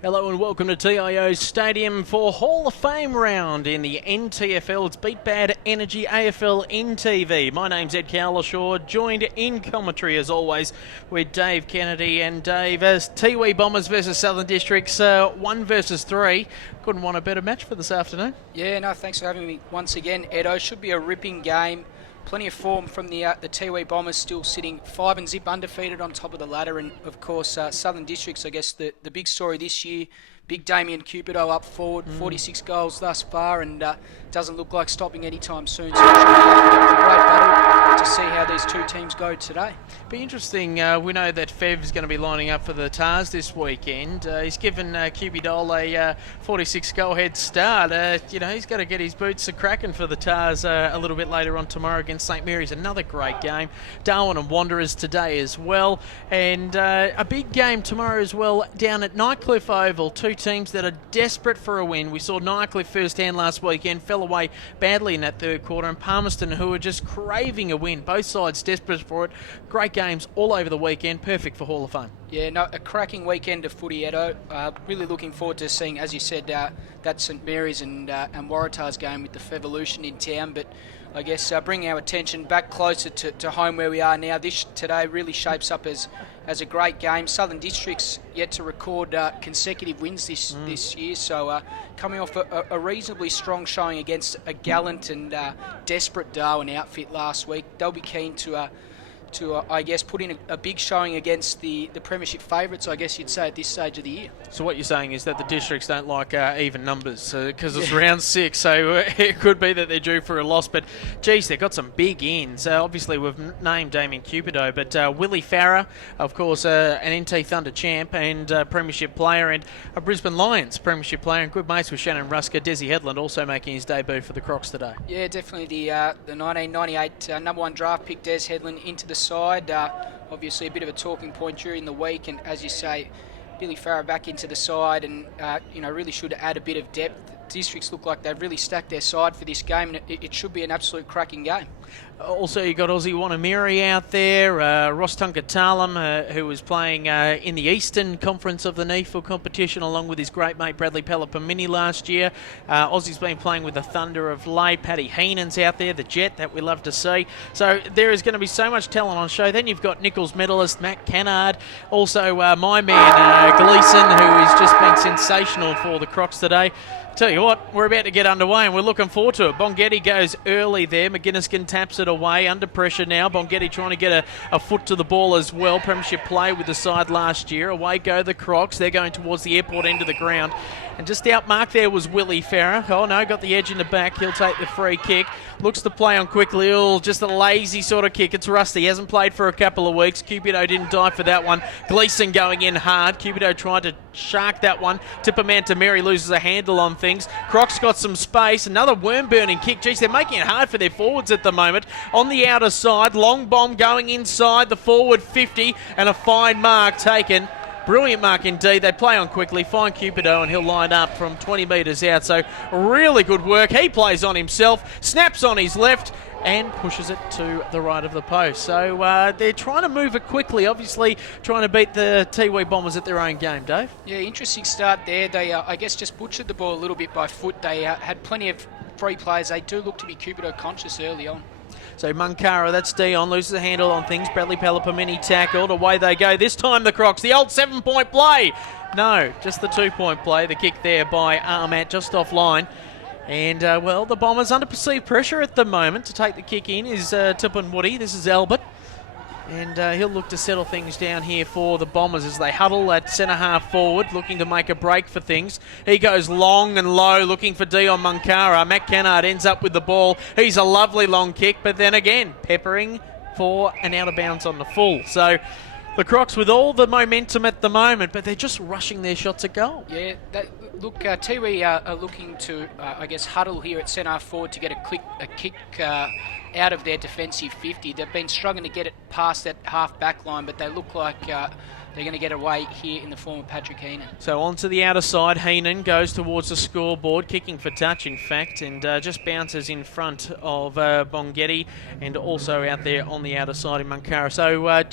Hello and welcome to TIO Stadium for Hall of Fame round in the NTFL. It's Beat Bad Energy AFL NTV. My name's Ed Cowlishaw, joined in commentary as always with Dave Kennedy. And Dave, as Tiwi Bombers versus Southern Districts, 1 versus 3. Couldn't want a better match for this afternoon. Yeah, no, thanks for having me once again, Edo. Should be a ripping game. Plenty of form from the Tiwi Bombers, still sitting 5-0 undefeated on top of the ladder. And, of course, Southern Districts, I guess, the big story this year. Big Damien Cupido up forward, 46 goals thus far, and doesn't look like stopping anytime soon. So it should be a great battle to see how these two teams go today. Be interesting. We know that Fev's going to be lining up for the Tars this weekend. He's given Cupido a 46 goal head start. He's got to get his boots a-cracking for the Tars a little bit later on tomorrow against St Mary's. Another great game. Darwin and Wanderers today as well. And a big game tomorrow as well down at Nightcliff Oval. Two teams that are desperate for a win. We saw Nightcliff firsthand last weekend, fell away badly in that third quarter, and Palmerston, who are just craving a win. Both sides desperate for it. Great games all over the weekend, perfect for Hall of Fame. Yeah, no, a cracking weekend of footy, Edo. Really looking forward to seeing, as you said, that St Mary's and Waratahs game with the Fevolution in town. But I guess bringing our attention back closer to home where we are now, this today really shapes up as a great game. Southern Districts yet to record consecutive wins this year, so coming off a reasonably strong showing against a gallant and desperate Darwin outfit last week. They'll be keen to I guess, put in a big showing against the premiership favourites, I guess you'd say, at this stage of the year. So what you're saying is that the districts don't like even numbers because it's round 6, so it could be that they're due for a loss. But, geez, they've got some big ins. Obviously, we've named Damien Cupido, but Willie Farah, of course, an NT Thunder champ and premiership player, and a Brisbane Lions premiership player, and good mates with Shannon Rusker. Desi Headland also making his debut for the Crocs today. Yeah, definitely the 1998 number 1 draft pick, Des Headland, into the side. Obviously a bit of a talking point during the week, and as you say, Billy Farah back into the side, and really should add a bit of depth. Districts look like they've really stacked their side for this game, and it should be an absolute cracking game. Also, you got Aussie Wanamiri out there, Ross Tunkatalam, who was playing in the Eastern Conference of the NEFL competition, along with his great mate Bradley Pelopamini last year. Aussie's been playing with the Thunder of late. Paddy Heenan's out there, the Jet, that we love to see. So there is going to be so much talent on show. Then you've got Nichols medalist Matt Kennard, also my man Gleeson, who has just been sensational for the Crocs today. Tell you what, we're about to get underway and we're looking forward to it. Bongetti goes early there. McGinniskin taps it away. Under pressure now. Bongetti trying to get a foot to the ball as well. Premiership play with the side last year. Away go the Crocs. They're going towards the airport end of the ground. And just outmarked there was Willie Farah. Oh no, got the edge in the back. He'll take the free kick. Looks to play on quickly. Oh, just a lazy sort of kick. It's rusty. Hasn't played for a couple of weeks. Cupido didn't die for that one. Gleeson going in hard. Cupido tried to shark that one. Tipperman Mary loses a handle on things. Crocs got some space. Another worm-burning kick. Geez, they're making it hard for their forwards at the moment. On the outer side, long bomb going inside the forward 50 and a fine mark taken. Brilliant mark indeed. They play on quickly, find Cupido, and he'll line up from 20 metres out. So really good work. He plays on himself, snaps on his left, and pushes it to the right of the post. So they're trying to move it quickly, obviously trying to beat the Tiwi Bombers at their own game, Dave. Yeah, interesting start there. They, I guess, just butchered the ball a little bit by foot. They had plenty of free players. They do look to be Cupido conscious early on. So Munkara, that's Dion, loses the handle on things. Bradley Pelopamini tackled. Away they go. This time the Crocs, the old 7-point play. No, just the 2-point play. The kick there by Armat just offline. And, the Bombers under perceived pressure at the moment. To take the kick in is Tippin Woody. This is Albert. And he'll look to settle things down here for the Bombers as they huddle at centre-half forward, looking to make a break for things. He goes long and low, looking for Dion Munkara. Matt Kennard ends up with the ball. He's a lovely long kick, but then again, peppering for an out of bounds on the full. So the Crocs with all the momentum at the moment, but they're just rushing their shots at goal. Yeah, Tiwi are looking to, huddle here at centre forward to get a kick out of their defensive 50. They've been struggling to get it past that half back line, but they look like they're going to get away here in the form of Patrick Heenan. So onto the outer side, Heenan goes towards the scoreboard, kicking for touch in fact, and just bounces in front of Bongetti, and also out there on the outer side in Munkara. So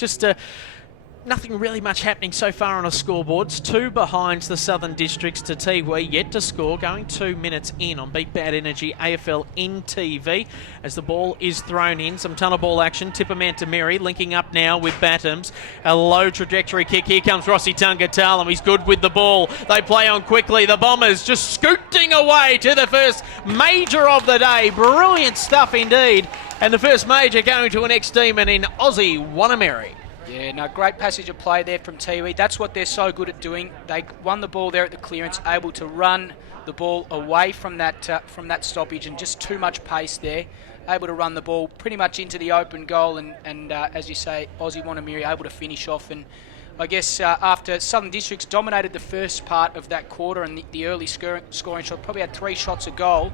nothing really much happening so far on the scoreboards. 2 behind the Southern Districts to Tiwi, yet to score, going 2 minutes in on Beat Bad Energy AFL in TV as the ball is thrown in. Some tunnel ball action. Tipperman Mary linking up now with Battams. A low trajectory kick. Here comes Rossi Tungatalam. He's good with the ball. They play on quickly. The Bombers just scooting away to the first major of the day. Brilliant stuff indeed. And the first major going to an ex-demon in Aussie Wanameri. Yeah, no, great passage of play there from Tiwi. That's what they're so good at doing. They won the ball there at the clearance, able to run the ball away from that stoppage, and just too much pace there. Able to run the ball pretty much into the open goal, and as you say, Aussie Wanamiri able to finish off. And I guess after Southern Districts dominated the first part of that quarter and the early scoring shot, probably had 3 shots a goal.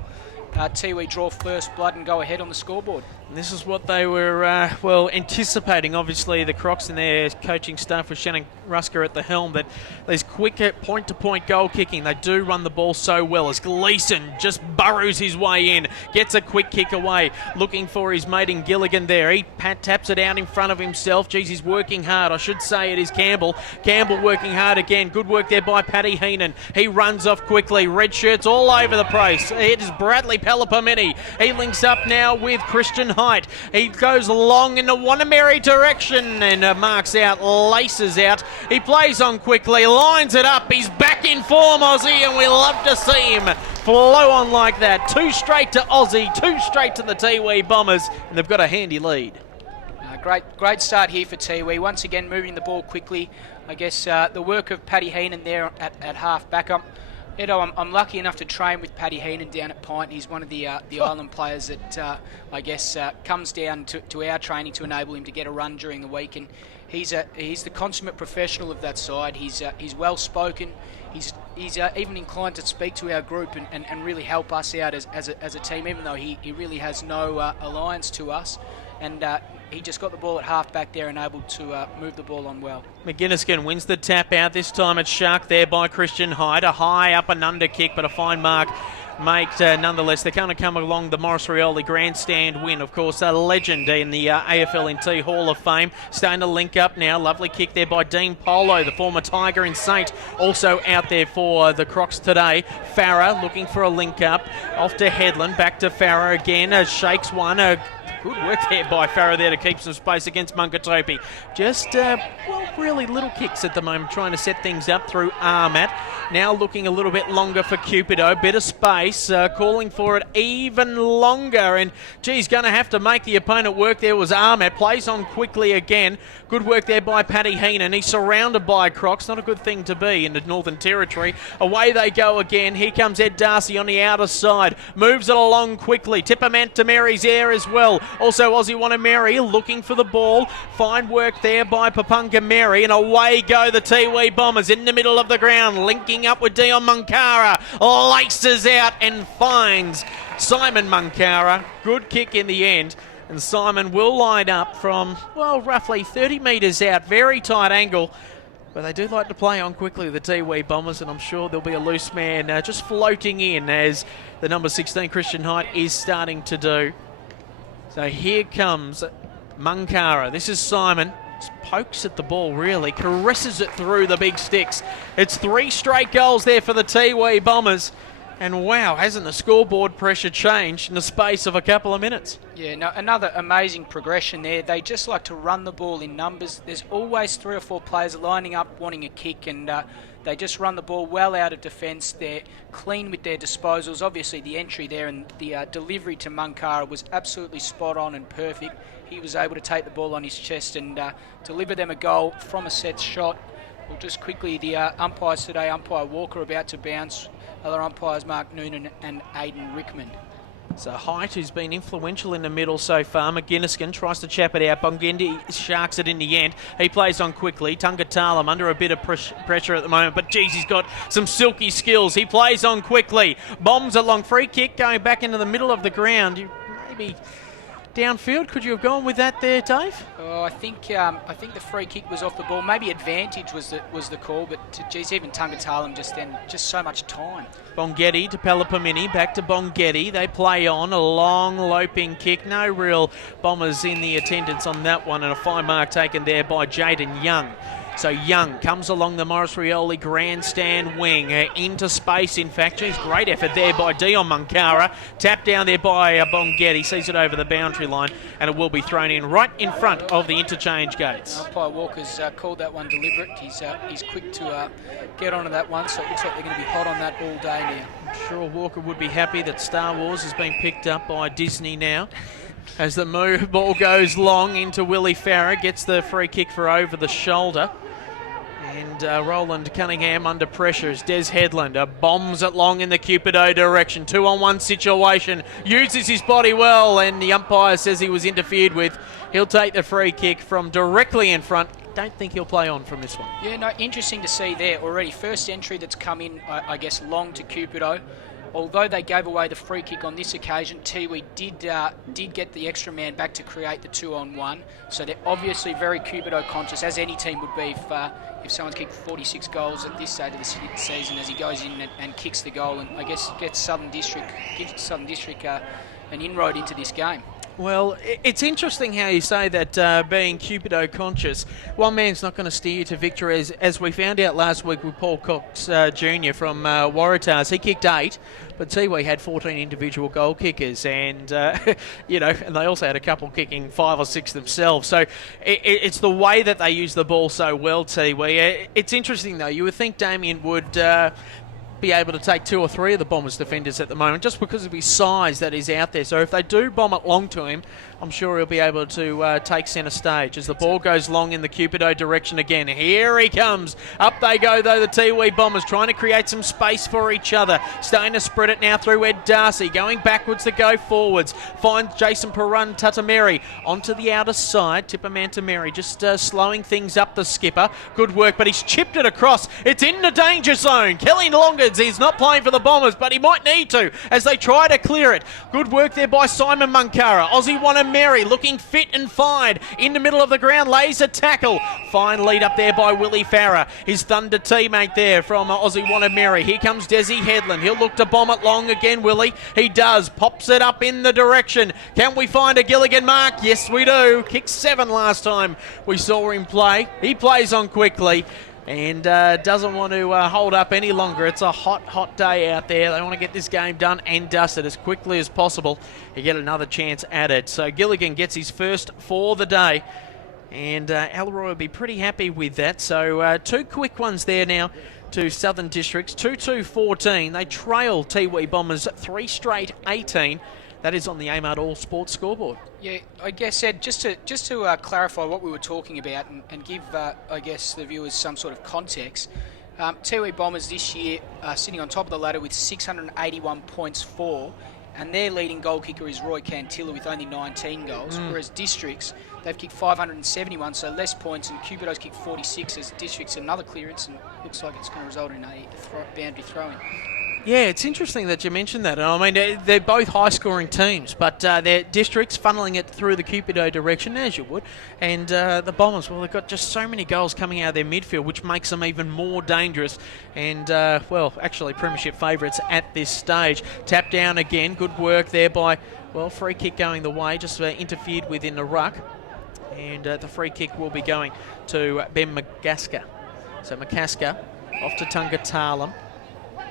Tiwi draw first blood and go ahead on the scoreboard. And this is what they were, anticipating. Obviously, the Crocs and their coaching staff with Shannon Rusker at the helm, that these quicker point-to-point goal kicking, they do run the ball so well as Gleeson just burrows his way in, gets a quick kick away, looking for his mate in Gilligan there. He taps it out in front of himself. Geez, he's working hard. I should say it is Campbell. Campbell working hard again. Good work there by Paddy Heenan. He runs off quickly. Red shirts all over the place. It is Bradley Pelopamini. He links up now with Christian Height. He goes long in the Wanameri direction and marks out, laces out. He plays on quickly, lines it up. He's back in form, Aussie, and we love to see him flow on like that. 2 straight to Aussie, 2 straight to the Tiwi Bombers, and they've got a handy lead. Great start here for Tiwi. Once again, moving the ball quickly. I guess the work of Paddy Heenan there at half back. Edo, I'm lucky enough to train with Paddy Heenan down at Pint. He's one of the island players that I guess comes down to our training to enable him to get a run during the week. And he's the consummate professional of that side. He's well spoken. He's even inclined to speak to our group and really help us out as a team, even though he really has no alliance to us. And he just got the ball at half back there and able to move the ball on well. McGinniskin wins the tap out. This time it's Shark there by Christian Hyde. A high up and under kick, but a fine mark made nonetheless. They're going to come along the Morris Rioli grandstand win. Of course, a legend in the AFL&T Hall of Fame. Starting to link up now. Lovely kick there by Dean Polo, the former Tiger and Saint. Also out there for the Crocs today. Farah looking for a link up. Off to Headland. Back to Farah again. Shakes one. Good work there by Farah there to keep some space against Munkatopi. Just, really little kicks at the moment, trying to set things up through Armat. Now looking a little bit longer for Cupido. Bit of space, calling for it even longer. And, geez, going to have to make the opponent work. There was Armat. Plays on quickly again. Good work there by Paddy Heenan. He's surrounded by Crocs. Not a good thing to be in the Northern Territory. Away they go again. Here comes Ed Darcy on the outer side. Moves it along quickly. Tipperman to Mary's there as well. Also Aussie Wanameri looking for the ball. Fine work there by Papunga Mary. And away go the Tiwi Bombers in the middle of the ground. Linking up with Dion Munkara. Laces out and finds Simon Munkara. Good kick in the end. And Simon will line up from, roughly 30 metres out. Very tight angle. But they do like to play on quickly, the Tiwi Bombers, and I'm sure there'll be a loose man just floating in as the number 16 Christian Height is starting to do. So here comes Munkara. This is Simon. Just pokes at the ball, really. Caresses it through the big sticks. It's 3 straight goals there for the Tiwi Bombers. And wow, hasn't the scoreboard pressure changed in the space of a couple of minutes? Yeah, no, another amazing progression there. They just like to run the ball in numbers. There's always 3 or 4 players lining up wanting a kick, and they just run the ball well out of defence. They're clean with their disposals. Obviously, the entry there and the delivery to Munkara was absolutely spot on and perfect. He was able to take the ball on his chest and deliver them a goal from a set shot. Well, just quickly, the umpires today, umpire Walker about to bounce. Other umpires, Mark Noonan and Aidan Rickman. So Height, who's been influential in the middle so far. McGinniskin tries to chap it out. Bongendi sharks it in the end. He plays on quickly. Tungatalam under a bit of pressure at the moment. But geez, he's got some silky skills. He plays on quickly. Bombs a long free kick going back into the middle of the ground. Maybe downfield. Could you have gone with that there, Dave? Oh, I think the free kick was off the ball. Maybe advantage was the call, but geez, even Tungatalam just so much time. Bongetti to Pelopamini, back to Bongetti. They play on a long loping kick. No real Bombers in the attendance on that one, and a fine mark taken there by Jaden Young. So Young comes along the Morris Rioli grandstand wing, into space, in fact. Geez, great effort there by Dion Munkara. Tapped down there by Bonghetti, sees it over the boundary line, and it will be thrown in right in front of the interchange gates. Umpire Walker's called that one deliberate. He's quick to get onto that one, so it looks like they're going to be hot on that all day now. I'm sure Walker would be happy that Star Wars has been picked up by Disney now. As the move ball goes long into Willie Farah, gets the free kick for over the shoulder. And Roland Cunningham under pressure as Des Headland bombs it long in the Cupido direction. 2-on-1 situation, uses his body well, and the umpire says he was interfered with. He'll take the free kick from directly in front. Don't think he'll play on from this one. Yeah, no, interesting to see there already. First entry that's come in, I guess, long to Cupido. Although they gave away the free kick on this occasion, Tiwi did get the extra man back to create the 2-on-1. So they're obviously very Cupido conscious, as any team would be if someone's kicked 46 goals at this stage of the season, as he goes in and kicks the goal, and I guess gives Southern District an inroad into this game. Well, it's interesting how you say that being Cupido conscious, one man's not going to steer you to victory, as we found out last week with Paul Cox Jr. from Waratahs. He kicked 8, but Tiwi had 14 individual goal kickers, and and they also had a couple kicking 5 or 6 themselves. So it's the way that they use the ball so well, Tiwi. It's interesting though. You would think Damien would be able to take 2 or 3 of the Bombers defenders at the moment, just because of his size that is out there. So if they do bomb it long to him, I'm sure he'll be able to take centre stage as the ball goes long in the Cupido direction again. Here he comes. Up they go, though, the Tiwi Bombers, trying to create some space for each other. Starting to spread it now through Ed Darcy. Going backwards to go forwards. Finds Jason Perun Tatameri onto the outer side. Tipper Mantameri just slowing things up, the skipper. Good work, but he's chipped it across. It's in the danger zone. Kelly Longards, he's not playing for the Bombers, but he might need to as they try to clear it. Good work there by Simon Munkara. Aussie Wanna Mary looking fit and fine in the middle of the ground, lays a tackle. Fine lead up there by Willie Farah, his Thunder teammate there from Aussie Wanna Mary. Here comes Desi Headland. He'll look to bomb it long again, Willie. He does. Pops it up in the direction. Can we find a Gilligan mark? Yes, we do. Kicked 7 last time we saw him play. He plays on quickly and doesn't want to hold up any longer. It's a hot day out there. They want to get this game done and dusted as quickly as possible to get another chance at it. So Gilligan gets his first for the day, and Elroy will be pretty happy with that. So 2 quick ones there now to Southern Districts. 2-2-14. They trail Tiwi Bombers 3 straight 18. That is on the Amart All Sports scoreboard. Yeah, I guess, Ed, just to clarify what we were talking about and give, I guess, the viewers some sort of context, Tiwi Bombers this year are sitting on top of the ladder with 681 points for, and their leading goal kicker is Roy Cantilla with only 19 goals, whereas Districts, they've kicked 571, so less points, and Cupido's kicked 46 as Districts another clearance, and looks like it's going to result in a boundary throw-in. Yeah, it's interesting that you mentioned that. I mean, they're both high-scoring teams, but their Districts funneling it through the Cupido direction, as you would, and the Bombers, well, they've got just so many goals coming out of their midfield, which makes them even more dangerous, and, actually premiership favourites at this stage. Tap down again, good work there by, free kick going the way, just interfered with in the ruck, and the free kick will be going to Ben McCasker. So McCasker off to Tungatulum.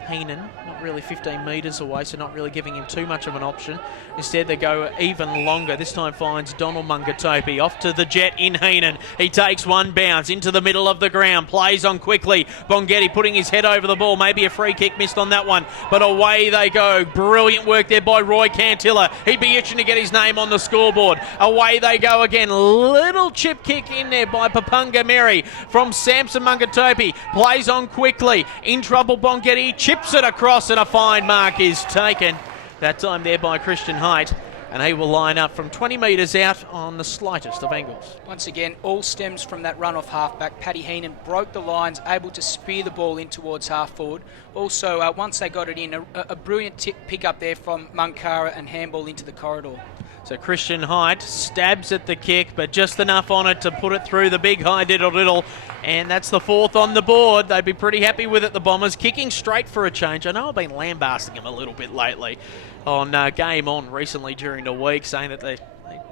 Heenan, not really 15 metres away, so not really giving him too much of an option. Instead, they go even longer. This time finds Donald Mungatopi. Off to the jet in Heenan. He takes one bounce into the middle of the ground. Plays on quickly. Bonghetti putting his head over the ball. Maybe a free kick missed on that one, but away they go. Brilliant work there by Roy Cantilla. He'd be itching to get his name on the scoreboard. Away they go again. Little chip kick in there by Papunga Mary from Samson Mungatopi. Plays on quickly. In trouble, Bonghetti chips it across, and a fine mark is taken. That time there by Christian Height, and he will line up from 20 metres out on the slightest of angles. Once again, all stems from that run-off halfback. Paddy Heenan broke the lines, able to spear the ball in towards half-forward. Also, once they got it in, a brilliant pick up there from Munkara and handball into the corridor. So Christian Height stabs at the kick, but just enough on it to put it through the big high diddle-diddle. And that's the 4th on the board. They'd be pretty happy with it, the Bombers. Kicking straight for a change. I know I've been lambasting them a little bit lately on Game On recently during the week, saying that they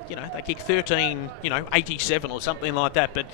they kick 13, 87 or something like that. But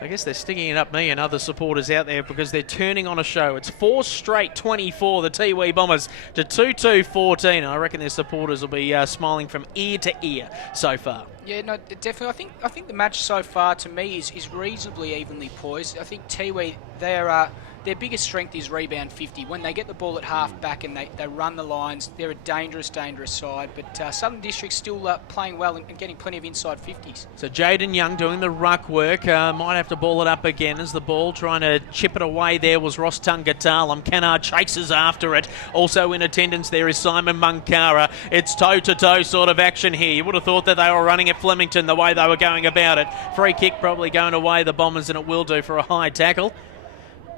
I guess they're sticking it up me and other supporters out there because they're turning on a show. It's 4 straight 24, the Tiwi Bombers, to 2-2-14. I reckon their supporters will be smiling from ear to ear so far. Yeah, no, definitely. I think the match so far to me is reasonably evenly poised. I think Tiwi, their biggest strength is rebound 50. When they get the ball at half back and they run the lines, they're a dangerous side. But Southern District's still playing well and getting plenty of inside 50s. So Jaden Young doing the ruck work. Might have to ball it up again as the ball trying to chip it away there was Ross Tungatalum. Kennard chases after it. Also in attendance there is Simon Munkara. It's toe-to-toe sort of action here. You would have thought that they were running at Flemington the way they were going about it. Free kick probably going away the Bombers, and it will do for a high tackle.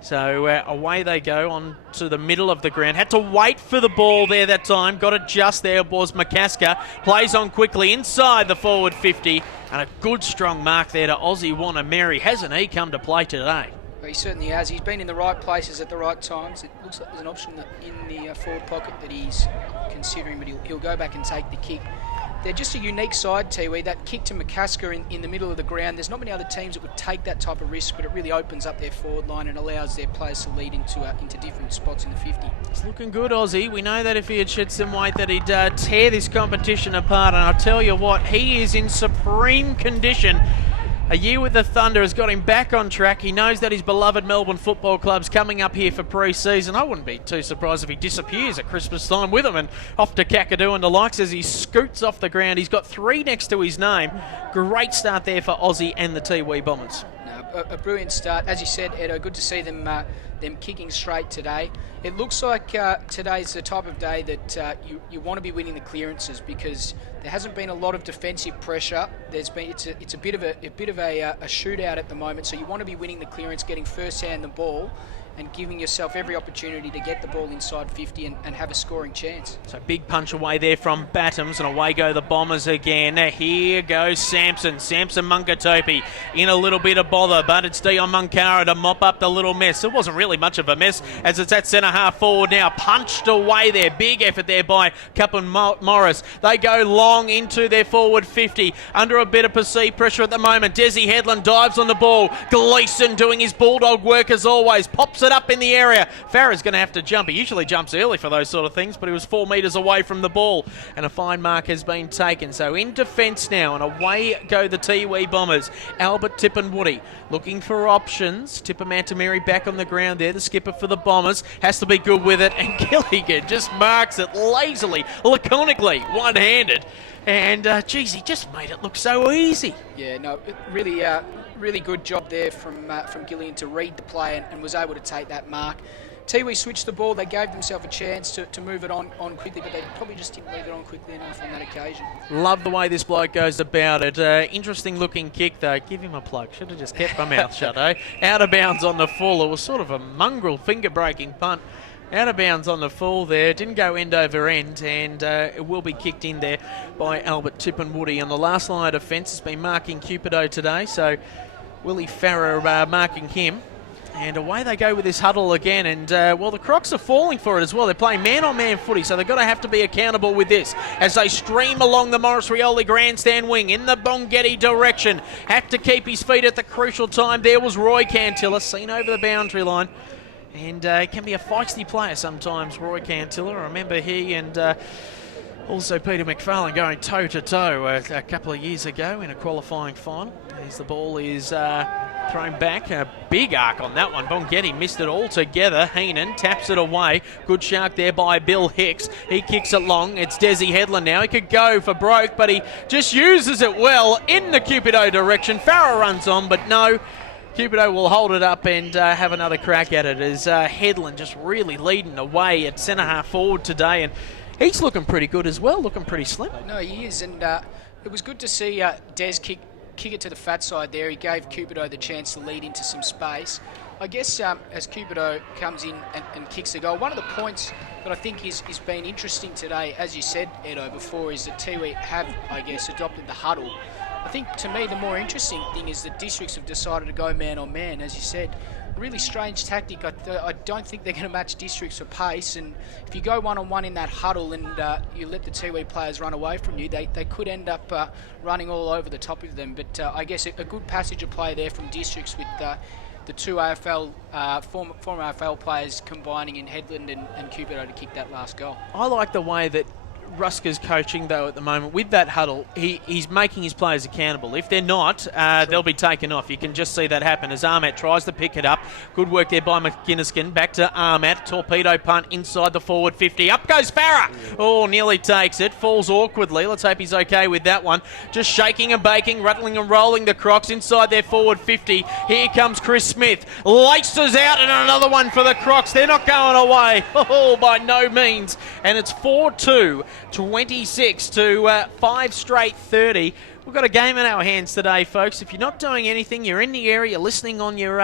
So away they go on to the middle of the ground. Had to wait for the ball there that time. Got it just there was McCasker. Plays on quickly inside the forward 50. And a good strong mark there to Aussie Wanameri. Hasn't he come to play today? Well, he certainly has. He's been in the right places at the right times. It looks like there's an option in the forward pocket that he's considering, but he'll go back and take the kick. They're just a unique side, Tiwi. That kick to McCasker in the middle of the ground, there's not many other teams that would take that type of risk, but it really opens up their forward line and allows their players to lead into different spots in the 50. It's looking good, Aussie. We know that if he had shed some weight that he'd tear this competition apart, and I'll tell you what, he is in supreme condition. A year with the Thunder has got him back on track. He knows that his beloved Melbourne Football Club's coming up here for pre-season. I wouldn't be too surprised if he disappears at Christmas time with them and off to Kakadu and the likes as he scoots off the ground. He's got 3 next to his name. Great start there for Aussie and the Tiwi Bombers. No, a brilliant start. As you said, Edo, good to see them kicking straight today. It looks like today's the type of day that you want to be winning the clearances because there hasn't been a lot of defensive pressure. It's a bit of a shootout at the moment, so you want to be winning the clearance, getting first hand the ball, and giving yourself every opportunity to get the ball inside 50 and have a scoring chance. So big punch away there from Battams, and away go the Bombers again. Here goes Samson Munkatopi in a little bit of bother, but it's Dion Munkara to mop up the little mess. It wasn't really much of a mess as it's at centre half forward now. Punched away there. Big effort there by Captain Morris. They go long into their forward 50 under a bit of perceived pressure at the moment. Desi Headland dives on the ball. Gleeson doing his bulldog work as always. Pops it up in the area. Farah's going to have to jump. He usually jumps early for those sort of things, but he was 4 metres away from the ball, and a fine mark has been taken. So in defence now, and away go the Tiwi Bombers. Albert Tippenwoody looking for options. Tippamantameri back on the ground there. The skipper for the Bombers has to be good with it, and Gilligan just marks it lazily, laconically, one-handed. And, geez, he just made it look so easy. Yeah, no, really good job there from Gillian to read the play and was able to take that mark. Tiwi switched the ball. They gave themselves a chance to move it on quickly, but they probably just didn't move it on quickly enough on that occasion. Love the way this bloke goes about it. Interesting looking kick, though. Give him a plug. Should have just kept my mouth shut, eh? Out of bounds on the full. It was sort of a mongrel finger-breaking punt. Out of bounds on the full there. Didn't go end over end, and it will be kicked in there by Albert Tippenwoody. On the last line of defence has been marking Cupido today, so Willie Farrer marking him. And away they go with this huddle again, and well, the Crocs are falling for it as well. They're playing man-on-man footy, so they've got to have to be accountable with this as they stream along the Morris Rioli grandstand wing in the Bongetti direction. Had to keep his feet at the crucial time. There was Roy Cantilla, seen over the boundary line. And can be a feisty player sometimes, Roy Cantilla. I remember he and also Peter McFarlane going toe-to-toe a couple of years ago in a qualifying final. As the ball is thrown back, a big arc on that one. Bongetti missed it altogether. Heenan taps it away. Good shark there by Bill Hicks. He kicks it long. It's Desi Headland now. He could go for broke, but he just uses it well in the Cupido direction. Farah runs on, but no. Cupido will hold it up and have another crack at it as Headland just really leading away at centre half forward today, and he's looking pretty good as well, looking pretty slim. No, he is, and it was good to see Des kick it to the fat side there. He gave Cupido the chance to lead into some space. I guess as Cupido comes in and kicks the goal, one of the points that I think is been interesting today, as you said, Edo, before, is that Tiwi have, I guess, adopted the huddle. I think, to me, the more interesting thing is that districts have decided to go man-on-man. As you said, really strange tactic. I don't think they're going to match Districts for pace, and if you go one-on-one in that huddle and you let the Tiwi players run away from you, they could end up running all over the top of them. But I guess a good passage of play there from Districts with the two AFL former AFL players combining in Headland and Cupido to kick that last goal. I like the way that Rusker's coaching, though, at the moment. With that huddle, he's making his players accountable. If they're not, they'll be taken off. You can just see that happen as Armat tries to pick it up. Good work there by McGinniskin. Back to Armat. Torpedo punt inside the forward 50. Up goes Farah. Oh, nearly takes it. Falls awkwardly. Let's hope he's okay with that one. Just shaking and baking, rattling and rolling the Crocs inside their forward 50. Here comes Chris Smith. Laces out and another one for the Crocs. They're not going away. Oh, by no means. And it's 4-2. 26 to 5 straight 30. We've got a game in our hands today, folks. If you're not doing anything, you're in the area, listening on your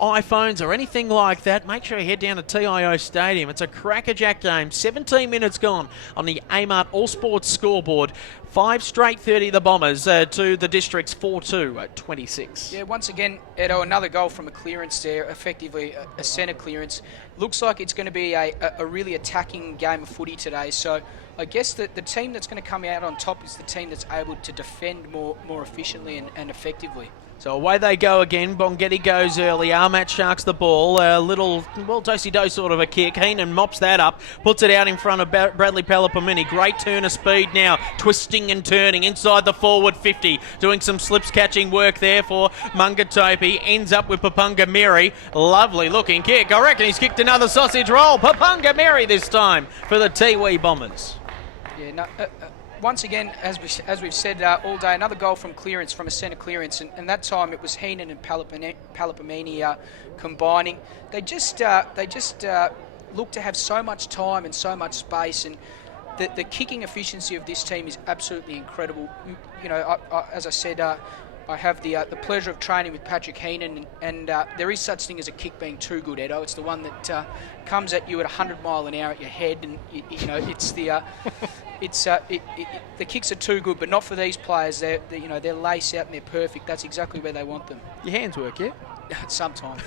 iPhones or anything like that, make sure you head down to TIO Stadium. It's a crackerjack game. 17 minutes gone on the Amart All Sports scoreboard. 5 straight 30, the Bombers, to the Districts 4-2 at 26. Yeah, once again, Edo, another goal from a clearance there, effectively a centre clearance. Looks like it's going to be a really attacking game of footy today. So I guess that the team that's going to come out on top is the team that's able to defend more efficiently and effectively. So away they go again. Bongetti goes early. Armat sharks the ball. A little, well, do-si-do sort of a kick. Heenan mops that up, puts it out in front of Bradley Pelopamini. Great turn of speed now, twisting and turning inside the forward 50. Doing some slips catching work there for Mungatopi. Ends up with Papunga Miri. Lovely looking kick. I reckon he's kicked another sausage roll. Papunga Miri this time for the Tiwi Bombers. Yeah, no, once again, as we've said all day, another goal from clearance, from a centre clearance, and that time it was Heenan and Pelopamini combining. They just look to have so much time and so much space, and the kicking efficiency of this team is absolutely incredible. You know, as I said, I have the pleasure of training with Patrick Heenan, and there is such thing as a kick being too good, Edo. It's the one that comes at you at 100 mile an hour at your head, and you know it's the the kicks are too good, but not for these players. They're lace out and they're perfect. That's exactly where they want them. Your hands work, yeah? Sometime.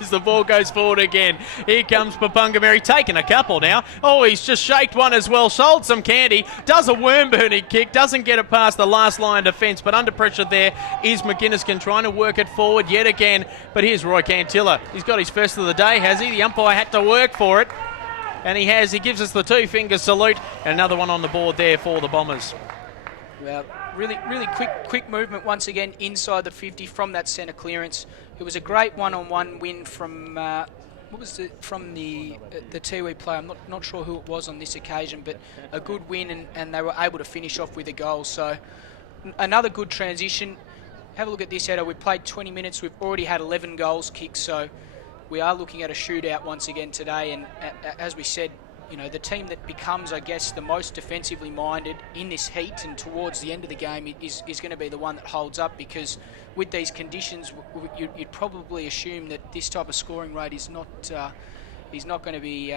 As the ball goes forward again. Here comes Papunga Mary, taking a couple now. Oh, he's just shaked one as well. Sold some candy. Does a worm burning kick. Doesn't get it past the last line of defence, but under pressure there is McGinniskin trying to work it forward yet again. But here's Roy Cantilla. He's got his first of the day, has he? The umpire had to work for it. And he has. He gives us the 2-finger salute. And another one on the board there for the Bombers. Well, really quick movement once again inside the 50 from that centre clearance. It was a great one-on-one win from the Tiwi player. I'm not sure who it was on this occasion, but a good win, and they were able to finish off with a goal. So another good transition. Have a look at this, Edo. We've played 20 minutes. We've already had 11 goals kicked, so we are looking at a shootout once again today. And as we said, you know, the team that becomes, I guess, the most defensively minded in this heat and towards the end of the game is going to be the one that holds up, because with these conditions, you'd probably assume that this type of scoring rate is not going to be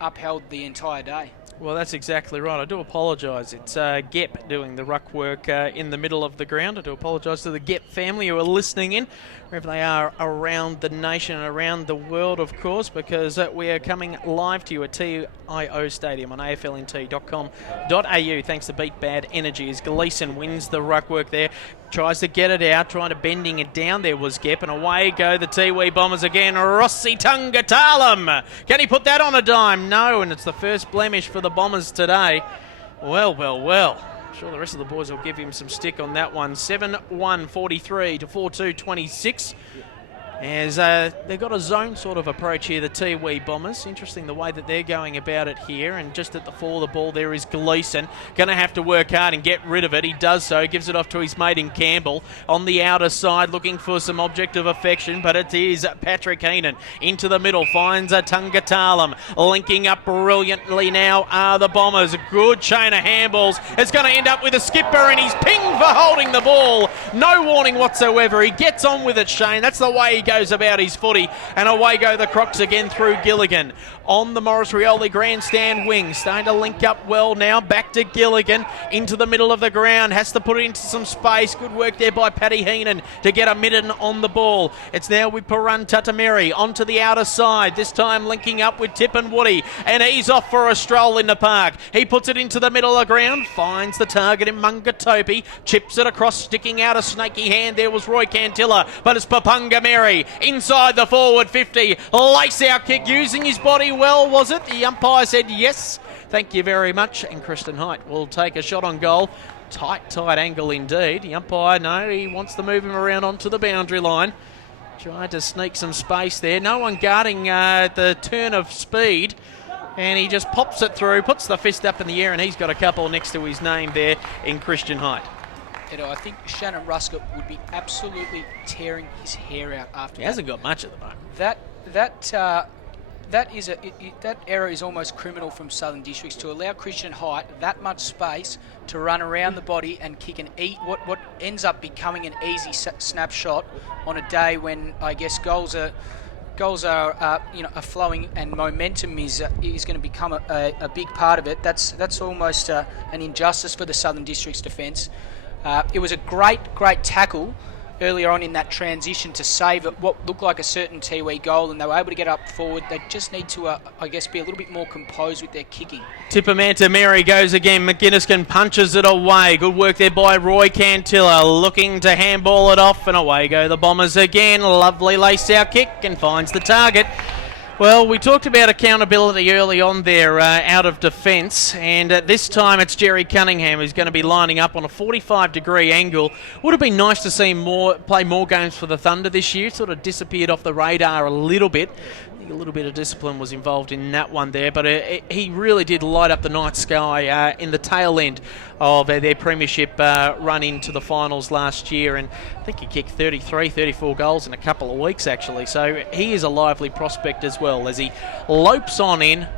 upheld the entire day. Well, that's exactly right. I do apologise. It's Gep doing the ruck work in the middle of the ground. I do apologise to the Gep family who are listening in, wherever they are around the nation and around the world, of course, because we are coming live to you at TIO Stadium on aflnt.com.au, thanks to Beat Bad Energy, as Gleeson wins the ruck work there. Tries to get it out, trying to bending it down. There was Gep, and away go the Tiwi Bombers again. Rossi Tungatalam. Can he put that on a dime? No, and it's the first blemish for the Bombers today. Well. I'm sure the rest of the boys will give him some stick on that one. 7-1-43 to 4-2-26. As they've got a zone sort of approach here, the Tiwi Bombers. Interesting the way that they're going about it here. And just at the fall of the ball there is Gleeson. Going to have to work hard and get rid of it. He does so. Gives it off to his mate in Campbell. On the outer side, looking for some object of affection. But it is Patrick Heenan. Into the middle. Finds a Tungatalam. Linking up brilliantly now are the Bombers. A good chain of handballs. It's going to end up with a skipper, and he's pinged for holding the ball. No warning whatsoever. He gets on with it, Shane. That's the way he goes about his footy, and away go the Crocs again through Gilligan. On the Morris Rioli grandstand wing, starting to link up well now. Back to Gilligan into the middle of the ground, has to put it into some space. Good work there by Paddy Heenan. to get a midden on the ball. It's now with Paran Tatameri onto the outer side, this time linking up with Tip and Woody, and he's off for a stroll in the park. He puts it into the middle of the ground, finds the target in Mungatopi, chips it across, sticking out a snaky hand. There was Roy Cantilla, but it's Papunga Mary inside the forward 50. Lace out kick, using his body well, was it? The umpire said yes. Thank you very much. And Kristen Height will take a shot on goal. Tight angle indeed. The umpire, no, he wants to move him around onto the boundary line. Tried to sneak some space there. No one guarding the turn of speed. And he just pops it through, puts the fist up in the air, and he's got a couple next to his name there in Christian Height. I think Shannon Ruskett would be absolutely tearing his hair out after that. He hasn't got much at the moment. That error is almost criminal from Southern Districts, to allow Christian Height that much space to run around the body and kick what ends up becoming an easy snapshot on a day when I guess goals are flowing, and momentum is going to become a big part of it. That's almost an injustice for the Southern Districts defence. It was a great tackle earlier on in that transition to save what looked like a certain Tiwi goal, and they were able to get up forward. They just need to, be a little bit more composed with their kicking. Tippermanta Mary goes again. McGinniskin punches it away. Good work there by Roy Cantilla, looking to handball it off, and away go the Bombers again. Lovely lace out kick, and finds the target. Well, we talked about accountability early on there out of defence, and this time it's Jerry Cunningham who's going to be lining up on a 45-degree angle. Would have been nice to see him play more games for the Thunder this year. Sort of disappeared off the radar a little bit. I think a little bit of discipline was involved in that one there, but he really did light up the night sky in the tail end of their premiership run into the finals last year, and I think he kicked 34 goals in a couple of weeks actually, so he is a lively prospect as well as he lopes on in.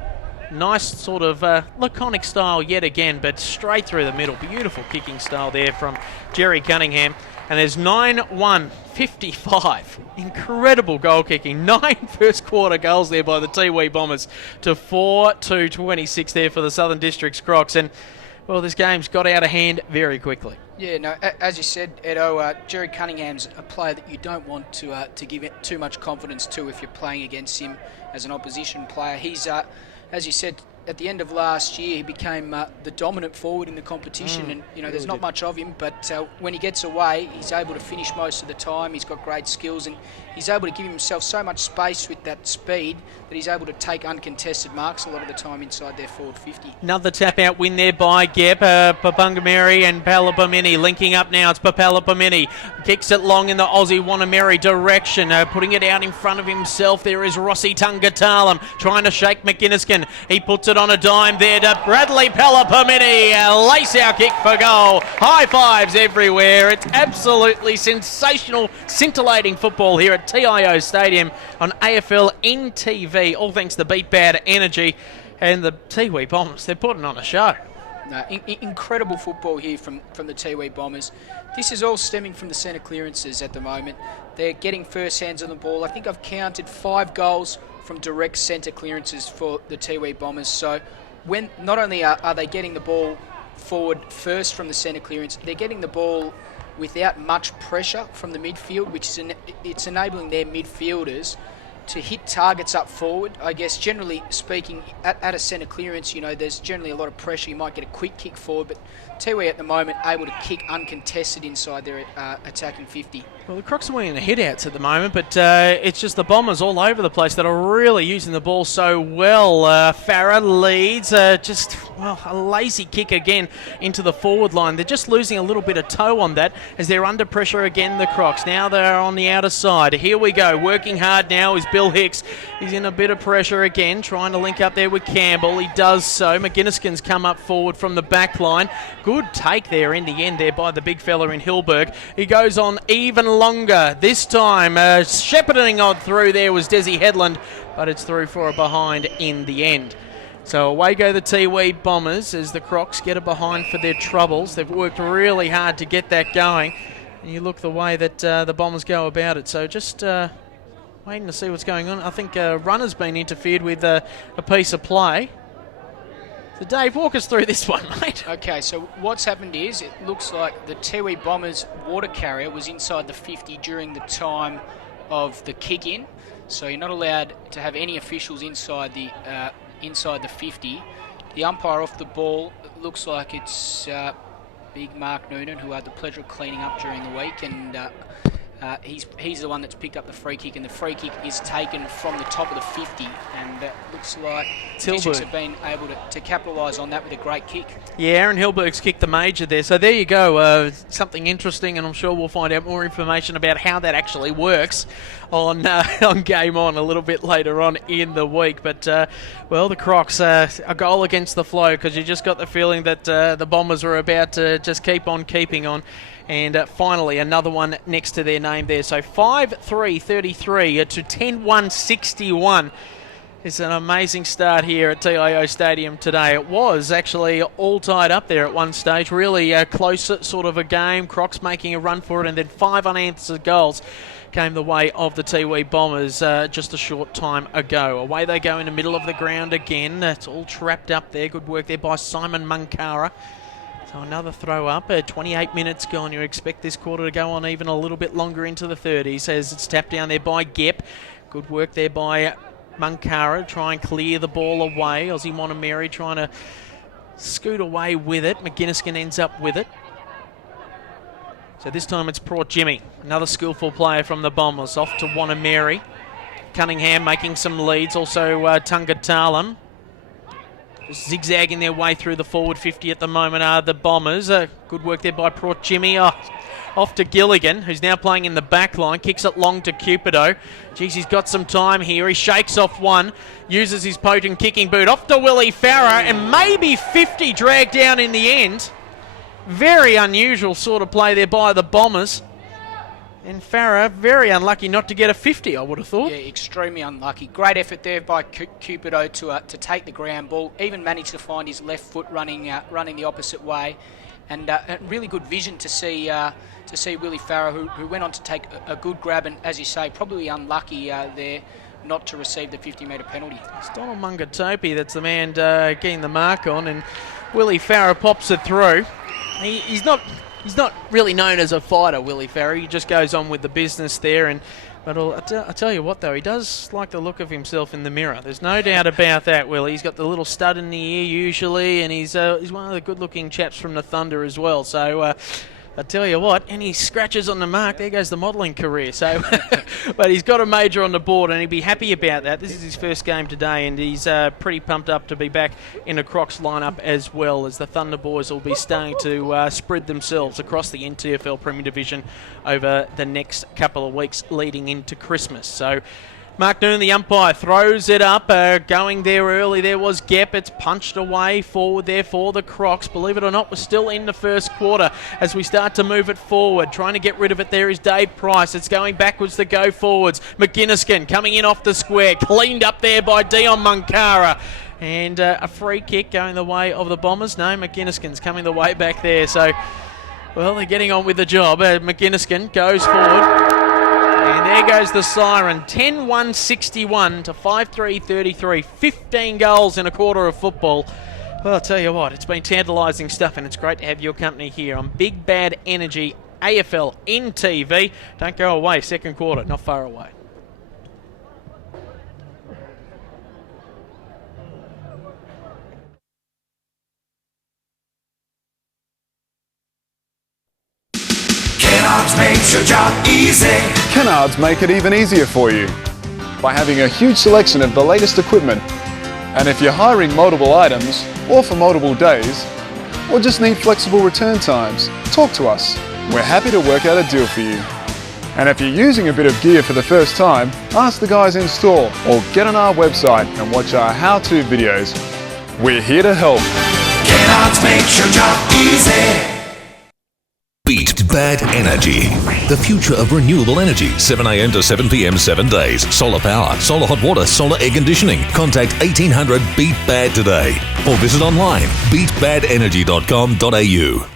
Nice sort of laconic style yet again, but straight through the middle. Beautiful kicking style there from Jerry Cunningham. And there's 9-1-55. Incredible goal kicking. 9 first quarter goals there by the Tiwi Bombers to 4-2-26 there for the Southern Districts Crocs. And, well, this game's got out of hand very quickly. Yeah, no, as you said, Edo, Jerry Cunningham's a player that you don't want to give it too much confidence to if you're playing against him as an opposition player. He's, as you said, at the end of last year, he became the dominant forward in the competition, and there's not much of him, but when he gets away, he's able to finish most of the time. He's got great skills, and he's able to give himself so much space with that speed that he's able to take uncontested marks a lot of the time inside their forward 50. Another tap-out win there by Gep. Papunga Mary and Palapamini linking up now. It's Papalapamini. Kicks it long in the Aussie Wanameri direction. Putting it out in front of himself. There is Rossi Tungatalam trying to shake McGinniskin. He puts it on a dime there to Bradley Palapamini. Lace-out kick for goal. High fives everywhere. It's absolutely sensational, scintillating football here at TIO Stadium on AFL NTV. All thanks to Beat Bad Energy and the Tiwi Bombers. They're putting on a show. No, incredible football here from the Tiwi Bombers. This is all stemming from the centre clearances at the moment. They're getting first hands on the ball. I think I've counted 5 goals from direct centre clearances for the Tiwi Bombers. So when not only are they getting the ball forward first from the centre clearance, they're getting the ball without much pressure from the midfield, which is it's enabling their midfielders to hit targets up forward. I guess generally speaking, at a centre clearance, there's generally a lot of pressure. You might get a quick kick forward, but Tiwi at the moment able to kick uncontested inside their attacking 50. Well, the Crocs are winning the hit-outs at the moment, but it's just the Bombers all over the place that are really using the ball so well. Farah leads, a lazy kick again into the forward line. They're just losing a little bit of toe on that as they're under pressure again, the Crocs. Now they're on the outer side. Here we go. Working hard now is Bill Hicks. He's in a bit of pressure again, trying to link up there with Campbell. He does so. McGinniskin's come up forward from the back line. Good take there in the end there by the big fella in Hilberg. He goes on even longer. This time, shepherding on through there was Desi Headland, but it's through for a behind in the end. So away go the Tiwi Bombers as the Crocs get a behind for their troubles. They've worked really hard to get that going. And you look the way that the Bombers go about it. So just waiting to see what's going on. I think runner's been interfered with a piece of play. So Dave, walk us through this one, mate. Okay, so what's happened is it looks like the Tiwi Bombers water carrier was inside the 50 during the time of the kick-in. So you're not allowed to have any officials inside the 50. The umpire off the ball, it looks like it's big Mark Noonan, who had the pleasure of cleaning up during the week, and he's the one that's picked up the free kick, and the free kick is taken from the top of the 50, and it looks like Districts have been able to capitalise on that with a great kick. Yeah, Aaron Hilberg's kicked the major there. So there you go, something interesting, and I'm sure we'll find out more information about how that actually works on Game On a little bit later on in the week. But, well, the Crocs, a goal against the flow, because you just got the feeling that the Bombers were about to just keep on keeping on. And finally, another one next to their name there. So 5-3-33 to 10-1-61. It's an amazing start here at TIO Stadium today. It was actually all tied up there at one stage. Really close sort of a game. Crocs making a run for it, and then 5 unanswered goals came the way of the Tiwi Bombers just a short time ago. Away they go in the middle of the ground again. It's all trapped up there. Good work there by Simon Munkara. So another throw up, 28 minutes gone. You expect this quarter to go on even a little bit longer into the 30s as it's tapped down there by Gep. Good work there by Munkara, try and clear the ball away. Aussie Montgomery trying to scoot away with it. McGinniskin ends up with it. So this time it's Port Jimmy, another skillful player from the Bombers, off to Wanameri. Cunningham making some leads, also Tunga zigzagging their way through the forward 50 at the moment are the Bombers. Good work there by Port Jimmy. Off to Gilligan, who's now playing in the back line. Kicks it long to Cupido. Geez, he's got some time here. He shakes off one, uses his potent kicking boot. Off to Willie Farah, and maybe 50 dragged down in the end. Very unusual sort of play there by the Bombers. And Farah, very unlucky not to get a 50, I would have thought. Yeah, extremely unlucky. Great effort there by Cupido to take the ground ball. Even managed to find his left foot running the opposite way, and really good vision to see Willie Farah, who went on to take a good grab, and as you say, probably unlucky there not to receive the 50-metre penalty. It's Donald Mungatopi that's the man getting the mark on, and Willie Farah pops it through. He's not really known as a fighter, Willie Farah. He just goes on with the business there. But I tell you what, though, he does like the look of himself in the mirror. There's no doubt about that, Willie. He's got the little stud in the ear usually, and he's one of the good-looking chaps from the Thunder as well. So I tell you what, any scratches on the mark, there goes the modelling career. So, but he's got a major on the board, and he'd be happy about that. This is his first game today, and he's pretty pumped up to be back in the Crocs lineup as well, as the Thunder boys will be starting to spread themselves across the NTFL Premier Division over the next couple of weeks leading into Christmas. So Mark Noonan, the umpire, throws it up. Going there early, there was Gep. It's punched away forward there for the Crocs. Believe it or not, we're still in the first quarter as we start to move it forward. Trying to get rid of it there is Dave Price. It's going backwards to go forwards. McGinniskin coming in off the square. Cleaned up there by Dion Munkara. And a free kick going the way of the Bombers. No, McGinniskin's coming the way back there. So, well, they're getting on with the job. McGinniskin goes forward. And there goes the siren. 10-1-61 to 5-3-33. 15 goals in a quarter of football. Well, I'll tell you what, it's been tantalising stuff, and it's great to have your company here on Big Bad Energy AFL NTV. Don't go away, second quarter, not far away. Kennards makes your job easy. Kennards make it even easier for you by having a huge selection of the latest equipment. And if you're hiring multiple items, or for multiple days, or just need flexible return times, talk to us. We're happy to work out a deal for you. And if you're using a bit of gear for the first time, ask the guys in store or get on our website and watch our how-to videos. We're here to help. Kennards makes your job easy. Beat Bad Energy. The future of renewable energy. 7 a.m. to 7 p.m. 7 days. Solar power, solar hot water, solar air conditioning. Contact 1800 Beat Bad today or visit online beatbadenergy.com.au.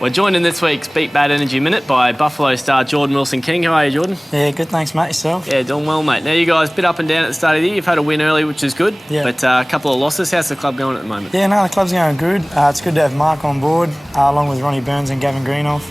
We're joined in this week's Beat Bad Energy Minute by Buffalo star Jordan Wilson-King. How are you, Jordan? Yeah, good, thanks, mate. Yourself? Yeah, doing well, mate. Now, you guys a bit up and down at the start of the year. You've had a win early, which is good, Yeah. but a couple of losses. How's the club going at the moment? Yeah, no, the club's going good. It's good to have Mark on board, along with Ronnie Burns and Gavin Greenoff.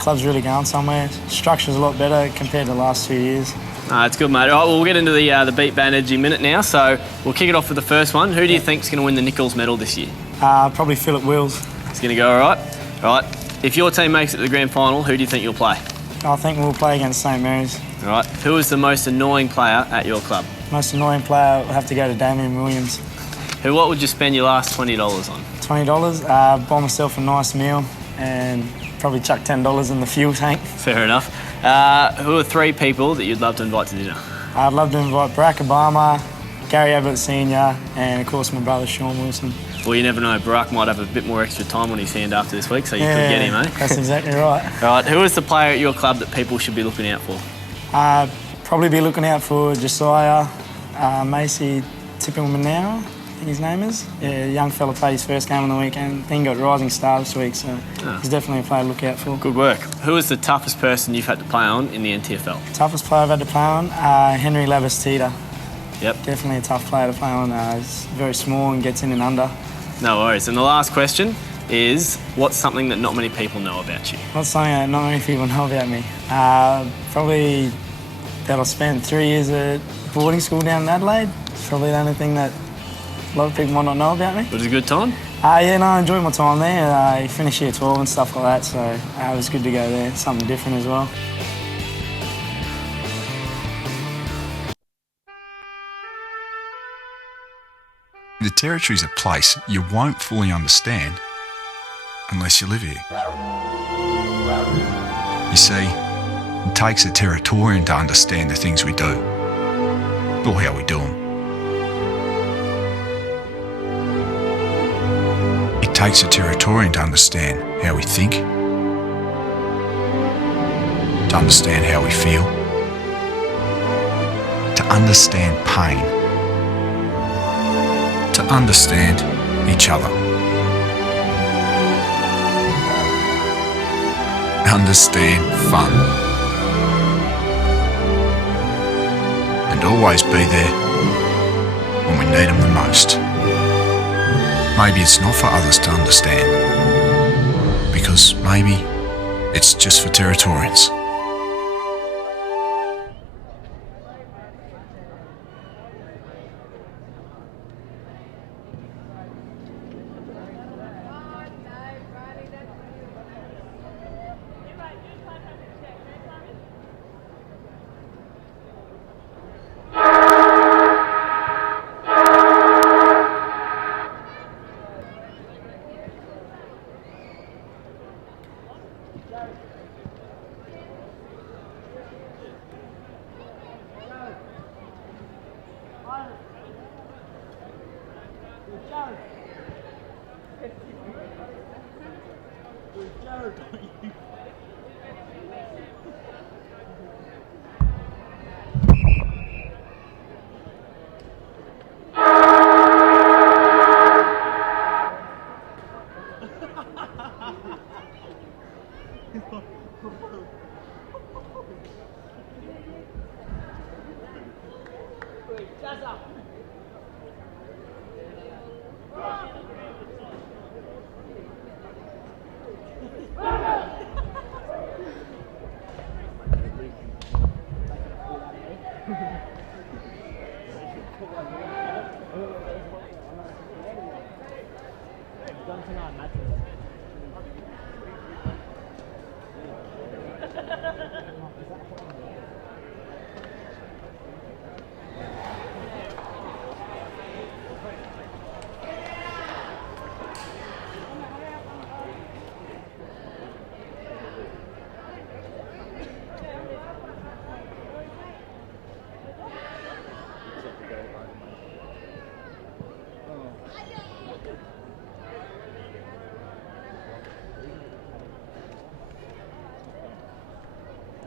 Club's really going somewhere. Structure's a lot better compared to the last 2 years. It's good, mate. All right, well, we'll get into the Beat Bad Energy Minute now. So we'll kick it off with the first one. Who do you think's going to win the Nichols medal this year? Probably Philip Wills. It's going to go all right? All right. If your team makes it to the grand final, who do you think you'll play? I think we'll play against St Mary's. All right. Who is the most annoying player at your club? Most annoying player will have to go to Damien Williams. What would you spend your last $20 on? $20, buy myself a nice meal and probably chuck $10 in the fuel tank. Fair enough. Who are 3 people that you'd love to invite to dinner? I'd love to invite Barack Obama, Gary Ablett Sr. and, of course, my brother Sean Wilson. Well, you never know. Barack might have a bit more extra time on his hand after this week, so you could get him, eh? That's exactly right. All right, who is the player at your club that people should be looking out for? Probably be looking out for Josiah Macy Tippelmanau, I think his name is. Yeah, young fella played his first game on the weekend. I think he got Rising Star this week, so he's definitely a player to look out for. Good work. Who is the toughest person you've had to play on in the NTFL? Toughest player I've had to play on? Henry Labastida. Yep. Definitely a tough player to play on. He's very small and gets in and under. No worries. And the last question is, what's something that not many people know about you? What's something that not many people know about me? Probably that I spent 3 years at boarding school down in Adelaide. It's probably the only thing that a lot of people might not know about me. It was a good time? Yeah, no, I enjoyed my time there. I finished year 12 and stuff like that, so it was good to go there. Something different as well. The Territory's a place you won't fully understand unless you live here. You see, it takes a Territorian to understand the things we do, or how we do them. It takes a Territorian to understand how we think, to understand how we feel, to understand pain, to understand each other. Understand fun. And always be there when we need them the most. Maybe it's not for others to understand, because maybe it's just for Territorians.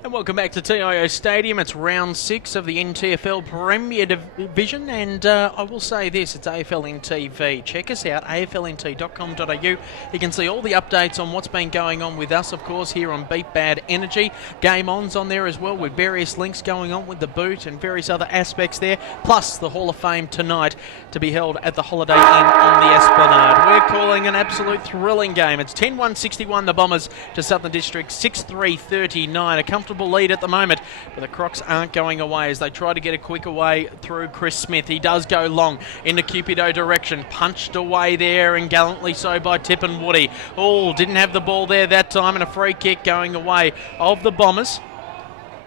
And welcome back to TIO Stadium. It's round 6 of the NTFL Premier Division, and I will say this, it's AFLN TV. Check us out, aflnt.com.au. You can see all the updates on what's been going on with us, of course, here on Beat Bad Energy. Game On's on there as well, with various links going on with the boot and various other aspects there, plus the Hall of Fame tonight to be held at the Holiday Inn on the Esplanade. We're calling an absolute thrilling game. It's 10-1-61 the Bombers to Southern District, 6-3-39. A comfortable lead at the moment, but the Crocs aren't going away as they try to get a quicker way through Chris Smith. He does go long in the Cupido direction, punched away there and gallantly so by Tippin Woody. Oh, didn't have the ball there that time, and a free kick going away of the Bombers,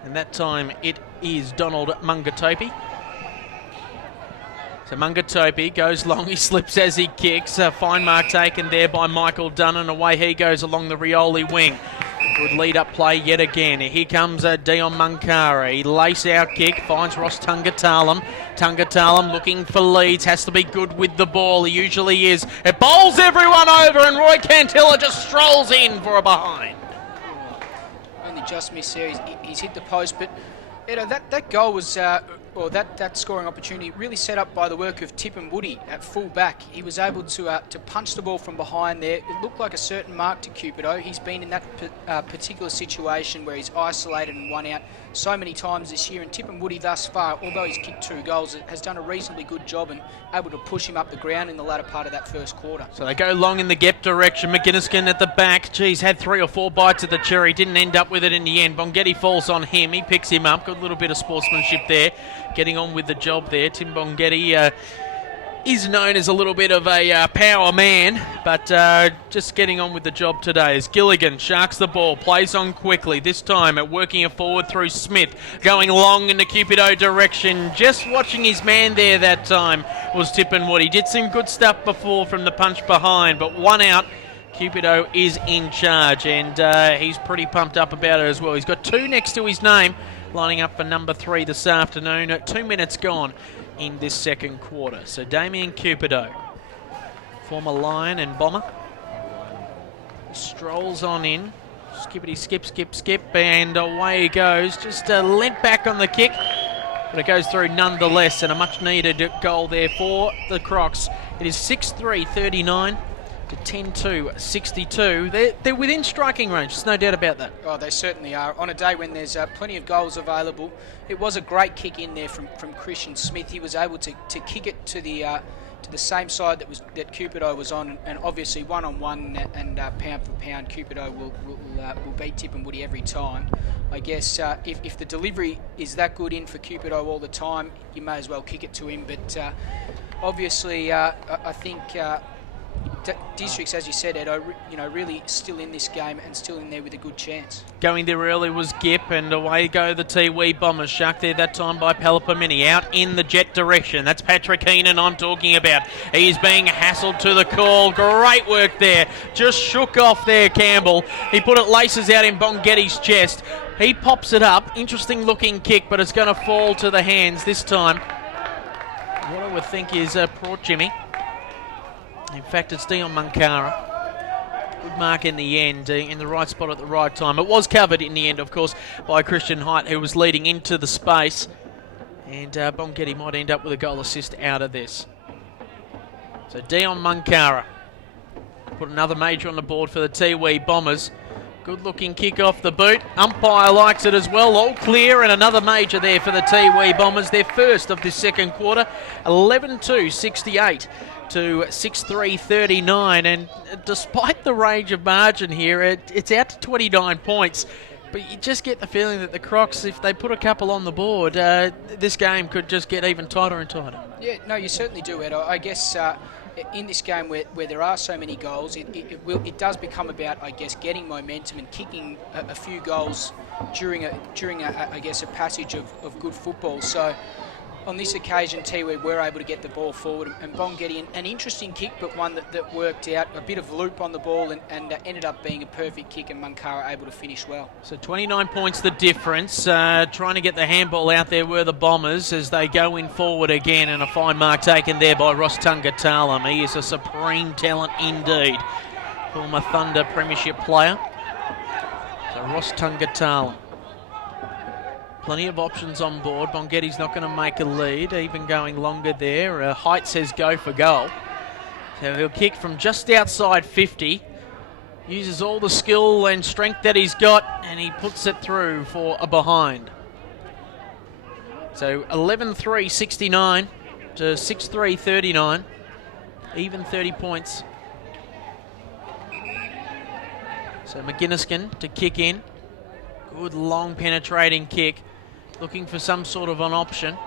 and that time it is Donald Mungatopi. So Mungatopi goes long, he slips as he kicks. A fine mark taken there by Michael Dunn, away he goes along the Rioli wing. Good lead-up play yet again. Here comes Dion Munkara. He lace out kick, finds Ross Tungatalam. Tungatalam looking for leads, has to be good with the ball. He usually is. It bowls everyone over, and Roy Cantilla just strolls in for a behind. Only just missed there. He's hit the post, but you know, that goal was, or that scoring opportunity really set up by the work of Tippin Woody at full back. He was able to punch the ball from behind there. It looked like a certain mark to Cupido. He's been in that particular situation where he's isolated and won out so many times this year, and Tippin Woody thus far, although he's kicked 2 goals, has done a reasonably good job and able to push him up the ground in the latter part of that first quarter. So they go long in the Gep direction. McGinniskin at the back. Geez, had 3 or 4 bites of the cherry. Didn't end up with it in the end. Bongetti falls on him. He picks him up. Good little bit of sportsmanship there. Getting on with the job there. Tim Bongetti is known as a little bit of a power man, but just getting on with the job today as Gilligan sharks the ball, plays on quickly, this time working it forward through Smith, going long in the Cupido direction. Just watching his man there that time was Tippin Wood. He did some good stuff before from the punch behind, but 1 out. Cupido is in charge, and he's pretty pumped up about it as well. He's got 2 next to his name, lining up for number 3 this afternoon. 2 minutes gone in this second quarter. So Damien Cupido, former Lion and Bomber, strolls on in. Skippity skip, skip, skip, and away he goes. Just lent back on the kick, but it goes through nonetheless, and a much needed goal there for the Crocs. It is 6-3-39 to 10-2-62. They're within striking range, there's no doubt about that. Oh, they certainly are. On a day when there's plenty of goals available, it was a great kick in there from Christian Smith. He was able to kick it to the same side that Cupido was on, and obviously one-on-one and pound for pound, Cupido will beat Tippin Woody every time. I guess if the delivery is that good in for Cupido all the time, you may as well kick it to him. But obviously, I think Districts, as you said, Edo, really still in this game and still in there with a good chance. Going there early was Gip, and away go the Tiwi Bombers. Shark there that time by Palapamini. Out in the jet direction. That's Patrick Heenan I'm talking about. He's being hassled to the call. Great work there. Just shook off there, Campbell. He put it laces out in Bongetti's chest. He pops it up. Interesting looking kick, but it's going to fall to the hands this time. What I would think is Port Jimmy. In fact, it's Dion Munkara. Good mark in the end, in the right spot at the right time. It was covered in the end, of course, by Christian Height, who was leading into the space. And Bongetti might end up with a goal assist out of this. So Dion Munkara put another major on the board for the Tiwi Bombers. Good looking kick off the boot. Umpire likes it as well. All clear, and another major there for the Tiwi Bombers. Their first of this second quarter. 11-2-68. To 6-3-39, and despite the range of margin here, it's out to 29 points. But you just get the feeling that the Crocs, if they put a couple on the board, this game could just get even tighter and tighter. Yeah, no, you certainly do, Ed. I guess in this game where there are so many goals, it does become about, I guess, getting momentum and kicking a few goals during I guess, a passage of good football. So on this occasion, Tiwi were able to get the ball forward, and Bongetti, an interesting kick, but one that worked out. A bit of loop on the ball and ended up being a perfect kick, and Munkara able to finish well. So 29 points the difference. Trying to get the handball out there were the Bombers as they go in forward again, and a fine mark taken there by Ross Tungatalam. He is a supreme talent indeed. Former Thunder Premiership player. So Ross Tungatalam Plenty of options on board. Bonghetti's not going to make a lead, even going longer there. Height says go for goal. So he'll kick from just outside 50. Uses all the skill and strength that he's got, and he puts it through for a behind. So 11-3-69 to 6-3-39. Even 30 points. So McGinniskin to kick in. Good long penetrating kick. Looking for some sort of an option.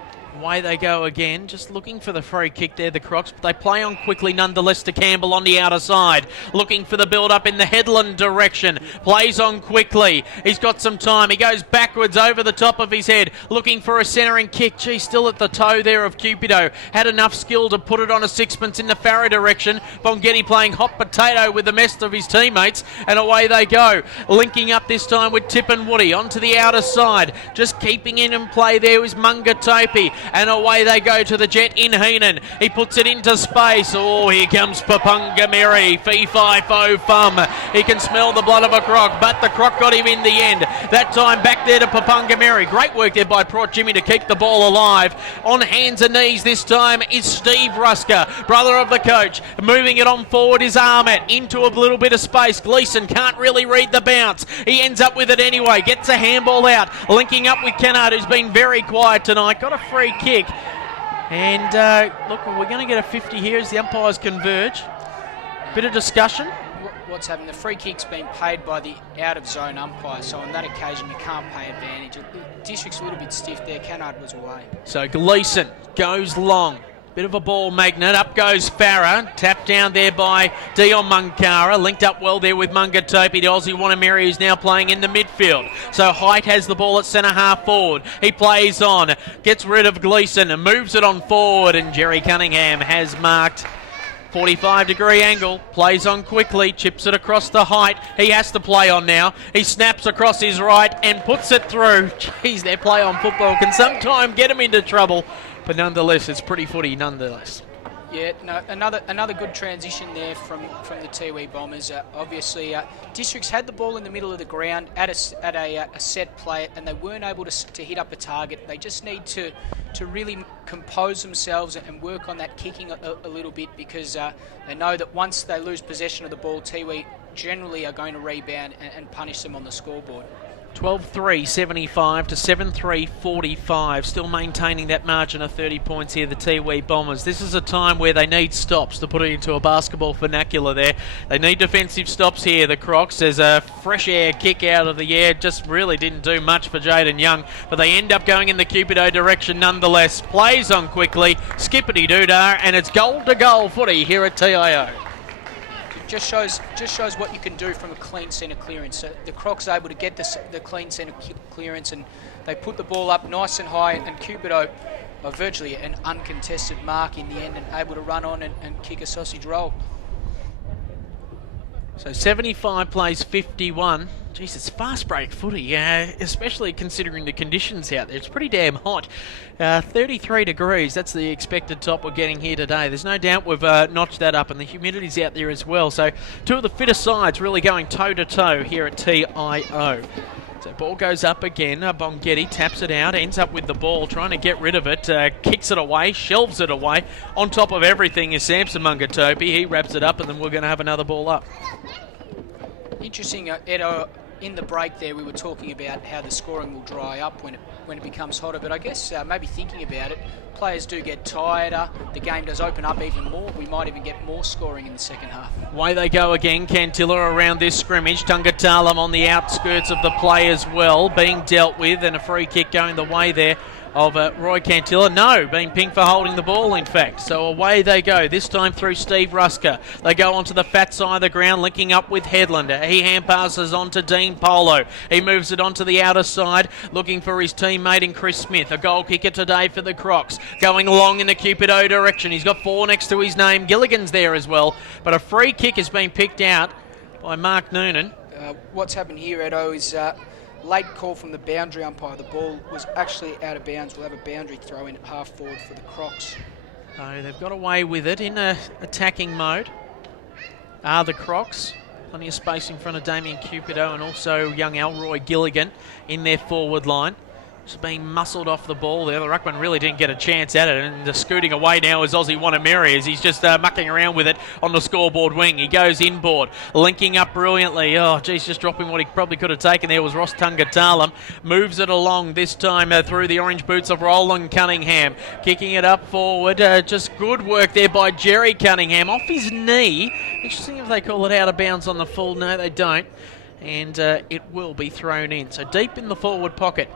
Away they go again, just looking for the free kick there, the Crocs, but they play on quickly nonetheless to Campbell on the outer side, looking for the build-up in the headland direction, plays on quickly, he's got some time, he goes backwards over the top of his head, looking for a centering kick, gee, still at the toe there of Cupido, had enough skill to put it on a sixpence in the Farah direction, Bonghetti playing hot potato with the rest of his teammates, and away they go, linking up this time with Tip and Woody, onto the outer side, just keeping in play there is Mungatopi, and away they go to the jet in Heenan. He puts it into space. Oh, here comes Papungamiri. Fee-fi-fo-fum. He can smell the blood of a croc, but the croc got him in the end. That time back there to Papungamiri. Great work there by Port Jimmy to keep the ball alive. On hands and knees this time is Steve Rusker, brother of the coach. Moving it on forward is Ahmet. Into a little bit of space. Gleeson can't really read the bounce. He ends up with it anyway. Gets a handball out. Linking up with Kennard, who's been very quiet tonight. Got a free kick. And look, we're going to get a 50 here as the umpires converge. Bit of discussion. What's happening? The free kick's been paid by the out-of-zone umpire, so on that occasion you can't pay advantage. The district's a little bit stiff there. Kennard was away. So Gleeson goes long. Bit of a ball magnet. Up goes Farah. Tapped down there by Dion Munkara. Linked up well there with Mungatopi. The Aussie Wanamiri, who's now playing in the midfield. So Height has the ball at centre half forward. He plays on. Gets rid of Gleeson and moves it on forward. And Jerry Cunningham has marked 45-degree angle. Plays on quickly. Chips it across the Height. He has to play on now. He snaps across his right and puts it through. Jeez, their play on football can sometimes get him into trouble. But nonetheless, it's pretty footy nonetheless. Yeah, no, another good transition there from the Tiwi Bombers. Obviously, Districts had the ball in the middle of the ground at a set play, and they weren't able to hit up a target. They just need to really compose themselves and work on that kicking a little bit, because they know that once they lose possession of the ball, Tiwi generally are going to rebound and punish them on the scoreboard. 12-3-75 to 7-3-45. Still maintaining that margin of 30 points here, the Tiwi Bombers. This is a time where they need stops, to put it into a basketball vernacular there. They need defensive stops here, the Crocs. There's a fresh air kick out of the air. Just really didn't do much for Jaden Young, but they end up going in the Cupido direction nonetheless. Plays on quickly, skippity-doo-dah, and it's goal-to-goal footy here at TIO. Just shows what you can do from a clean centre clearance. So the Crocs are able to get the clean centre clearance, and they put the ball up nice and high, and Cupido are virtually an uncontested mark in the end and able to run on and kick a sausage roll. So 75 plays 51. Jeez, it's fast break footy, especially considering the conditions out there. It's pretty damn hot. 33 degrees, that's the expected top we're getting here today. There's no doubt we've notched that up, and the humidity's out there as well. So two of the fitter sides really going toe-to-toe here at TIO. So ball goes up again. Bonghetti taps it out, ends up with the ball, trying to get rid of it, kicks it away, shelves it away. On top of everything is Samson Mungatopi. He wraps it up, and then we're going to have another ball up. Interesting, Edo. In the break there, we were talking about how the scoring will dry up when it becomes hotter, but I guess maybe thinking about it, players do get tireder, the game does open up even more, we might even get more scoring in the second half. Away they go again, Cantilla around this scrimmage, Tungatalam on the outskirts of the play as well, being dealt with, and a free kick going the way there of Roy Cantilla. No, being pinged for holding the ball, in fact. So away they go, this time through Steve Rusker. They go onto the fat side of the ground, linking up with Headland. He hand passes on to Dean Polo. He moves it onto the outer side, looking for his teammate in Chris Smith. A goal kicker today for the Crocs. Going along in the Cupido direction. He's got 4 next to his name. Gilligan's there as well. But a free kick has been picked out by Mark Noonan. What's happened here, Edo, is late call from the boundary umpire. The ball was actually out of bounds. We'll have a boundary throw in at half forward for the Crocs. So they've got away with it in attacking mode. The Crocs. Plenty of space in front of Damien Cupido and also young Elroy Gilligan in their forward line. Just being muscled off the ball there. The ruckman really didn't get a chance at it, and scooting away now is Aussie Wanamiri as he's just mucking around with it on the scoreboard wing. He goes inboard, linking up brilliantly. Oh, geez, just dropping what he probably could have taken there was Ross Tungatalum. Moves it along this time through the orange boots of Roland Cunningham. Kicking it up forward. Just good work there by Jerry Cunningham. Off his knee. Interesting if they call it out of bounds on the full. No, they don't. And it will be thrown in. So deep in the forward pocket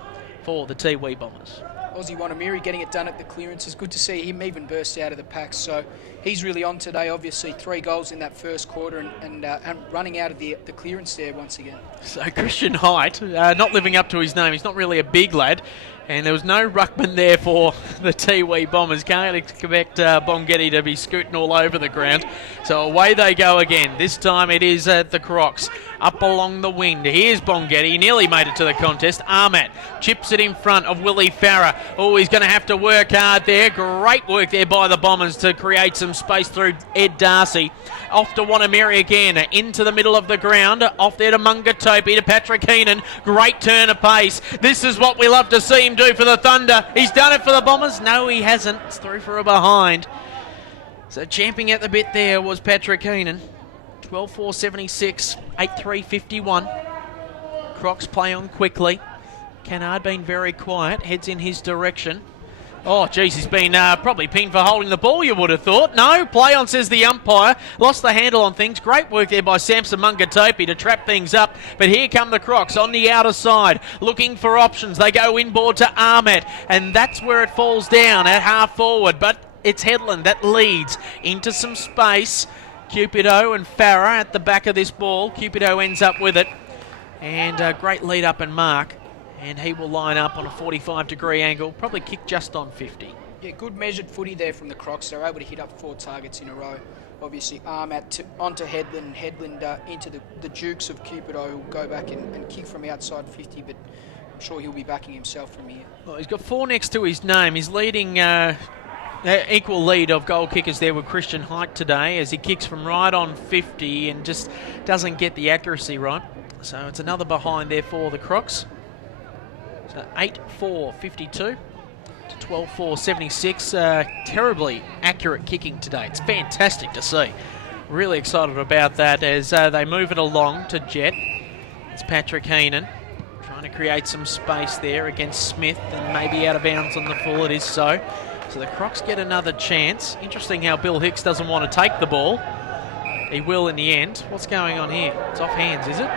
for the Tiwi Bombers. Aussie Wanamiri getting it done at the clearance. It's good to see him even burst out of the pack. So he's really on today. Obviously 3 goals in that first quarter and running out of the clearance there once again. So Christian Height, not living up to his name. He's not really a big lad. And there was no ruckman there for the Tiwi Bombers. Can't expect Bongetti to be scooting all over the ground. So away they go again. This time it is the Crocs. Up along the wing. Here's Bongetti. He nearly made it to the contest. Armat chips it in front of Willie Farah. Oh, he's going to have to work hard there. Great work there by the Bombers to create some space through Ed Darcy. Off to Wanamiri again. Into the middle of the ground. Off there to Mungatopi, to Patrick Heenan. Great turn of pace. This is what we love to see him do for the Thunder. He's done it for the Bombers. No, he hasn't. It's through for a behind. So champing at the bit there was Patrick Heenan. 12-4-76, 8-3-51. Crocs play on quickly. Kennard been very quiet, heads in his direction. Oh, geez, he's been probably pinged for holding the ball, you would have thought. No, play on, says the umpire. Lost the handle on things. Great work there by Samson Mungatopi to trap things up. But here come the Crocs on the outer side, looking for options. They go inboard to Ahmed, and that's where it falls down at half forward. But it's Headland that leads into some space. Cupido and Farah at the back of this ball. Cupido ends up with it. And a great lead up and mark. And he will line up on a 45-degree angle. Probably kick just on 50. Yeah, good measured footy there from the Crocs. They're able to hit up 4 targets in a row. Obviously, onto Headland, and Headland into the Dukes of Cupido, who'll go back and kick from outside 50, but I'm sure he'll be backing himself from here. Well, he's got 4 next to his name. He's leading... equal lead of goal kickers there with Christian Height today as he kicks from right on 50 and just doesn't get the accuracy right. So it's another behind there for the Crocs. So 8-4-52 to 12-4-76. Terribly accurate kicking today. It's fantastic to see. Really excited about that as they move it along to Jet. It's Patrick Heenan trying to create some space there against Smith and maybe out of bounds on the full. It is so. So the Crocs get another chance. Interesting how Bill Hicks doesn't want to take the ball. He will in the end. What's going on here? It's off hands, is it?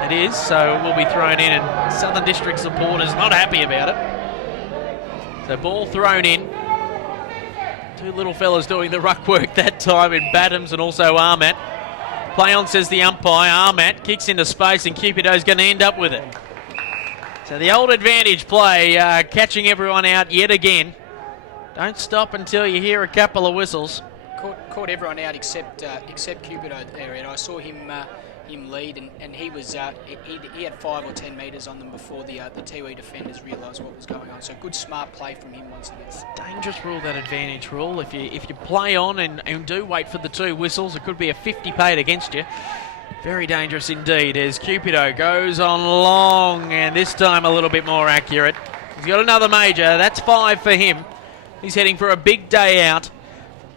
It is, so it will be thrown in, and Southern District supporters not happy about it. So ball thrown in. 2 little fellas doing the ruck work that time in Badhams and also Armat. Play on, says the umpire. Armat kicks into space, and Cupido's going to end up with it. So the old advantage play, catching everyone out yet again. Don't stop until you hear a couple of whistles. Caught everyone out except Cupido there, and I saw him lead, and he was he had 5 or 10 metres on them before the Tiwi defenders realised what was going on. So good smart play from him once again. It's a dangerous rule, that advantage rule. If you play on and do wait for the 2 whistles, it could be a 50 paid against you. Very dangerous indeed as Cupido goes on long, and this time a little bit more accurate. He's got another major. That's 5 for him. He's heading for a big day out.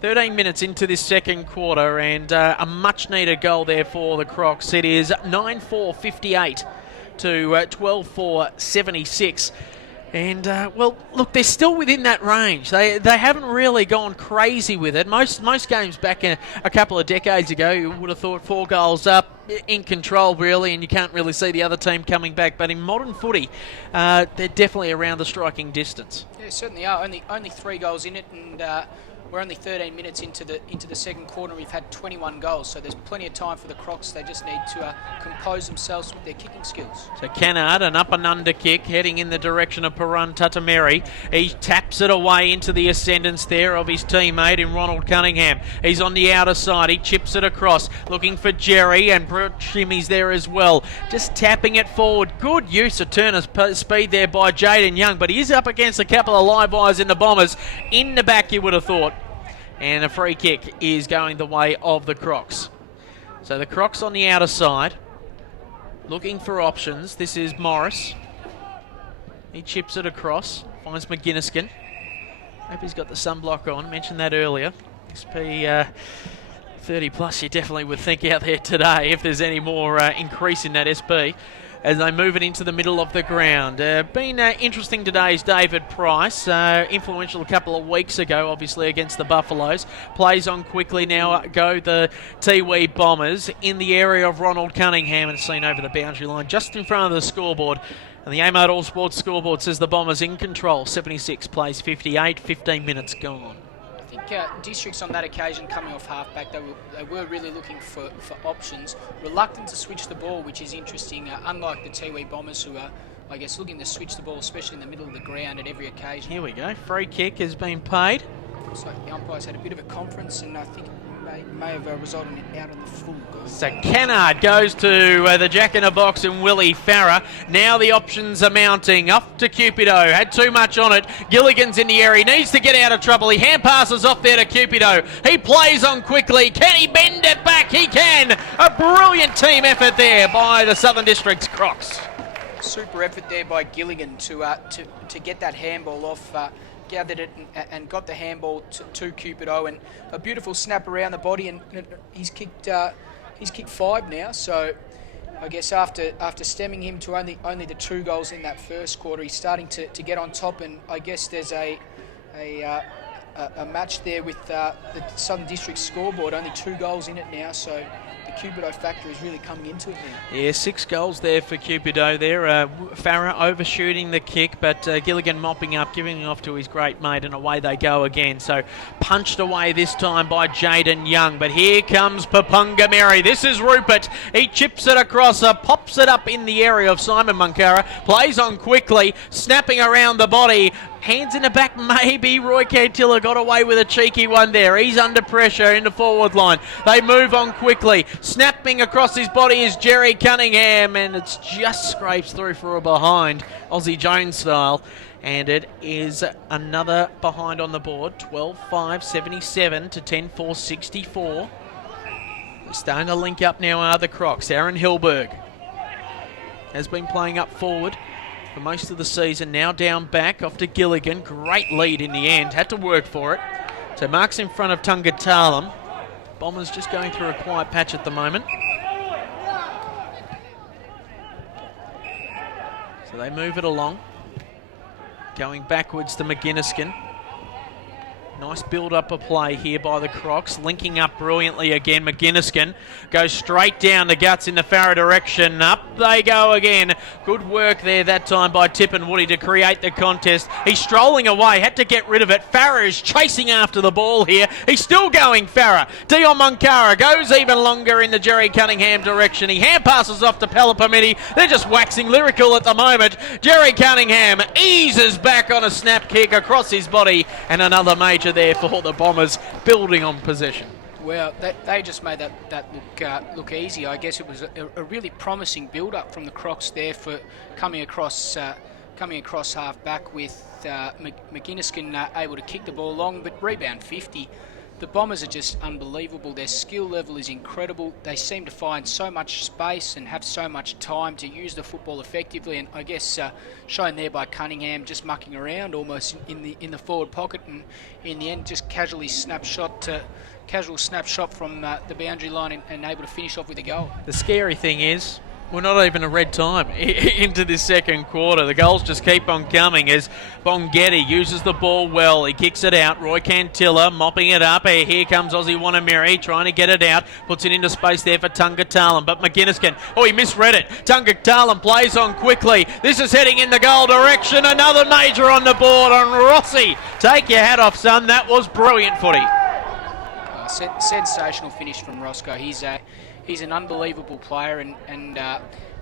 13 minutes into this second quarter, and a much-needed goal there for the Crocs. It is 9-4-58 to 12-4-76. And, well, look, they're still within that range. They haven't really gone crazy with it. Most games back a couple of decades ago, you would have thought 4 goals up, in control, really, and you can't really see the other team coming back. But in modern footy, they're definitely around the striking distance. Yeah, certainly are. Only 3 goals in it, and we're only 13 minutes into the second quarter. We've had 21 goals, so there's plenty of time for the Crocs. They just need to compose themselves with their kicking skills. So Kennard, an up and under kick, heading in the direction of Perun Tatameri. He taps it away into the ascendance there of his teammate in Ronald Cunningham. He's on the outer side. He chips it across, looking for Jerry, and Jimmy's there as well. Just tapping it forward. Good use of turn of speed there by Jaden Young, but he is up against a couple of live wires in the Bombers. In the back, you would have thought. And a free kick is going the way of the Crocs. So the Crocs on the outer side, looking for options. This is Morris. He chips it across, finds McGinniskin. Hope he's got the sunblock on, mentioned that earlier. XP 30 plus, you definitely would think out there today if there's any more increase in that SP. As they move it into the middle of the ground. Been interesting today is David Price, influential a couple of weeks ago, obviously, against the Buffaloes. Plays on quickly now, go the Tiwi Bombers in the area of Ronald Cunningham and seen over the boundary line just in front of the scoreboard. And the Amart All Sports scoreboard says the Bombers in control. 76 plays 58, 15 minutes gone. I think Districts on that occasion coming off halfback, they were really looking for options. Reluctant to switch the ball, which is interesting, unlike the Tiwi Bombers who are, I guess, looking to switch the ball, especially in the middle of the ground at every occasion. Here we go. Free kick has been paid. Looks like the umpires had a bit of a conference and I think may have resulted in out on the full goal. So Kennard goes to the jack-in-a-box and Willie Farrer. Now the options are mounting. Off to Cupido. Had too much on it. Gilligan's in the area. He needs to get out of trouble. He hand passes off there to Cupido. He plays on quickly. Can he bend it back? He can. A brilliant team effort there by the Southern District's Crocs. Super effort there by Gilligan to get that handball off. Gathered it and got the handball to Cupido, and a beautiful snap around the body, and he's kicked 5 now. So I guess after stemming him to only the 2 goals in that first quarter, he's starting to get on top, and I guess there's a match there with the Southern District scoreboard, only 2 goals in it now, so the Cupido factor is really coming into it now. Yeah, 6 goals there for Cupido there. Farrer overshooting the kick, but Gilligan mopping up, giving it off to his great mate, and away they go again. So punched away this time by Jaden Young, but here comes Papunga Mary. This is Rupert. He chips it across, pops it up in the area of Simon Munkara, plays on quickly, snapping around the body. Hands in the back, maybe. Roy Cantilla got away with a cheeky one there. He's under pressure in the forward line. They move on quickly. Snapping across his body is Jerry Cunningham, and it's just scrapes through for a behind, Aussie Jones style. And it is another behind on the board. 12-5, 77 to 10-4, 64. We're starting to link up now are the Crocs. Aaron Hilberg has been playing up forward for most of the season, now down back off to Gilligan. Great lead in the end, had to work for it. So Mark's in front of Tungatalum. Bombers just going through a quiet patch at the moment. So they move it along. Going backwards to McGinniskin. Nice build-up of play here by the Crocs. Linking up brilliantly again. McGinniskin goes straight down the guts in the Farrer direction. Up they go again. Good work there that time by Tip and Woody to create the contest. He's strolling away. Had to get rid of it. Farrer is chasing after the ball here. He's still going, Farrer. Dion Munkara goes even longer in the Jerry Cunningham direction. He hand passes off to Pelopamiti. They're just waxing lyrical at the moment. Jerry Cunningham eases back on a snap kick across his body, and another major there for the Bombers, building on possession. Well, they just made that look easy. I guess it was a really promising build-up from the Crocs there for coming across half back with McGinniskin able to kick the ball long, but rebound 50. The Bombers are just unbelievable. Their skill level is incredible. They seem to find so much space and have so much time to use the football effectively. And I guess shown there by Cunningham, just mucking around almost in the forward pocket, and in the end just casual snapshot from the boundary line and able to finish off with a goal. The scary thing is, we're not even a red time into this second quarter. The goals just keep on coming as Bonghetti uses the ball well. He kicks it out. Roy Cantilla mopping it up. Here comes Aussie Wanamiri trying to get it out. Puts it into space there for Tungatalum. But McGinniskin, he misread it. Tungatalum plays on quickly. This is heading in the goal direction. Another major on the board on Rossi. Take your hat off, son. That was brilliant footy. Sensational finish from Roscoe. He's an unbelievable player, and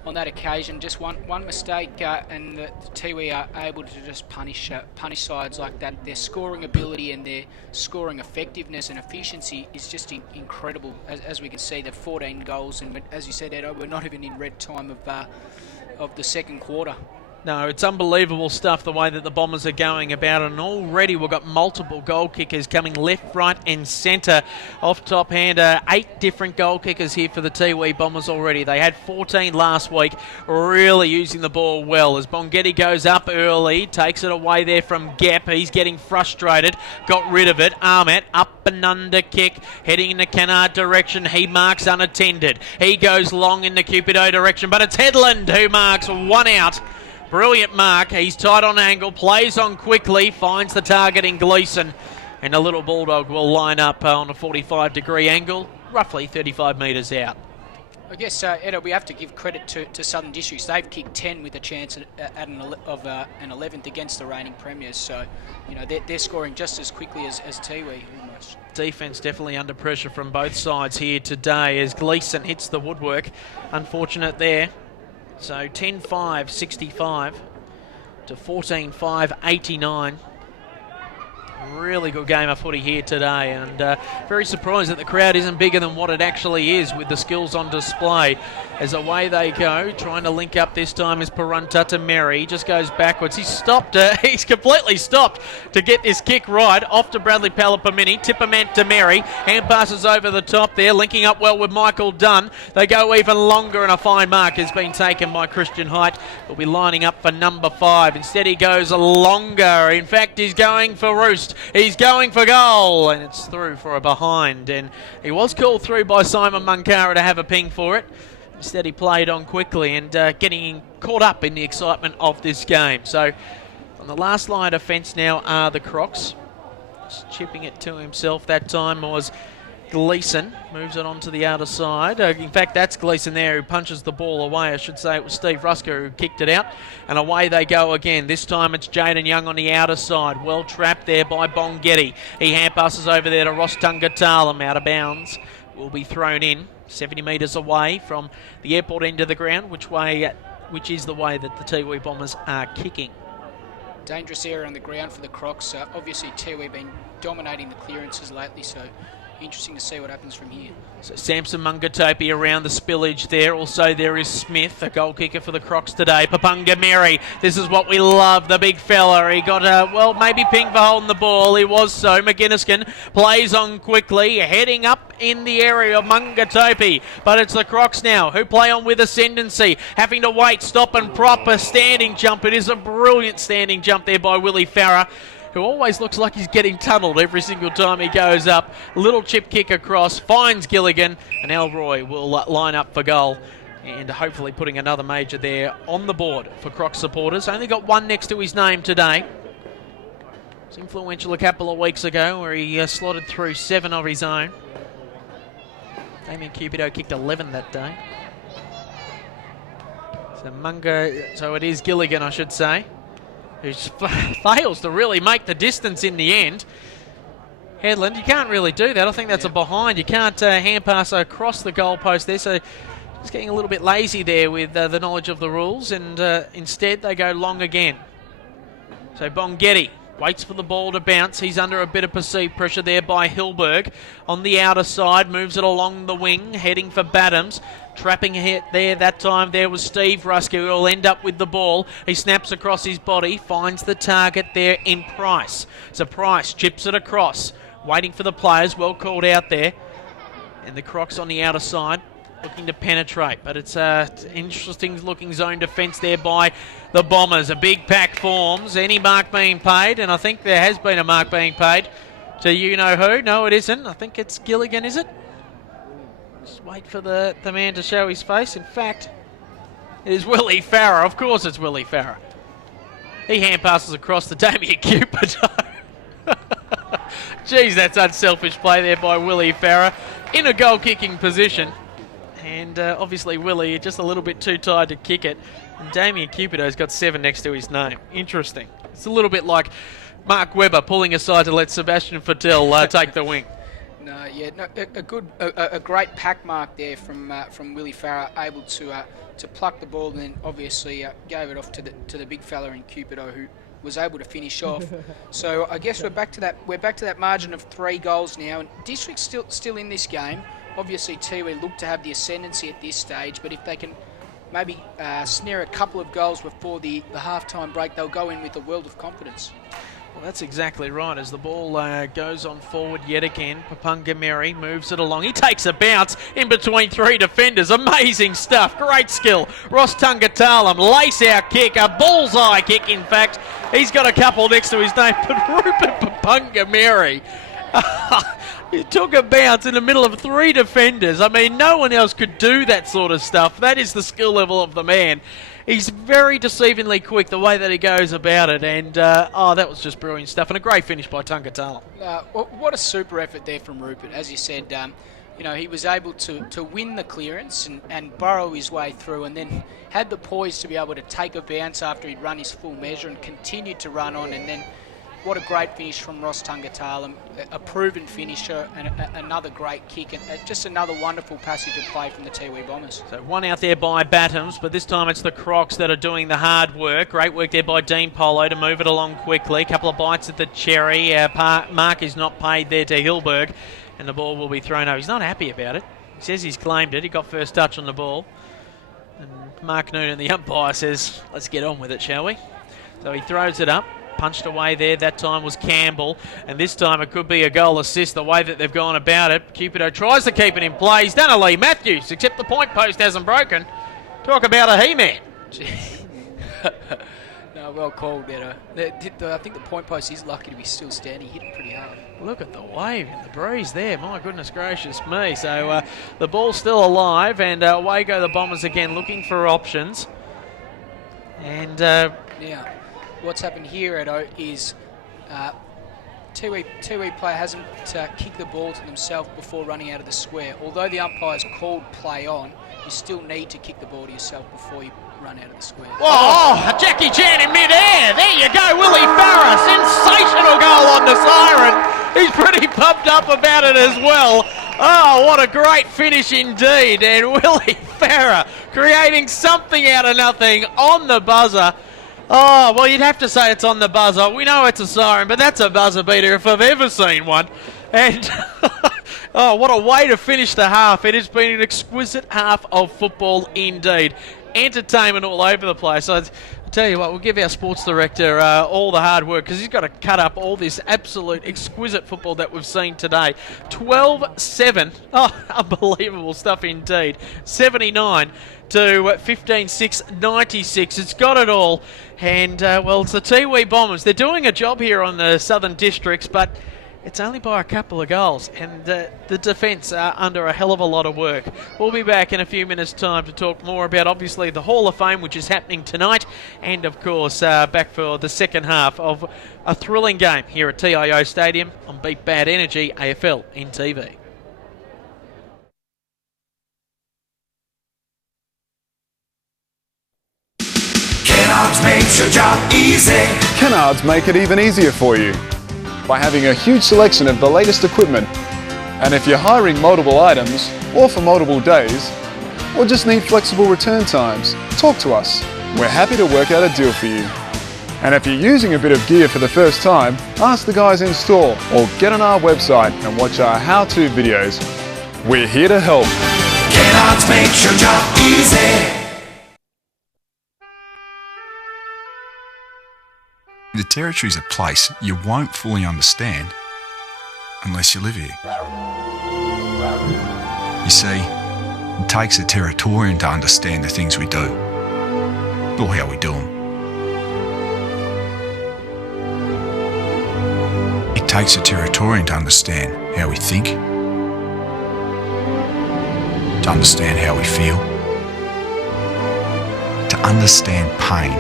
on that occasion, just one mistake, and the Tiwi are able to just punish sides like that. Their scoring ability and their scoring effectiveness and efficiency is just incredible. As we can see, the 14 goals, and as you said, Edo, we're not even in red time of the second quarter. No, it's unbelievable stuff the way that the Bombers are going about it, and already we've got multiple goal kickers coming left, right and centre. Off top hander, 8 different goal kickers here for the Tiwi Bombers already. They had 14 last week, really using the ball well as Bonghetti goes up early, takes it away there from Gep. He's getting frustrated, got rid of it. Ahmet up and under kick, heading in the Kennard direction. He marks unattended. He goes long in the Cupido direction, but it's Headland who marks one out. Brilliant mark. He's tight on angle, plays on quickly, finds the target in Gleeson. And the little Bulldog will line up on a 45-degree angle, roughly 35 metres out. I guess, Edo, we have to give credit to Southern Districts. They've kicked 10 with a chance at an 11th against the reigning premiers. So, you know, they're scoring just as quickly as Tiwi almost. Defence definitely under pressure from both sides here today as Gleeson hits the woodwork. Unfortunate there. So 10-5, 65 to 14-5, 89. Really good game of footy here today, and very surprised that the crowd isn't bigger than what it actually is with the skills on display. As away they go, trying to link up this time is Parunta to Merry. He just goes backwards. He's stopped. He's completely stopped to get this kick right. Off to Bradley Palapamini. Tipperment to Merry. Hand passes over the top there, linking up well with Michael Dunn. They go even longer, and a fine mark has been taken by Christian Height. Will be lining up for number 5. Instead he goes longer. In fact, he's going for Roost. He's going for goal, and it's through for a behind. And he was called through by Simon Munkara to have a ping for it. Instead, he played on quickly and getting caught up in the excitement of this game. So, on the last line of defence now are the Crocs. Just chipping it to himself that time was Gleeson. Moves it onto the outer side. In fact, that's Gleeson there who punches the ball away. I should say it was Steve Rusker who kicked it out. And away they go again. This time it's Jaden Young on the outer side. Well trapped there by Bonghetti. He hand passes over there to Ross Tungatalum. Out of bounds. Will be thrown in 70 metres away from the airport end of the ground, which is the way that the Tiwi Bombers are kicking. Dangerous area on the ground for the Crocs. Obviously, Tiwi been dominating the clearances lately, so interesting to see what happens from here. So Samson Mungatopi around the spillage there. Also there is Smith, a goal kicker for the Crocs today. Papunga Mary, this is what we love, the big fella. He got maybe pinged for holding the ball. He was so. McGinniskin plays on quickly, heading up in the area of Mungatopi. But it's the Crocs now who play on with ascendancy, having to wait, stop and proper standing jump. It is a brilliant standing jump there by Willie Farrer, who always looks like he's getting tunnelled every single time he goes up. Little chip kick across, finds Gilligan, and Elroy will line up for goal. And hopefully putting another major there on the board for Crocs supporters. Only got one next to his name today. It was influential a couple of weeks ago where he slotted through 7 of his own. Damien Cupido kicked 11 that day. So it is Gilligan, I should say, who fails to really make the distance in the end. Headland, you can't really do that. I think that's a behind. You can't hand pass across the goalpost there, so just getting a little bit lazy there with the knowledge of the rules, and instead they go long again. So Bonghetti waits for the ball to bounce. He's under a bit of perceived pressure there by Hilberg. On the outer side, moves it along the wing, heading for Badhams. Trapping it there that time there was Steve Rusker, who will end up with the ball. He snaps across his body, finds the target there in Price. So Price chips it across, waiting for the players, well called out there. And the Crocs on the outer side, looking to penetrate, but it's an interesting looking zone defence there by the Bombers. A big pack forms, any mark being paid, and I think there has been a mark being paid to you-know-who. No, it isn't. I think it's Gilligan, is it? Just wait for the man to show his face. In fact, it is Willie Farrer. Of course it's Willie Farrer. He hand passes across to Damien Cupido. Geez, that's unselfish play there by Willie Farrer in a goal-kicking position. And obviously Willie just a little bit too tired to kick it. And Damien Cupido's got 7 next to his name. Interesting. It's a little bit like Mark Webber pulling aside to let Sebastian Fattel take the wing. A great pack mark there from Willie Farrer, able to pluck the ball and then obviously gave it off to the big fella in Cupido, who was able to finish off. So I guess we're back to that margin of 3 goals now, and District's still in this game. Obviously, Tiwi look to have the ascendancy at this stage, but if they can maybe snare a couple of goals before the half-time break, they'll go in with a world of confidence. Well, that's exactly right. As the ball goes on forward yet again, Papunga Mary moves it along. He takes a bounce in between three defenders. Amazing stuff. Great skill. Ross Tungatalam, lace-out kick, a bullseye kick, in fact. He's got a couple next to his name, but Rupert Papunga Mary, he took a bounce in the middle of three defenders. I mean, no one else could do that sort of stuff. That is the skill level of the man. He's very deceivingly quick the way that he goes about it, and that was just brilliant stuff, and a great finish by Tungatalam. What a super effort there from Rupert. As you said, he was able to win the clearance and burrow his way through, and then had the poise to be able to take a bounce after he'd run his full measure and continued to run on, and then what a great finish from Ross Tungatalam, a proven finisher, and another great kick, and just another wonderful passage of play from the Tiwi Bombers. So one out there by Battams, but this time it's the Crocs that are doing the hard work. Great work there by Dean Polo to move it along quickly. A couple of bites at the cherry. Mark is not paid there to Hilberg, and the ball will be thrown over. He's not happy about it. He says he's claimed it. He got first touch on the ball. And Mark Noonan, the umpire, says, let's get on with it, shall we? So he throws it up. Punched away there. That time was Campbell, and this time it could be a goal assist the way that they've gone about it. Cupido tries to keep it in play. He's done a Lee Matthews, except the point post hasn't broken. Talk about a he-man. No, well called, Edo. I think the point post is lucky to be still standing. He hit it pretty hard. Look at the wave and the breeze there. My goodness gracious me. So the ball's still alive, and away go the Bombers again, looking for options. And yeah. What's happened here, Edo, is Tiwi player hasn't kicked the ball to themselves before running out of the square. Although the umpire's called play on, you still need to kick the ball to yourself before you run out of the square. Oh, Jackie Chan in mid-air. There you go, Willie Farah. Sensational goal on the siren. He's pretty pumped up about it as well. Oh, what a great finish indeed. And Willie Farah creating something out of nothing on the buzzer. Oh, well, you'd have to say it's on the buzzer. We know it's a siren, but that's a buzzer beater if I've ever seen one. And, oh, what a way to finish the half. It has been an exquisite half of football indeed. Entertainment all over the place. So I tell you what, we'll give our sports director all the hard work, because he's got to cut up all this absolute exquisite football that we've seen today. 12-7. Oh, unbelievable stuff indeed. 79 to 15-6, 96. It's got it all. And, well, it's the Tiwi Bombers. They're doing a job here on the Southern Districts, but it's only by a couple of goals. And the defence are under a hell of a lot of work. We'll be back in a few minutes' time to talk more about, obviously, the Hall of Fame, which is happening tonight. And, of course, back for the second half of a thrilling game here at TIO Stadium on Beat Bad Energy, AFL NTV. Kennards makes your job easy. Kennards make it even easier for you by having a huge selection of the latest equipment. And if you're hiring multiple items, or for multiple days, or just need flexible return times, talk to us. We're happy to work out a deal for you. And if you're using a bit of gear for the first time, ask the guys in store or get on our website and watch our how-to videos. We're here to help. Kennards makes your job easy. The Territory's a place you won't fully understand unless you live here. You see, it takes a Territorian to understand the things we do, or how we do them. It takes a Territorian to understand how we think, to understand how we feel, to understand pain,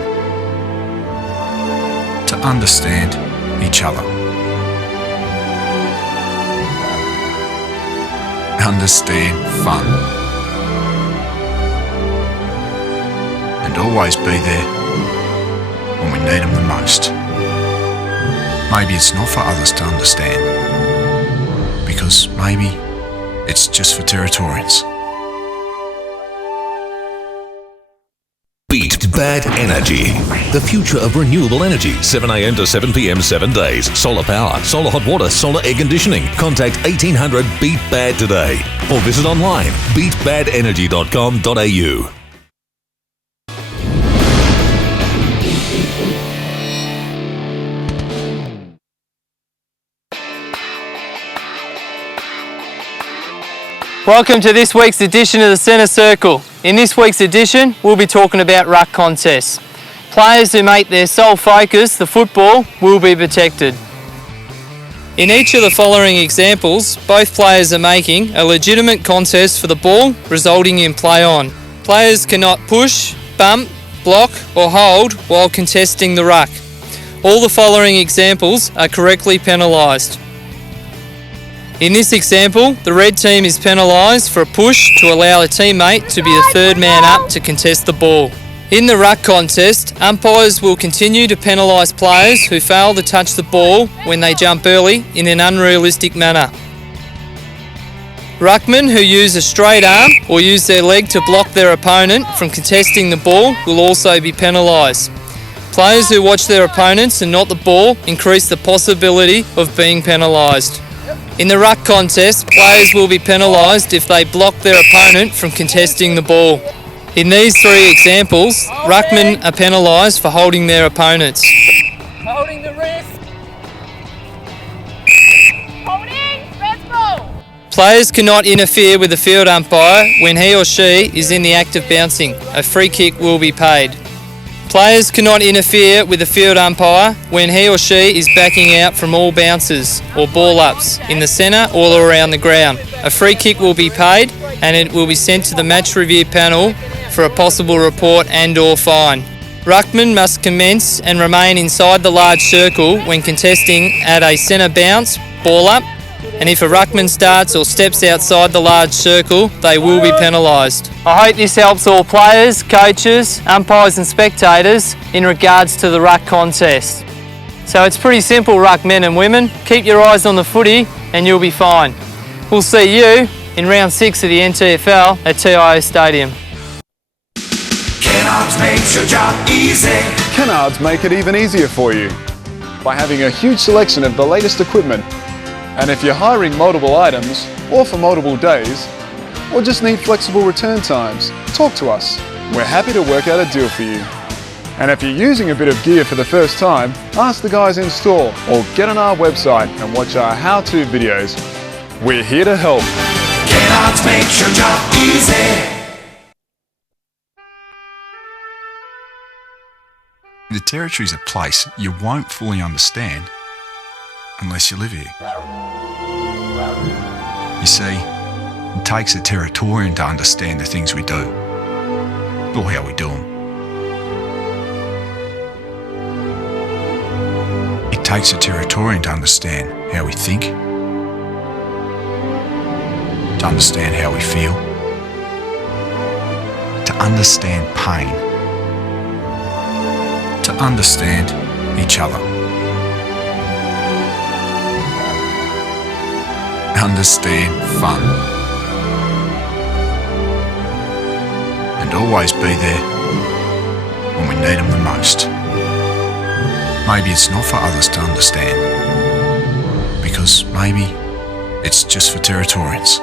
to understand each other. Understand fun. And always be there when we need them the most. Maybe it's not for others to understand, because maybe it's just for Territorians. Beat Bad Energy. The future of renewable energy. 7am to 7pm 7 days. Solar power, solar hot water, solar air conditioning. Contact 1800 Beat Bad today. Or visit online beatbadenergy.com.au. Welcome to this week's edition of the Centre Circle. In this week's edition, we'll be talking about ruck contests. Players who make their sole focus the football will be protected. In each of the following examples, both players are making a legitimate contest for the ball, resulting in play on. Players cannot push, bump, block or hold while contesting the ruck. All the following examples are correctly penalised. In this example, the red team is penalised for a push to allow a teammate to be the third man up to contest the ball. In the ruck contest, umpires will continue to penalise players who fail to touch the ball when they jump early in an unrealistic manner. Ruckmen who use a straight arm or use their leg to block their opponent from contesting the ball will also be penalised. Players who watch their opponents and not the ball increase the possibility of being penalised. In the ruck contest, players will be penalised if they block their opponent from contesting the ball. In these three examples, ruckmen are penalised for holding their opponents. Holding the wrist. Holding. Red ball. Players cannot interfere with the field umpire when he or she is in the act of bouncing. A free kick will be paid. Players cannot interfere with the field umpire when he or she is backing out from all bounces or ball-ups in the centre or around the ground. A free kick will be paid and it will be sent to the match review panel for a possible report and or fine. Ruckmen must commence and remain inside the large circle when contesting at a centre bounce, ball-up, and if a ruckman starts or steps outside the large circle, they will be penalised. I hope this helps all players, coaches, umpires and spectators in regards to the ruck contest. So it's pretty simple, ruck men and women. Keep your eyes on the footy and you'll be fine. We'll see you in round 6 of the NTFL at TIO Stadium. Kennards makes your job easy. Kennards make it even easier for you by having a huge selection of the latest equipment. And if you're hiring multiple items, or for multiple days, or just need flexible return times, talk to us. We're happy to work out a deal for you. And if you're using a bit of gear for the first time, ask the guys in store or get on our website and watch our how-to videos. We're here to help. Kennards makes your job easy. The Territory's a place you won't fully understand unless you live here. You see, it takes a Territorian to understand the things we do, or how we do them. It takes a Territorian to understand how we think, to understand how we feel, to understand pain, to understand each other. Understand fun. And always be there when we need them the most. Maybe it's not for others to understand, because maybe it's just for Territorians.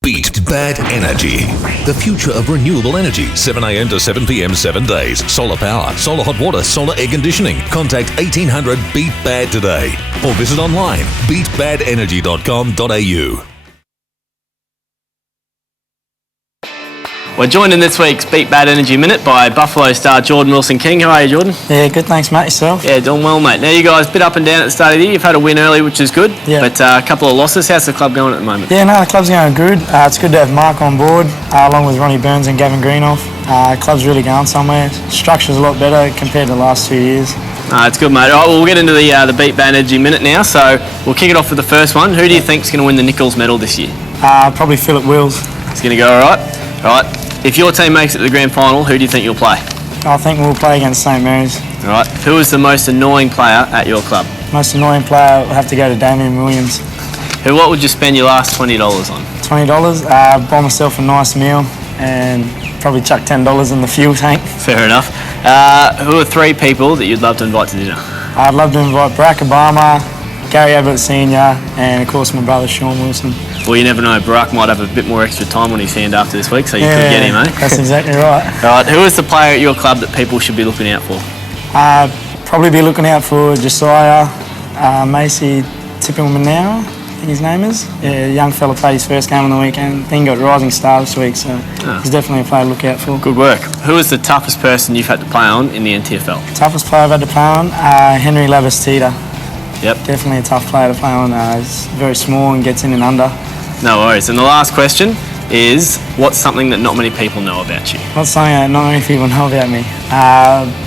Beat Bad Energy. The future of renewable energy. 7 a.m. to 7 p.m. 7 days. Solar power, solar hot water, solar air conditioning. Contact 1800 Beat Bad today or visit online beatbadenergy.com.au. We're joined in this week's Beat Bad Energy Minute by Buffalo star Jordan Wilson-King. How are you, Jordan? Yeah, good, thanks, mate. Yourself? Yeah, doing well, mate. Now, you guys a bit up and down at the start of the year. You've had a win early, which is good, but a couple of losses. How's the club going at the moment? Yeah, no, the club's going good. It's good to have Mark on board, along with Ronnie Burns and Gavin Greenoff. The club's really going somewhere. Structure's a lot better compared to the last 2 years. It's good, mate. All right, well, we'll get into the Beat Bad Energy Minute now. So we'll kick it off with the first one. Who do you think's going to win the Nichols medal this year? Probably Philip Wills. It's going to go all right. All right. If your team makes it to the grand final, who do you think you'll play? I think we'll play against St Mary's. All right. Who is the most annoying player at your club? Most annoying player will have to go to Damien Williams. What would you spend your last $20 on? $20? Buy myself a nice meal and probably chuck $10 in the fuel tank. Fair enough. Who are 3 people that you'd love to invite to dinner? I'd love to invite Barack Obama, Gary Ablett Sr. and of course my brother Sean Wilson. Well, you never know, Barack might have a bit more extra time on his hand after this week, so you could get him, eh? That's exactly right. All right, who is the player at your club that people should be looking out for? Probably be looking out for Josiah Macy Tipping-Manawa. think his name is. Yeah, young fella played his first game on the weekend. I think he got Rising Star this week, so he's definitely a player to look out for. Good work. Who is the toughest person you've had to play on in the NTFL? Toughest player I've had to play on, Henry Lavastida. Yep. Definitely a tough player to play on. He's very small and gets in and under. No worries. And the last question is, what's something that not many people know about you? What's something that not many people know about me?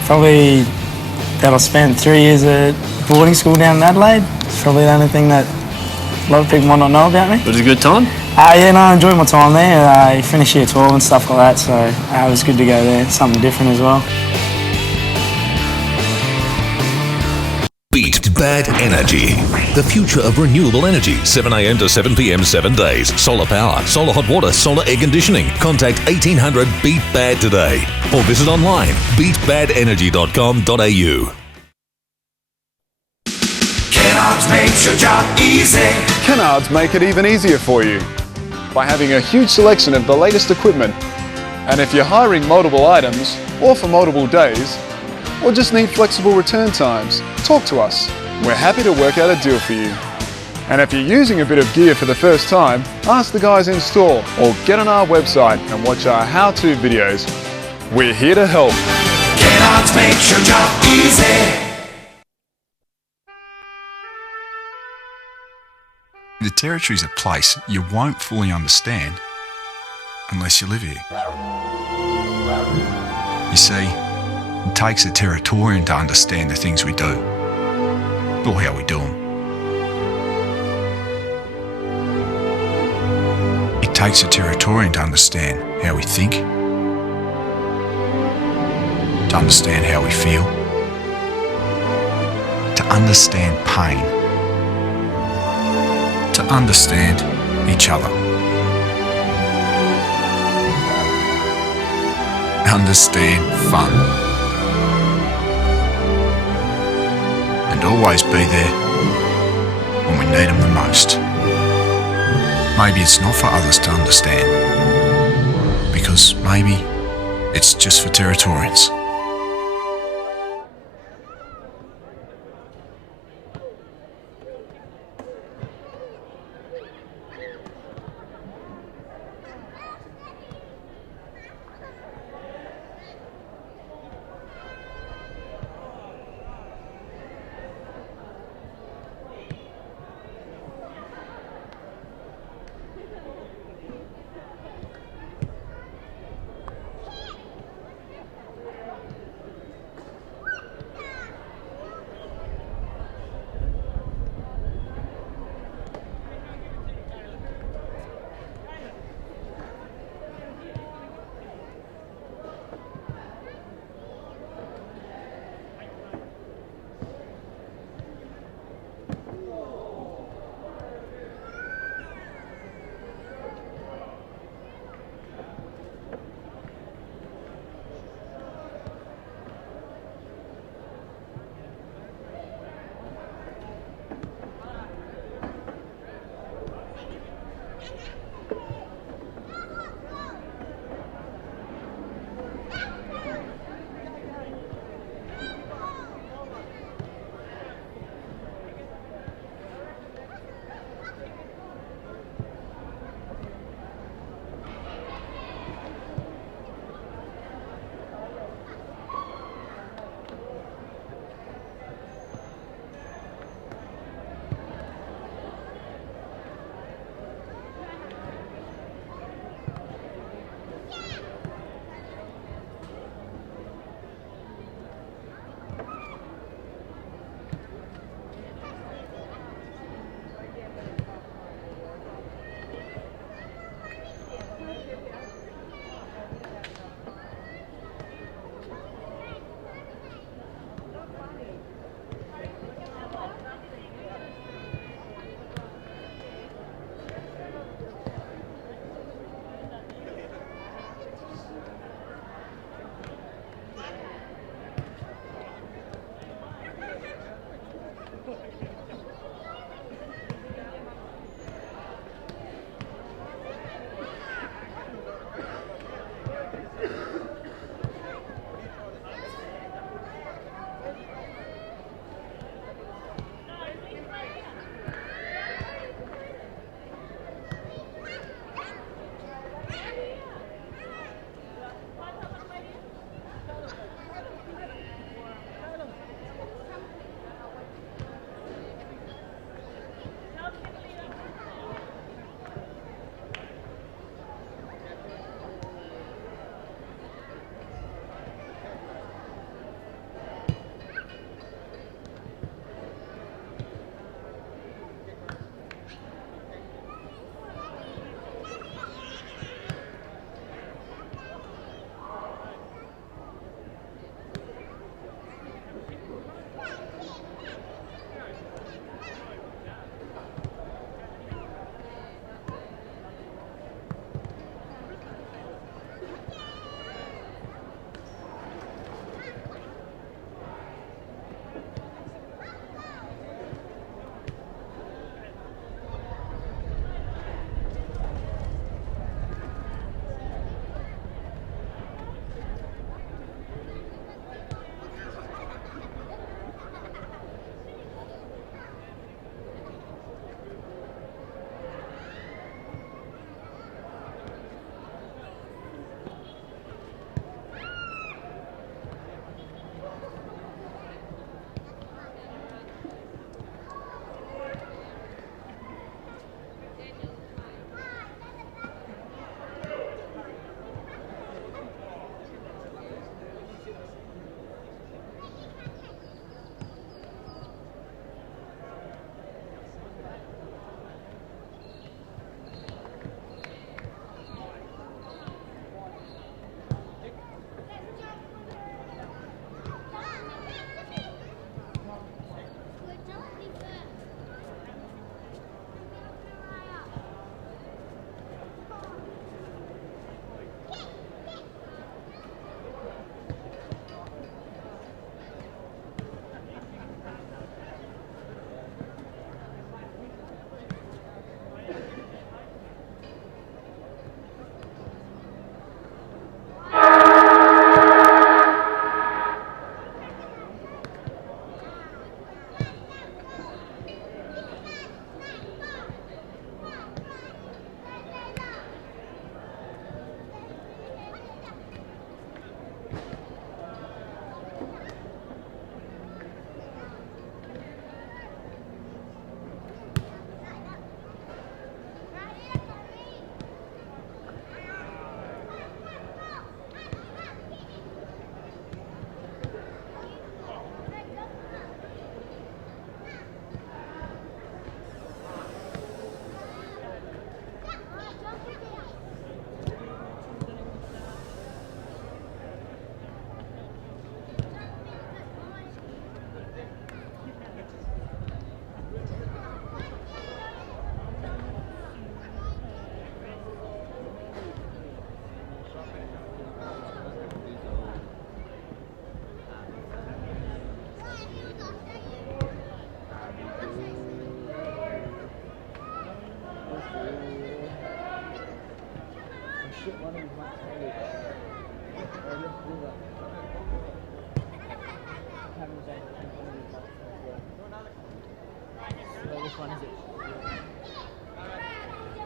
Probably that I spent 3 years at boarding school down in Adelaide. It's probably the only thing that a lot of people might not know about me. Was it a good time? Yeah, no, I enjoyed my time there. I finished year 12 and stuff like that, so it was good to go there. Something different as well. Beat Bad Energy. The future of renewable energy. 7am to 7pm 7 days. Solar power, solar hot water, solar air conditioning. Contact 1800 Beat Bad today. Or visit online beatbadenergy.com.au. Kennards makes your job easy. Kennards make it even easier for you by having a huge selection of the latest equipment. And if you're hiring multiple items or for multiple days, or just need flexible return times, talk to us. We're happy to work out a deal for you. And if you're using a bit of gear for the first time, ask the guys in store or get on our website and watch our how-to videos. We're here to help. Kennards makes your job easy. The Territory's a place you won't fully understand unless you live here. You see, it takes a Territorian to understand the things we do, or how we do them. It takes a Territorian to understand how we think, to understand how we feel, to understand pain, to understand each other. Understand fun. And always be there when we need them the most. Maybe it's not for others to understand, because maybe it's just for Territorians.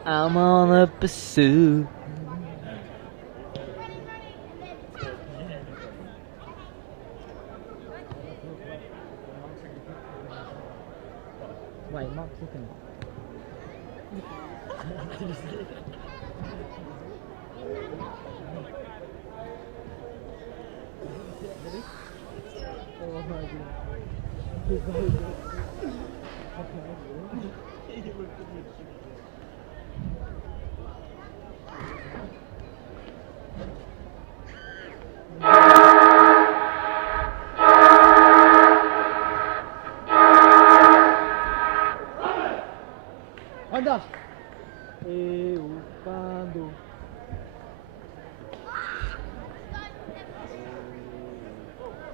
I'm on a pursuit. Wait, Mark's looking. Anda! Upando.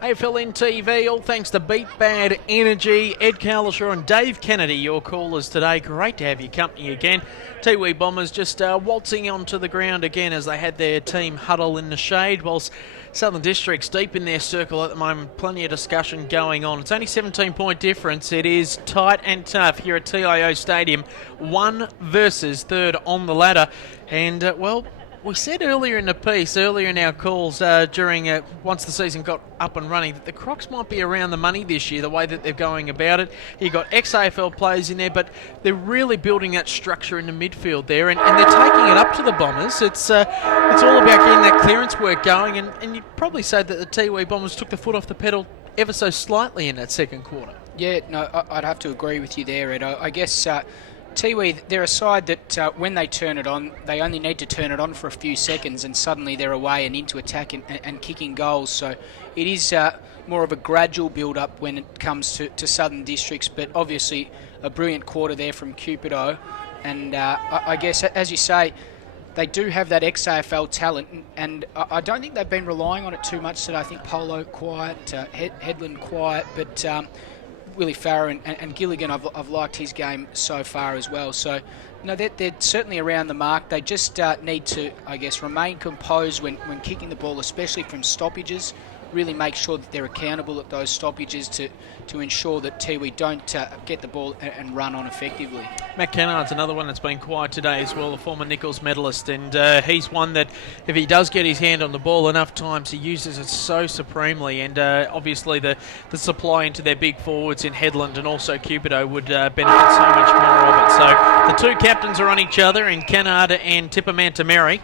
AFLN TV, all thanks to Beat Bad Energy, Ed Carlishaw and Dave Kennedy, your callers today. Great to have your company again. Tiwi Bombers just waltzing onto the ground again as they had their team huddle in the shade, whilst Southern District's deep in their circle at the moment. Plenty of discussion going on. It's only 17-point difference. It is tight and tough here at TIO Stadium. 1 versus 3rd on the ladder. And, well, we said earlier in the piece, earlier in our calls during once the season got up and running, that the Crocs might be around the money this year, the way that they're going about it. You got ex-AFL players in there, but they're really building that structure in the midfield there, and they're taking it up to the Bombers. It's all about getting that clearance work going, and you'd probably say that the Tiwi Bombers took the foot off the pedal ever so slightly in that second quarter. Yeah, no, I'd have to agree with you there, Ed. I guess Tiwi, they're a side that when they turn it on, they only need to turn it on for a few seconds and suddenly they're away and into attack and kicking goals. So it is more of a gradual build-up when it comes to Southern Districts, but obviously a brilliant quarter there from Cupido. And I guess, as you say, they do have that ex-AFL talent, and I don't think they've been relying on it too much today. I think Polo quiet, Headland quiet, but Willie Farrer and Gilligan, I've liked his game so far as well. So, no, they're certainly around the mark. They just need to, I guess, remain composed when kicking the ball, especially from stoppages. Really make sure that they're accountable at those stoppages to ensure that Tiwi don't get the ball and run on effectively. Matt Kennard's another one that's been quiet today as well, a former Nichols medalist, and he's one that if he does get his hand on the ball enough times, he uses it so supremely, and obviously the supply into their big forwards in Headland and also Cupido would benefit so much more of it. So the two captains are on each other in Kennard and Tippermantameri.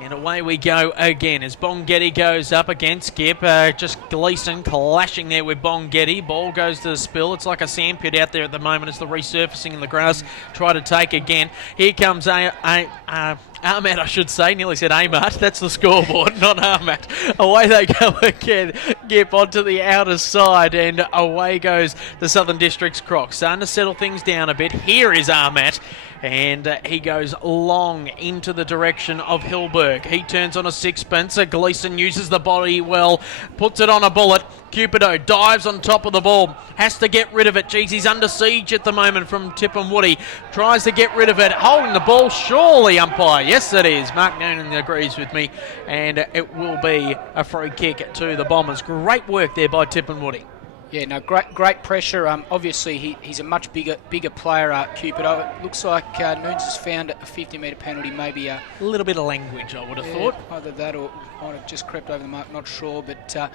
And away we go again as Bongetti goes up against Skip. Just Gleeson clashing there with Bongetti. Ball goes to the spill. It's like a sandpit out there at the moment as the resurfacing in the grass try to take again. Here comes Ahmed, I should say. Nearly said Ahmad. That's the scoreboard, not Ahmad. Away they go again. Gip onto the outer side, and away goes the Southern Districts Crocs. Starting to settle things down a bit. Here is Ahmad. And he goes long into the direction of Hilberg. He turns on a sixpence. Gleeson uses the body well, puts it on a bullet. Cupido dives on top of the ball, has to get rid of it. Geez, he's under siege at the moment from Tip and Woody. Tries to get rid of it, holding the ball, surely umpire. Yes, it is. Mark Noonan agrees with me, and it will be a free kick to the Bombers. Great work there by Tip and Woody. Yeah, no, great pressure. Obviously, he's a much bigger player, Cupido. It looks like Nunes has found a 50-metre penalty, maybe a little bit of language, I would have thought. Either that or might have just crept over the mark, not sure. But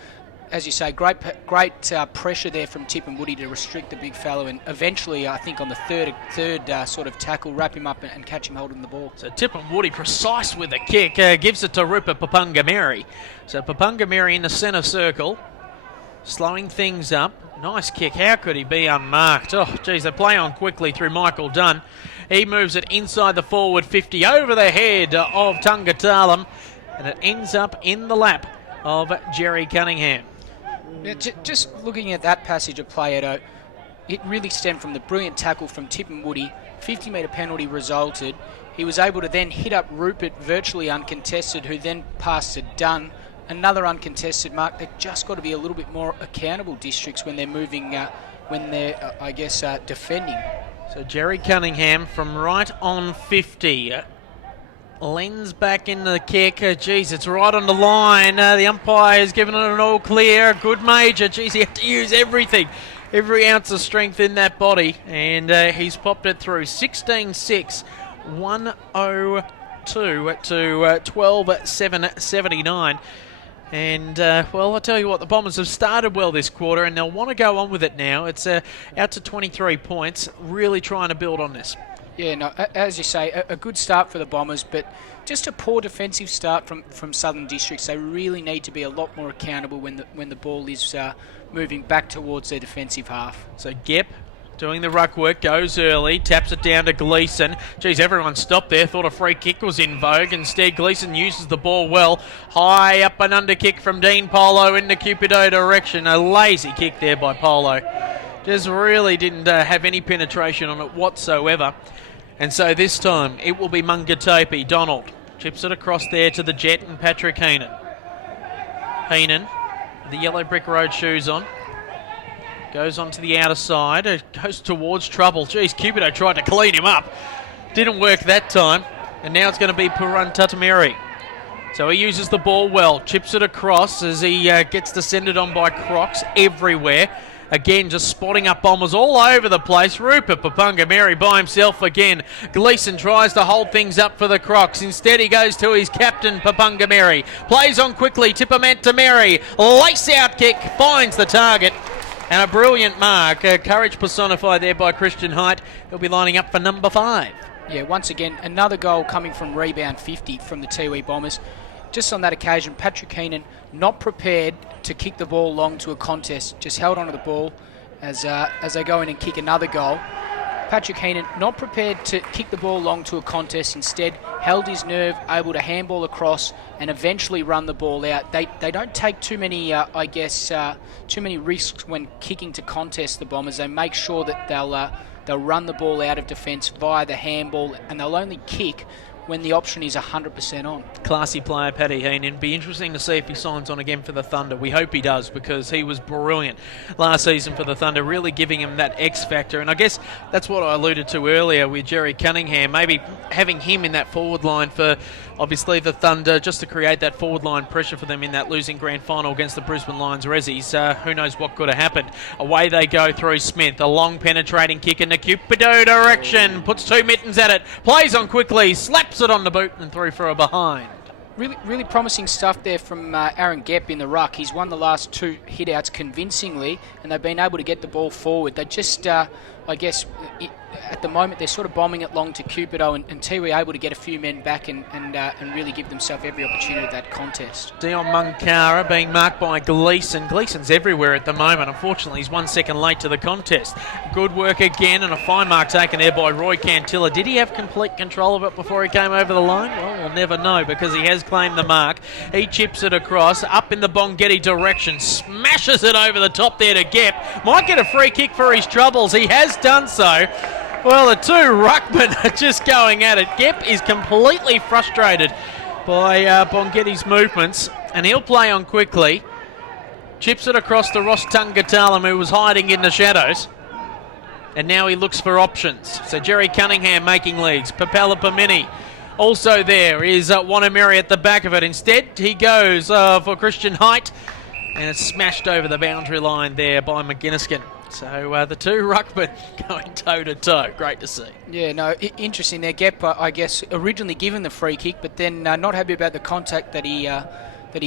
as you say, great pressure there from Tip and Woody to restrict the big fellow, and eventually, I think on the third sort of tackle, wrap him up and catch him holding the ball. So Tip and Woody precise with the kick, gives it to Rupert Papungameri. So Papungameri in the centre circle. Slowing things up. Nice kick. How could he be unmarked? Oh, geez, they play on quickly through Michael Dunn. He moves it inside the forward 50 over the head of Tungatalam, and it ends up in the lap of Jerry Cunningham. Yeah, just looking at that passage of play, Edo, it really stemmed from the brilliant tackle from Tip and Woody. 50-metre penalty resulted. He was able to then hit up Rupert virtually uncontested, who then passed to Dunn. Another uncontested mark. They've just got to be a little bit more accountable, Districts, when they're moving, when they're, defending. So Jerry Cunningham from right on 50. Lens back in the kick. Geez, it's right on the line. The umpire has given it an all clear. Good major. Geez, he had to use everything. Every ounce of strength in that body. And he's popped it through. 16-6. 102 to 12-7-79. And, well, I'll tell you what, the Bombers have started well this quarter, and they'll want to go on with it now. It's out to 23 points, really trying to build on this. Yeah, no, as you say, a good start for the Bombers, but just a poor defensive start from Southern Districts. They really need to be a lot more accountable when the ball is moving back towards their defensive half. So Gep doing the ruck work, goes early, taps it down to Gleeson. Geez, everyone stopped there, thought a free kick was in vogue. Instead, Gleeson uses the ball well. High up and under kick from Dean Polo in the Cupido direction. A lazy kick there by Polo. Just really didn't have any penetration on it whatsoever. And so this time, it will be Mungatopi. Donald chips it across there to the Jet and Patrick Heenan. Heenan, the yellow brick road shoes on. Goes onto the outer side, goes towards trouble. Geez, Cupido tried to clean him up. Didn't work that time. And now it's going to be Puran Tatameri. So he uses the ball well, chips it across as he gets descended on by Crocs everywhere. Again, just spotting up Bombers all over the place. Rupert Papungameri by himself again. Gleeson tries to hold things up for the Crocs. Instead, he goes to his captain, Papungameri. Plays on quickly, Tippermantameri. Lace out kick, finds the target. And a brilliant mark. Courage personified there by Christian Height. He'll be lining up for number 5. Yeah, once again, another goal coming from rebound 50 from the Tiwi Bombers. Just on that occasion, Patrick Heenan not prepared to kick the ball long to a contest, just held onto the ball as they go in and kick another goal. Patrick Heenan not prepared to kick the ball long to a contest, instead held his nerve, able to handball across and eventually run the ball out. They don't take too many, too many risks when kicking to contest, the Bombers. They make sure that they'll run the ball out of defence via the handball, and they'll only kick when the option is 100% on. Classy player, Paddy Heenan. Be interesting to see if he signs on again for the Thunder. We hope he does, because he was brilliant last season for the Thunder, really giving him that X factor. And I guess that's what I alluded to earlier with Jerry Cunningham, maybe having him in that forward line for obviously the Thunder, just to create that forward line pressure for them in that losing grand final against the Brisbane Lions Rezzies. Who knows what could have happened. Away they go through Smith. A long penetrating kick in the Cupido direction. Puts 2 mittens at it. Plays on quickly. Slaps it on the boot and through for a behind. Really promising stuff there from Aaron Gepp in the ruck. He's won the last 2 hit-outs convincingly, and they've been able to get the ball forward. They just, at the moment, they're sort of bombing it long to Cupido, and Tiwi able to get a few men back and really give themselves every opportunity at that contest. Dion Munkara being marked by Gleeson. Gleeson's everywhere at the moment. Unfortunately, he's 1 second late to the contest. Good work again, and a fine mark taken there by Roy Cantilla. Did he have complete control of it before he came over the line? Well, we'll never know, because he has claimed the mark. He chips it across, up in the Bongetti direction, smashes it over the top there to Gepp. Might get a free kick for his troubles. He has done so. Well, the 2 ruckmen are just going at it. Gepp is completely frustrated by Bongetti's movements, and he'll play on quickly. Chips it across to Ross Tungatalam, who was hiding in the shadows. And now he looks for options. So Jerry Cunningham making leads. Papala Pamini also there is Wanameri at the back of it. Instead, he goes for Christian Height, and it's smashed over the boundary line there by McGinniskin. So the 2 ruckmen going toe-to-toe. Great to see. Yeah, no, interesting there. Gepp, I guess, originally given the free kick, but then not happy about the contact that he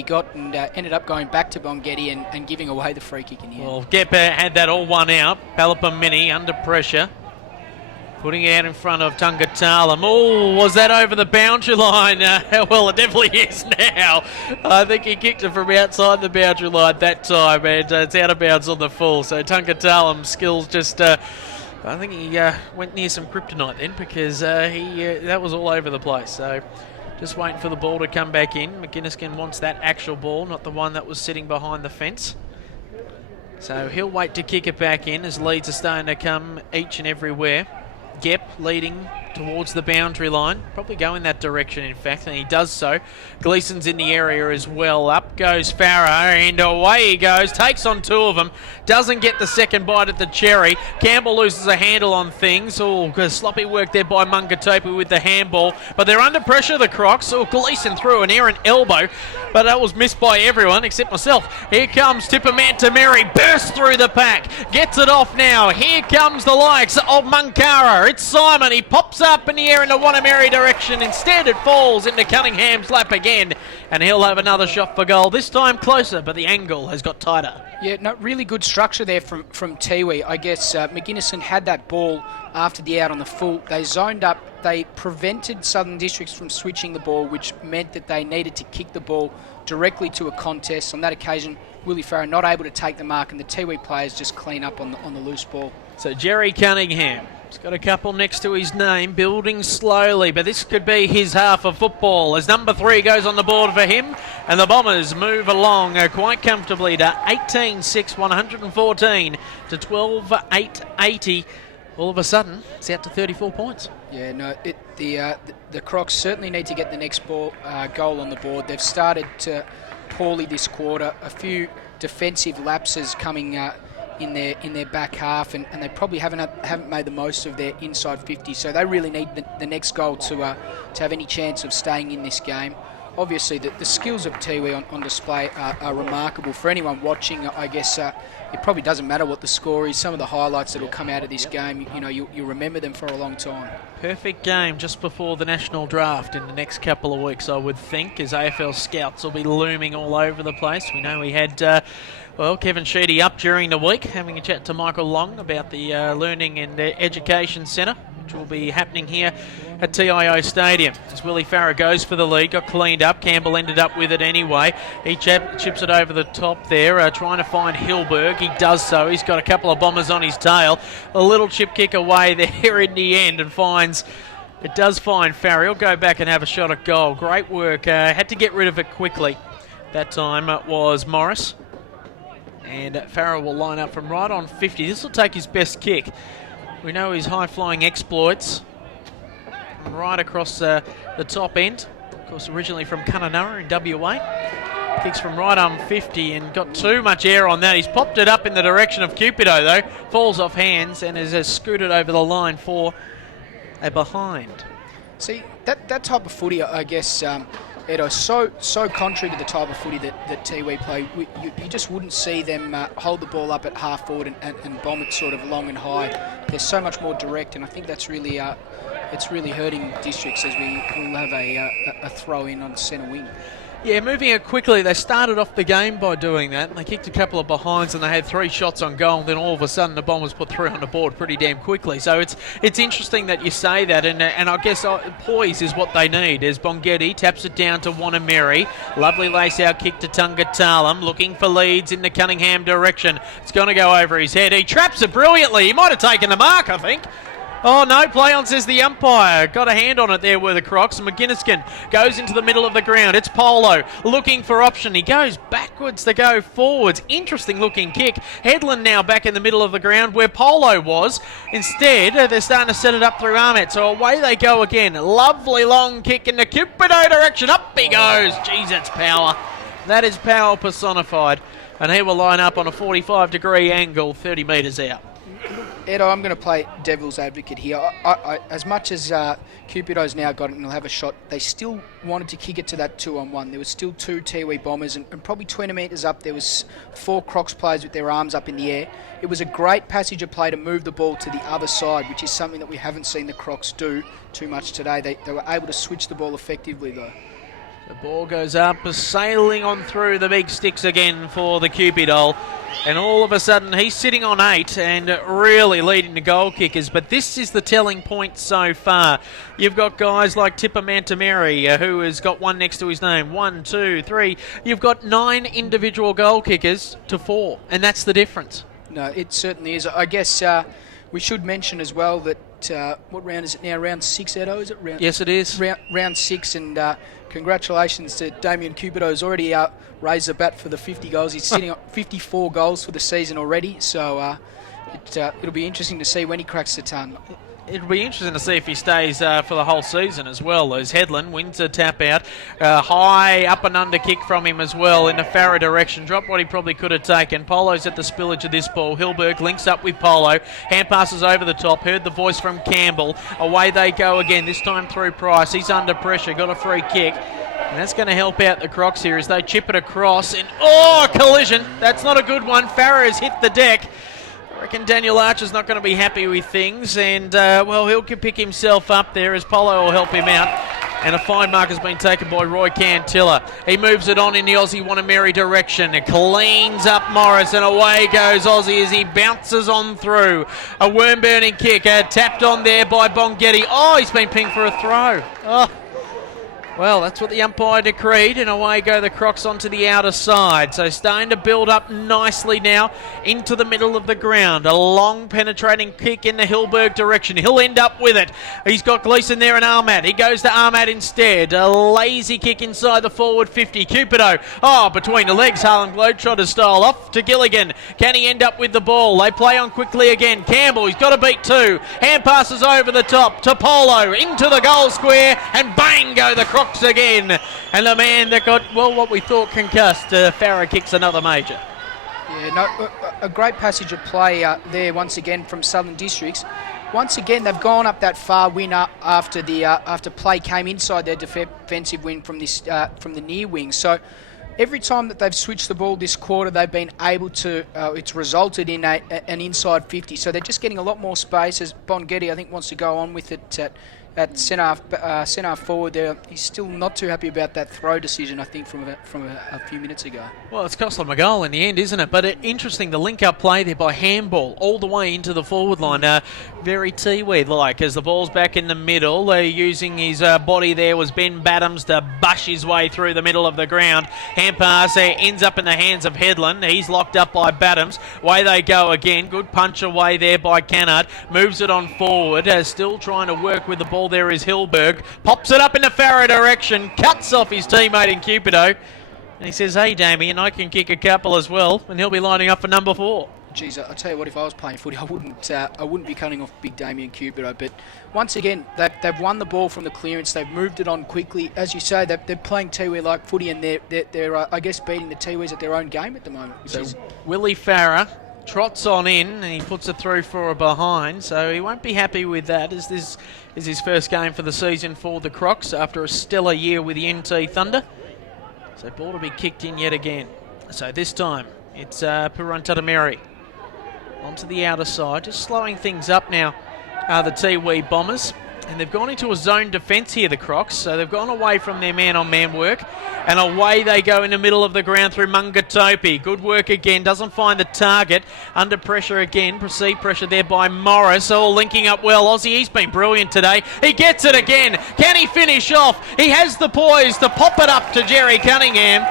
got, and ended up going back to Bongetti and giving away the free kick in the end. Well, Gepp had that all won out. Palapamini under pressure. Putting it out in front of Tungatalam. Oh, was that over the boundary line? Well, it definitely is now. I think he kicked it from outside the boundary line that time, and it's out of bounds on the full. So Tungatalam's skills just... I think he went near some kryptonite then, because that was all over the place. So just waiting for the ball to come back in. McGinniskin wants that actual ball, not the one that was sitting behind the fence. So he'll wait to kick it back in as leads are starting to come each and everywhere. Gepp leading towards the boundary line. Probably go in that direction, in fact, and he does so. Gleeson's in the area as well. Up goes Farah, and away he goes. Takes on 2 of them. Doesn't get the second bite at the cherry. Campbell loses a handle on things. Oh, sloppy work there by Mungatopu with the handball. But they're under pressure, the Crocs. Oh, Gleeson threw an errant elbow, but that was missed by everyone except myself. Here comes Tippermantameri. Bursts through the pack. Gets it off now. Here comes the likes of Munkara. It's Simon. He pops up in the air in the Wanameri direction. Instead, it falls into Cunningham's lap again, and he'll have another shot for goal. This time closer, but the angle has got tighter. Yeah, no, really good structure there from Tiwi. I guess McGinnison had that ball after the out on the full. They zoned up. They prevented Southern Districts from switching the ball, which meant that they needed to kick the ball directly to a contest. On that occasion, Willie Farah not able to take the mark, and the Tiwi players just clean up on the loose ball. So Jerry Cunningham, he's got a couple next to his name, building slowly, but this could be his half of football as number 3 goes on the board for him, and the Bombers move along quite comfortably to 18-6, 114 to 12-8-80. All of a sudden, it's out to 34 points. Yeah, no, the Crocs certainly need to get the next goal on the board. They've started poorly this quarter. A few defensive lapses coming in their back half, and they probably haven't made the most of their inside 50. So they really need the next goal to have any chance of staying in this game. obviously the skills of Tiwi on display are remarkable. For anyone watching, I guess it probably doesn't matter what the score is. Some of the highlights that will come out of this game, you'll remember them for a long time. Perfect game just before the national draft in the next couple of weeks, I would think, as AFL scouts will be looming all over the place. We know we had Kevin Sheedy up during the week having a chat to Michael Long about the Learning and Education Centre, which will be happening here at TIO Stadium. As Willie Farah goes for the lead, got cleaned up. Campbell ended up with it anyway. He chips it over the top there, trying to find Hilberg. He does so. He's got a couple of bombers on his tail. A little chip kick away there in the end and it does find Farah. He'll go back and have a shot at goal. Great work. Had to get rid of it quickly. That time it was Morris. And Farah will line up from right on 50. This will take his best kick. We know his high-flying exploits right across the top end. Of course, originally from Kununurra in WA. Kicks from right on 50 and got too much air on that. He's popped it up in the direction of Cupido, though. Falls off hands and has scooted over the line for a behind. See, that type of footy, I guess, Edo, so contrary to the type of footy that Tiwi play. You just wouldn't see them hold the ball up at half forward and bomb it sort of long and high. They're so much more direct, and I think that's really it's really hurting Districts as we will have a throw in on centre wing. Yeah, moving it quickly. They started off the game by doing that. They kicked a couple of behinds and they had 3 shots on goal. And then all of a sudden the Bombers put 3 on the board pretty damn quickly. So it's interesting that you say that. And I guess poise is what they need. As Bonghetti taps it down to Wanameri. Lovely lace-out kick to Tungatalam. Looking for leads in the Cunningham direction. It's going to go over his head. He traps it brilliantly. He might have taken the mark, I think. Oh, no, play on, says the umpire. Got a hand on it there with the Crocs. McGinniskin goes into the middle of the ground. It's Polo looking for option. He goes backwards to go forwards. Interesting looking kick. Headland now back in the middle of the ground where Polo was. Instead, they're starting to set it up through Ahmet. So away they go again. Lovely long kick in the Cupido direction. Up he goes. Jeez, that's power. That is power personified. And he will line up on a 45-degree angle, 30 metres out. Edo, I'm going to play devil's advocate here. I, as much as Cupido's now got it and he'll have a shot, they still wanted to kick it to that 2-on-1. There was still 2 Tiwi Bombers and probably 20 metres up there was 4 Crocs players with their arms up in the air. It was a great passage of play to move the ball to the other side, which is something that we haven't seen the Crocs do too much today. They were able to switch the ball effectively though. The ball goes up, sailing on through the big sticks again for the Cupido. And all of a sudden, he's sitting on 8 and really leading the goal kickers. But this is the telling point so far. You've got guys like Tipper Mantameri, who has got 1 next to his name. 1, 2, 3. You've got 9 individual goal kickers to 4. And that's the difference. No, it certainly is. I guess we should mention as well that, what round is it now? Round 6, Edo, is it? Yes, it is. Round 6, and congratulations to Damien Cupido, who's already raised the bat for the 50 goals. He's sitting on 54 goals for the season already, so it'll be interesting to see when he cracks the ton. It'll be interesting to see if he stays for the whole season as well. As Headland wins a tap out, high up and under kick from him as well in the Farah direction. Dropped what he probably could have taken. Polo's at the spillage of this ball. Hilberg links up with Polo. Hand passes over the top. Heard the voice from Campbell. Away they go again. This time through Price. He's under pressure. Got a free kick. And that's going to help out the Crocs here as they chip it across. And collision. That's not a good one. Farah has hit the deck. I reckon Daniel Archer's not going to be happy with things, and he'll pick himself up there as Polo will help him out. And a fine mark has been taken by Roy Cantilla. He moves it on in the Aussie Wanameri direction. It cleans up Morris, and away goes Aussie as he bounces on through. A worm-burning kick, tapped on there by Bonghetti. Oh, he's been pinged for a throw. Oh. Well, that's what the umpire decreed, and away go the Crocs onto the outer side. So starting to build up nicely now into the middle of the ground. A long penetrating kick in the Hilberg direction. He'll end up with it. He's got Gleeson there and Ahmad. He goes to Ahmad instead. A lazy kick inside the forward 50. Cupido, between the legs, Harlem Globetrotter style. Off to Gilligan. Can he end up with the ball? They play on quickly again. Campbell, he's got to beat 2. Hand passes over the top to Polo. Into the goal square, and bang go the Crocs again, and the man that got what we thought concussed, Farah, kicks another major. Yeah, no, a great passage of play there once again from Southern Districts. once again, they've gone up that far win up after play came inside their defensive win from the near wing. So every time that they've switched the ball this quarter, they've been able to. It's resulted in an inside 50. So they're just getting a lot more space. As Bongetti, I think, wants to go on with it at centre forward there. He's still not too happy about that throw decision, I think, from a few minutes ago. Well, it's cost them a goal in the end, isn't it? But interesting, the link-up play there by Handball all the way into the forward line. Very Tiwi-like as the ball's back in the middle. Using his body there was Ben Badhams to bush his way through the middle of the ground. Hand pass ends up in the hands of Headland. He's locked up by Badhams. Away they go again. Good punch away there by Cannard. Moves it on forward. Still trying to work with the ball there is Hilberg. Pops it up in the Farah direction. Cuts off his teammate in Cupido. And he says, hey, Damien, I can kick a couple as well. And he'll be lining up for number 4. Geez, I'll tell you what, if I was playing footy, I wouldn't be cutting off big Damien Cupido. But once again, they've won the ball from the clearance. They've moved it on quickly. As you say, they're playing Tiwi-like footy, and they're I guess, beating the Tiwis at their own game at the moment. So Willie Farah trots on in, and he puts it through for a behind. So he won't be happy with that, as this is his first game for the season for the Crocs after a stellar year with the NT Thunder. So ball to be kicked in yet again. So this time it's Purantatameri onto the outer side, just slowing things up now, the Tiwi Bombers. And they've gone into a zone defence here, the Crocs. So they've gone away from their man-on-man work. And away they go in the middle of the ground through Mungatopi. Good work again. Doesn't find the target. Under pressure again. Perceived pressure there by Morris. All linking up well. Aussie, he's been brilliant today. He gets it again. Can he finish off? He has the poise to pop it up to Jerry Cunningham.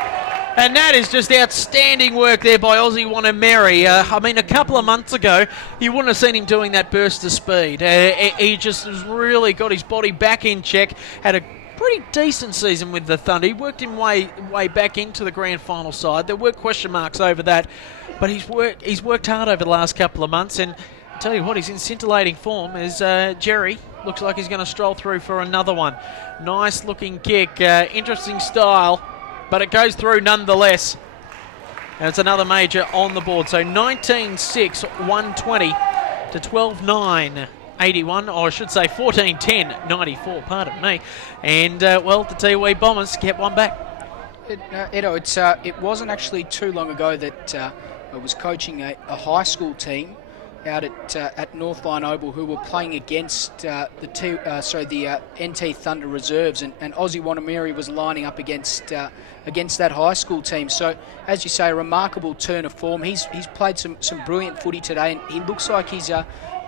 And that is just outstanding work there by Aussie Wanameri. I mean, a couple of months ago, you wouldn't have seen him doing that burst of speed. He just has really got his body back in check. Had a pretty decent season with the Thunder. He worked him way back into the grand final side. There were question marks over that, but he's worked hard over the last couple of months. And I'll tell you what, he's in scintillating form as Jerry looks like he's going to stroll through for another one. Nice looking kick, interesting style, but it goes through nonetheless. And it's another major on the board. So 19-6, 120 to 12-9, 81, or I should say 14-10, 94, pardon me. And, well, the Tiwi Bombers kept one back. It wasn't actually too long ago that I was coaching a high school team out at Northline Oval who were playing against the NT Thunder reserves, and Aussie Wanameri was lining up against that high school team. So, as you say, a remarkable turn of form. He's played some brilliant footy today, and he looks like he's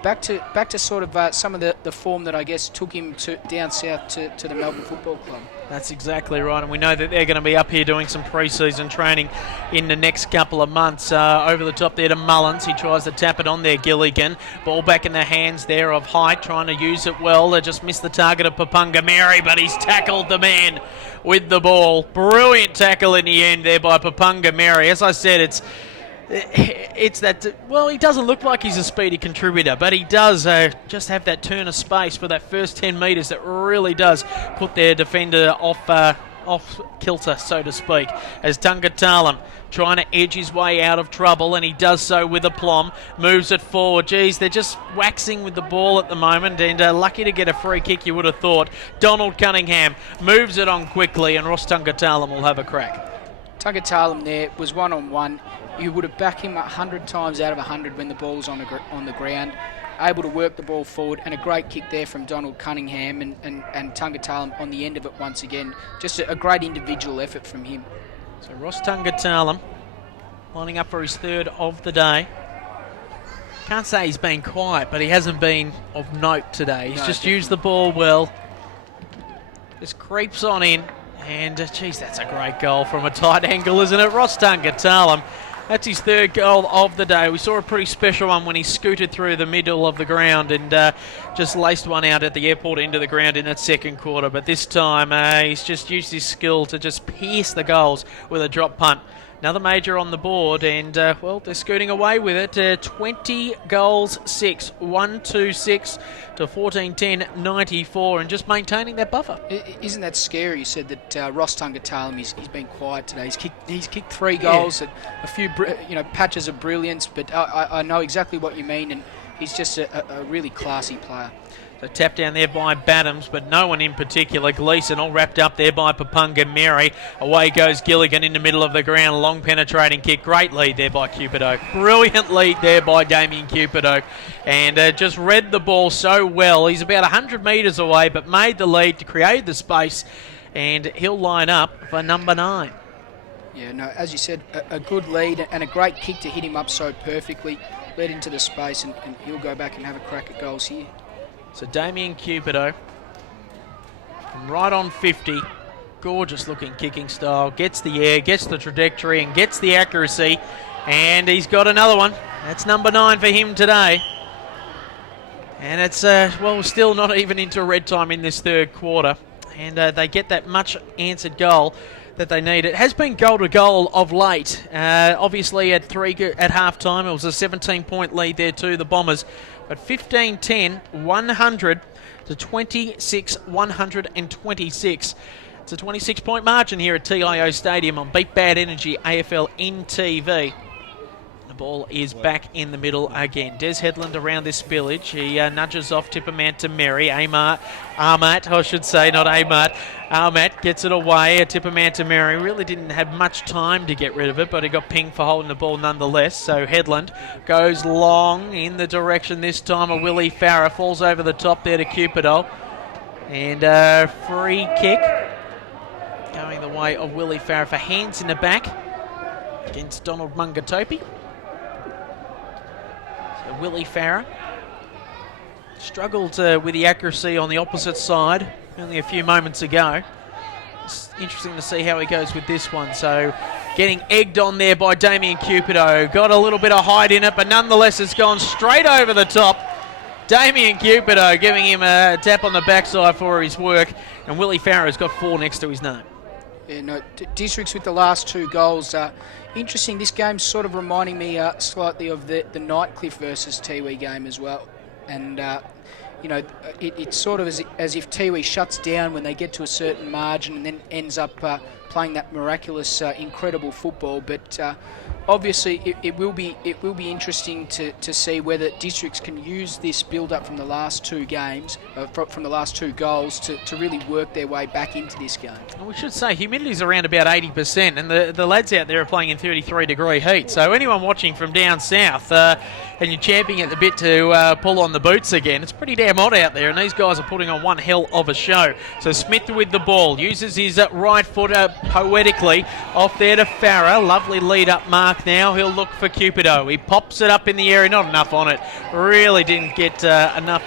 back to sort of some of the form that I guess took him down south to the Melbourne Football Club. That's exactly right, and we know that they're going to be up here doing some pre-season training in the next couple of months. Over the top there to Mullins. He tries to tap it on there, Gilligan. Ball back in the hands there of Height, trying to use it well. They just missed the target of Papunga Mary, but he's tackled the man with the ball. Brilliant tackle in the end there by Papunga Mary. As I said, it's that, well, he doesn't look like he's a speedy contributor, but he does just have that turn of space for that first 10 metres that really does put their defender off kilter, so to speak, as Tungatalam trying to edge his way out of trouble, and he does so with aplomb, moves it forward. Geez, they're just waxing with the ball at the moment, and lucky to get a free kick, you would have thought. Donald Cunningham moves it on quickly, and Ross Tungatalam will have a crack. Tungatalam there was one-on-one. You would have backed him 100 times out of 100 when the ball's on the ground. Able to work the ball forward, and a great kick there from Donald Cunningham and Tungatalam on the end of it once again. Just a great individual effort from him. So Ross Tungatalam lining up for his third of the day. Can't say he's been quiet, but he hasn't been of note today. He's just used the ball well. Just creeps on in. And, geez, that's a great goal from a tight angle, isn't it? Ross Tungatalam, that's his third goal of the day. We saw a pretty special one when he scooted through the middle of the ground and just laced one out at the airport into the ground in that second quarter. But this time, he's just used his skill to just pierce the goals with a drop punt. Another major on the board, and, well, they're scooting away with it. 20 goals, 6, 1-2-6 to 14-10, 94, and just maintaining that buffer. Isn't that scary? You said that Ross Tungatalam, he's been quiet today. He's kicked 3 goals, a few patches of brilliance, but I know exactly what you mean, and he's just a really classy player. So tap down there by Badhams, but no one in particular. Gleeson all wrapped up there by Papunga Mary. Away goes Gilligan in the middle of the ground. Long penetrating kick. Great lead there by Cupido. Brilliant lead there by Damien Cupido. And just read the ball so well. He's about 100 metres away, but made the lead to create the space. And he'll line up for number 9. Yeah, no, as you said, a good lead and a great kick to hit him up so perfectly. Led into the space, and he'll go back and have a crack at goals here. So Damien Cupido, right on 50, gorgeous looking kicking style, gets the air, gets the trajectory and gets the accuracy, and he's got another one. That's number 9 for him today. And it's, well, still not even into red time in this third quarter, and they get that much answered goal that they need. It has been goal to goal of late. Obviously at half time it was a 17-point lead there to the Bombers. But 15-10, 100 to 26-126. It's a 26-point margin here at TIO Stadium on Beat Bad Energy AFL NTV. The ball is back in the middle again. Des Headland around this spillage. He nudges off Tipperman to Mary. Armat, I should say, not Amat. Armat gets it away. Tipperman to Mary. Really didn't have much time to get rid of it, but he got pinged for holding the ball nonetheless. So Headland goes long in the direction this time of Willie Farah. Falls over the top there to Cupido. And free kick going the way of Willie Farah for hands in the back against Donald Mungatopi. Willie Farah struggled with the accuracy on the opposite side only a few moments ago. It's interesting to see how he goes with this one. So getting egged on there by Damien Cupido. Got a little bit of height in it, but nonetheless it's gone straight over the top. Damien Cupido giving him a tap on the backside for his work, and Willie Farah has got 4 next to his name. Yeah, no, Districts with the last 2 goals. Interesting, this game's sort of reminding me slightly of the Nightcliff versus Tiwi game as well. And, you know, it's sort of as if Tiwi shuts down when they get to a certain margin and then ends up playing that miraculous, incredible football. But obviously it will be interesting to see whether Districts can use this build-up from the last 2 games, from the last 2 goals, to really work their way back into this game. Well, we should say humidity's around about 80%, and the lads out there are playing in 33-degree heat. So anyone watching from down south and you're champing at the bit to pull on the boots again, it's pretty damn hot out there, and these guys are putting on one hell of a show. So Smith with the ball, uses his right foot poetically off there to Farah. Lovely lead-up mark now. He'll look for Cupido. He pops it up in the area, not enough on it. Really didn't get enough,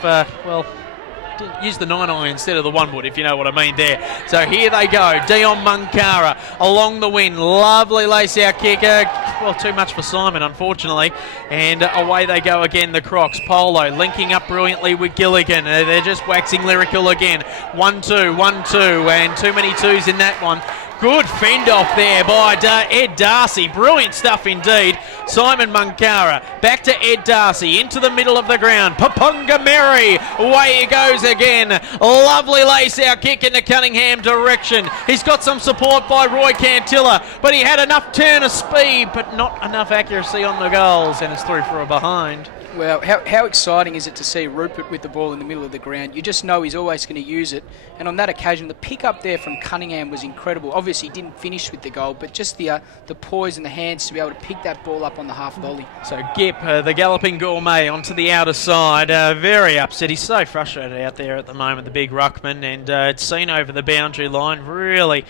use the 9-iron instead of the 1-wood, if you know what I mean there. So here they go. Dion Munkara along the wing. Lovely lace-out kicker. Well, too much for Simon, unfortunately. And away they go again, the Crocs. Polo linking up brilliantly with Gilligan. They're just waxing lyrical again. 1-2, 1-2, and too many 2s in that one. Good fend off there by Ed Darcy. Brilliant stuff indeed. Simon Munkara back to Ed Darcy into the middle of the ground. Papunga Mary. Away he goes again. Lovely lace out kick in the Cunningham direction. He's got some support by Roy Cantilla, but he had enough turn of speed, but not enough accuracy on the goals, and it's through for a behind. Well, how exciting is it to see Rupert with the ball in the middle of the ground? You just know he's always going to use it. And on that occasion, the pick up there from Cunningham was incredible. Obviously, he didn't finish with the goal, but just the poise and the hands to be able to pick that ball up on the half volley. So Gip, the galloping gourmet, onto the outer side. Very upset. He's so frustrated out there at the moment, the big ruckman, and it's seen over the boundary line. Really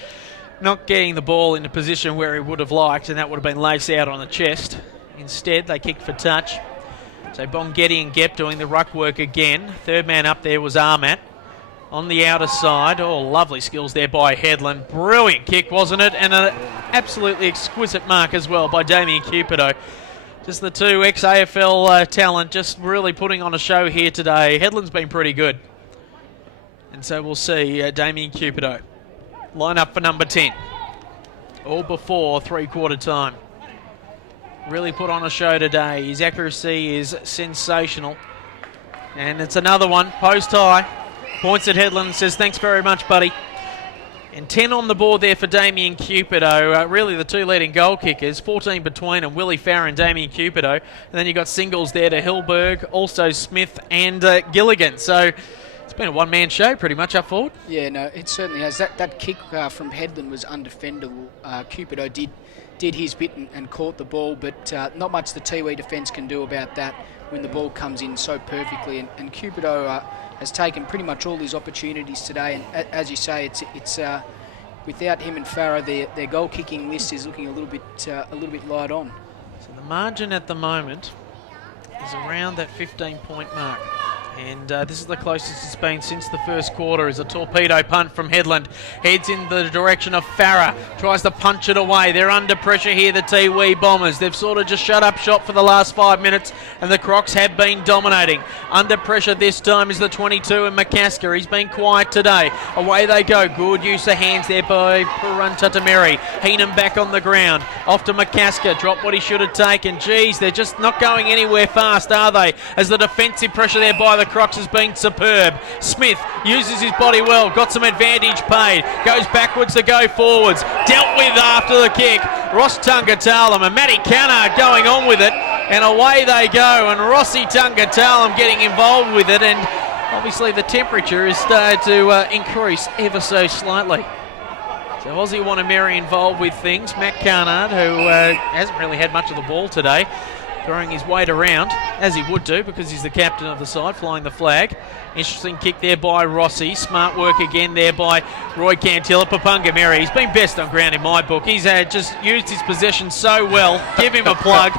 not getting the ball in a position where he would have liked, and that would have been lace out on the chest. Instead, they kicked for touch. So Bongetti and Gep doing the ruck work again. Third man up there was Armat on the outer side. Oh, lovely skills there by Headland. Brilliant kick, wasn't it? And an absolutely exquisite mark as well by Damien Cupido. Just the 2 ex-AFL talent just really putting on a show here today. Headland's been pretty good. And so we'll see Damien Cupido line up for number 10. All before 3-quarter time. Really put on a show today. His accuracy is sensational. And it's another one, post high. Points at Headland and says, thanks very much, buddy. And 10 on the board there for Damien Cupido. Really the two leading goal kickers, 14 between them, Willie Farrer and Damien Cupido. And then you've got singles there to Hilberg, also Smith and Gilligan. So it's been a one-man show pretty much up forward. Yeah, no, it certainly has. That kick from Headland was undefendable. Cupido did his bit and caught the ball, but not much the Tiwi defence can do about that when the ball comes in so perfectly. And Cupido has taken pretty much all his opportunities today. And as you say, it's without him and Farah, their goal kicking list is looking a little bit light on. So the margin at the moment is around that 15-point mark. And this is the closest it's been since the first quarter as a torpedo punt from Headland. Heads in the direction of Farah. Tries to punch it away. They're under pressure here, the Tiwi Bombers. They've sort of just shut up shop for the last 5 minutes and the Crocs have been dominating. Under pressure this time is the 22 and McCasker. He's been quiet today. Away they go. Good use of hands there by Purun Tatameri. Heenan back on the ground. Off to McCasker. Drop what he should have taken. Geez, they're just not going anywhere fast, are they? As the defensive pressure there by the Crocs has been superb. Smith uses his body well, got some advantage paid, goes backwards to go forwards, dealt with after the kick. Ross Tungatalam and Matty Cannard going on with it, and away they go, and Rossi Tungatalam getting involved with it, and obviously the temperature is started to increase ever so slightly. So Aussie Wanameri involved with things. Matt Carnard, who hasn't really had much of the ball today, throwing his weight around, as he would do because he's the captain of the side, flying the flag. Interesting kick there by Rossi. Smart work again there by Roy Cantilla. Papungameri, he's been best on ground in my book. He's just used his possession so well. Give him a plug.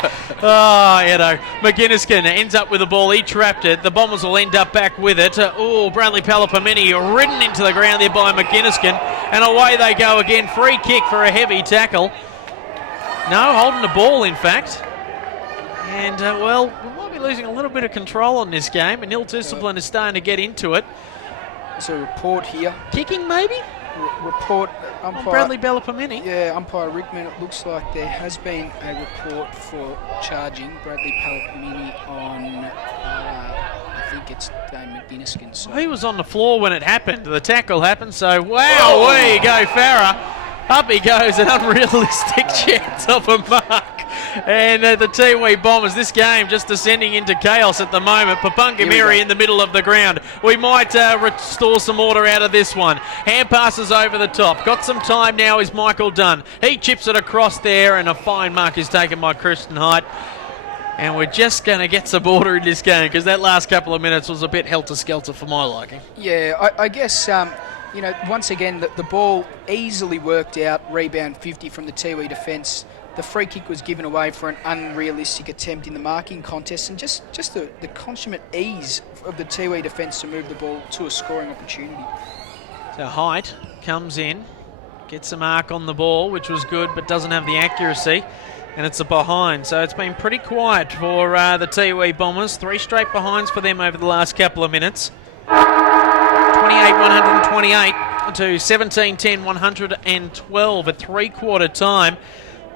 McGinniskin ends up with the ball. He trapped it. The Bombers will end up back with it. Bradley Palapamini ridden into the ground there by McGinniskin. And away they go again. Free kick for a heavy tackle. No, holding the ball in fact. And, we might be losing a little bit of control on this game, and ill discipline is starting to get into it. There's a report here. Kicking, maybe? Report. Umpire, Bradley Palapamini. Yeah, umpire Rickman, it looks like there has been a report for charging Bradley Palapamini on, I think it's Dane McGinniskin. So. He was on the floor when it happened. The tackle happened, so wow, there you go, Farah. Up he goes, an unrealistic chance of a mark. And the Tiwi Bombers, this game just descending into chaos at the moment. Papungamiri in the middle of the ground. We might restore some order out of this one. Hand passes over the top. Got some time now is Michael Dunn. He chips it across there, and a fine mark is taken by Kristen Height. And we're just going to get some order in this game because that last couple of minutes was a bit helter-skelter for my liking. Yeah, I guess... once again, the ball easily worked out, rebound 50 from the Tiwi defence. The free kick was given away for an unrealistic attempt in the marking contest, and just the consummate ease of the Tiwi defence to move the ball to a scoring opportunity. So Height comes in, gets a mark on the ball, which was good, but doesn't have the accuracy, and it's a behind. So it's been pretty quiet for the Tiwi Bombers. 3 straight behinds for them over the last couple of minutes. 28-128 to 17-10, 112 at three-quarter time. A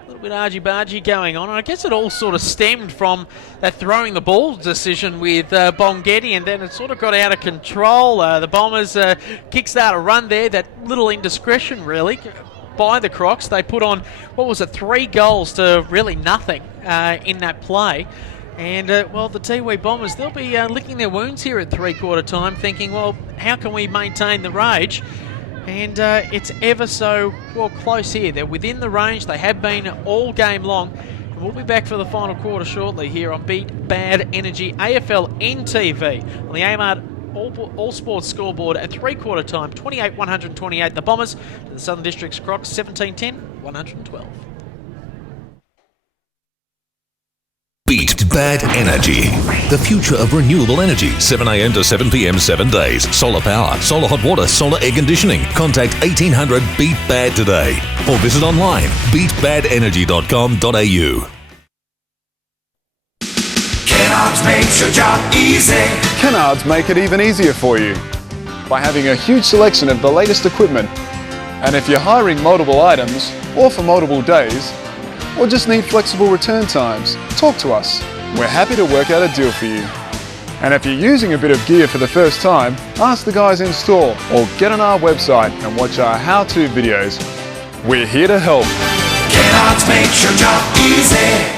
little bit argy-bargy going on, and I guess it all sort of stemmed from that throwing the ball decision with Bongetti, and then it sort of got out of control. The Bombers kickstart a run there, that little indiscretion really by the Crocs. They put on, 3 goals to really nothing in that play. And, the Tiwi Bombers, they'll be licking their wounds here at three-quarter time, thinking, how can we maintain the rage? And it's ever so close here. They're within the range. They have been all game long. And we'll be back for the final quarter shortly here on Beat Bad Energy AFL NTV on the AMR All Sports scoreboard at three-quarter time. 28-128 the Bombers to the Southern Districts Crocs. 17-10, 112. Beat Bad Energy. The future of renewable energy. 7 a.m. to 7 p.m. 7 days. Solar power, solar hot water, solar air conditioning. Contact 1800 Beat Bad today. Or visit online beatbadenergy.com.au. Kennards makes your job easy. Kennards make it even easier for you by having a huge selection of the latest equipment. And if you're hiring multiple items or for multiple days, or just need flexible return times, talk to us. We're happy to work out a deal for you. And if you're using a bit of gear for the first time, ask the guys in store or get on our website and watch our how-to videos. We're here to help. Kellogg's makes your job easy.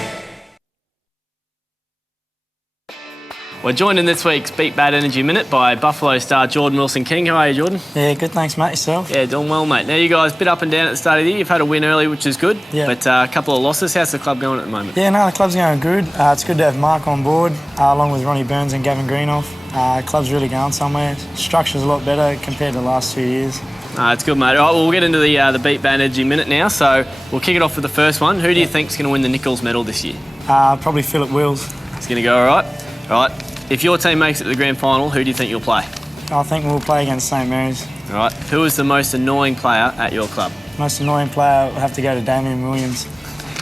We're joined in this week's Beat Bad Energy Minute by Buffalo star Jordan Wilson-King. How are you, Jordan? Yeah, good, thanks, mate. Yourself? Yeah, doing well, mate. Now, you guys, a bit up and down at the start of the year. You've had a win early, which is good, Yeah. but a couple of losses. How's the club going at the moment? Yeah, no, the club's going good. It's good to have Mark on board, along with Ronnie Burns and Gavin Greenoff. The club's really going somewhere. Structure's a lot better compared to the last 2 years. It's good, mate. All right, well, we'll get into the Beat Bad Energy Minute now. So we'll kick it off with the first one. Who do you think's going to win the Nichols medal this year? Probably Philip Wills. It's going to go all right. All right. If your team makes it to the grand final, who do you think you'll play? I think we'll play against St Mary's. All right. Who is the most annoying player at your club? Most annoying player will have to go to Damien Williams.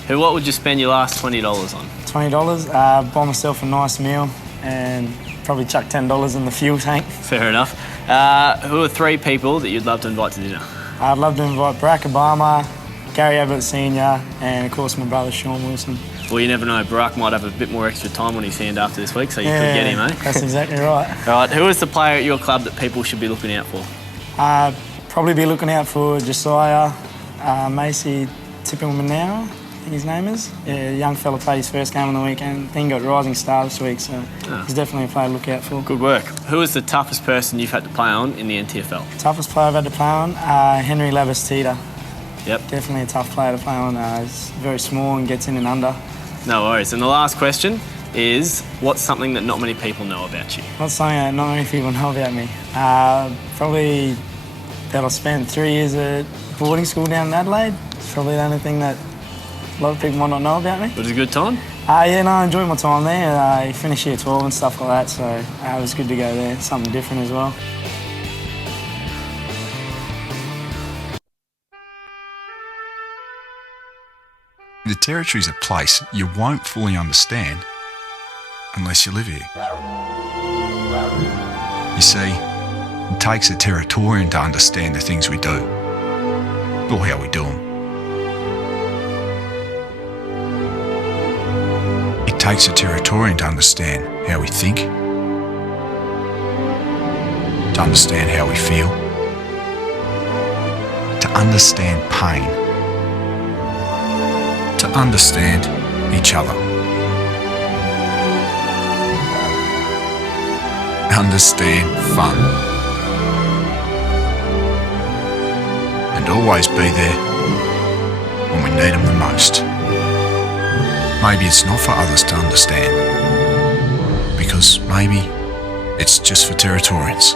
What would you spend your last $20 on? $20. Buy myself a nice meal and probably chuck $10 in the fuel tank. Fair enough. Who are 3 people that you'd love to invite to dinner? I'd love to invite Barack Obama, Gary Ablett Sr. and, of course, my brother Sean Wilson. Well, you never know. Barack might have a bit more extra time on his hand after this week, so you could get him, eh? That's exactly right. All right. Who is the player at your club that people should be looking out for? Probably be looking out for Josiah Macy Tipping-Manow, I think his name is. Yeah, young fella played his first game on the weekend. I think he got Rising Star this week, so he's definitely a player to look out for. Good work. Who is the toughest person you've had to play on in the NTFL? Toughest player I've had to play on? Henry Labastida. Yep. Definitely a tough player to play on. He's very small and gets in and under. No worries. And the last question is, what's something that not many people know about you? What's something that not many people know about me? Probably that I spent 3 years at boarding school down in Adelaide. It's probably the only thing that a lot of people might not know about me. It was a good time? Yeah, no, I enjoyed my time there. I finished year 12 and stuff like that, so it was good to go there. Something different as well. The Territory's a place you won't fully understand unless you live here. You see, it takes a Territorian to understand the things we do, or how we do them. It takes a Territorian to understand how we think, to understand how we feel, to understand pain, to understand each other. Understand fun. And always be there when we need them the most. Maybe it's not for others to understand, because maybe it's just for Territorians.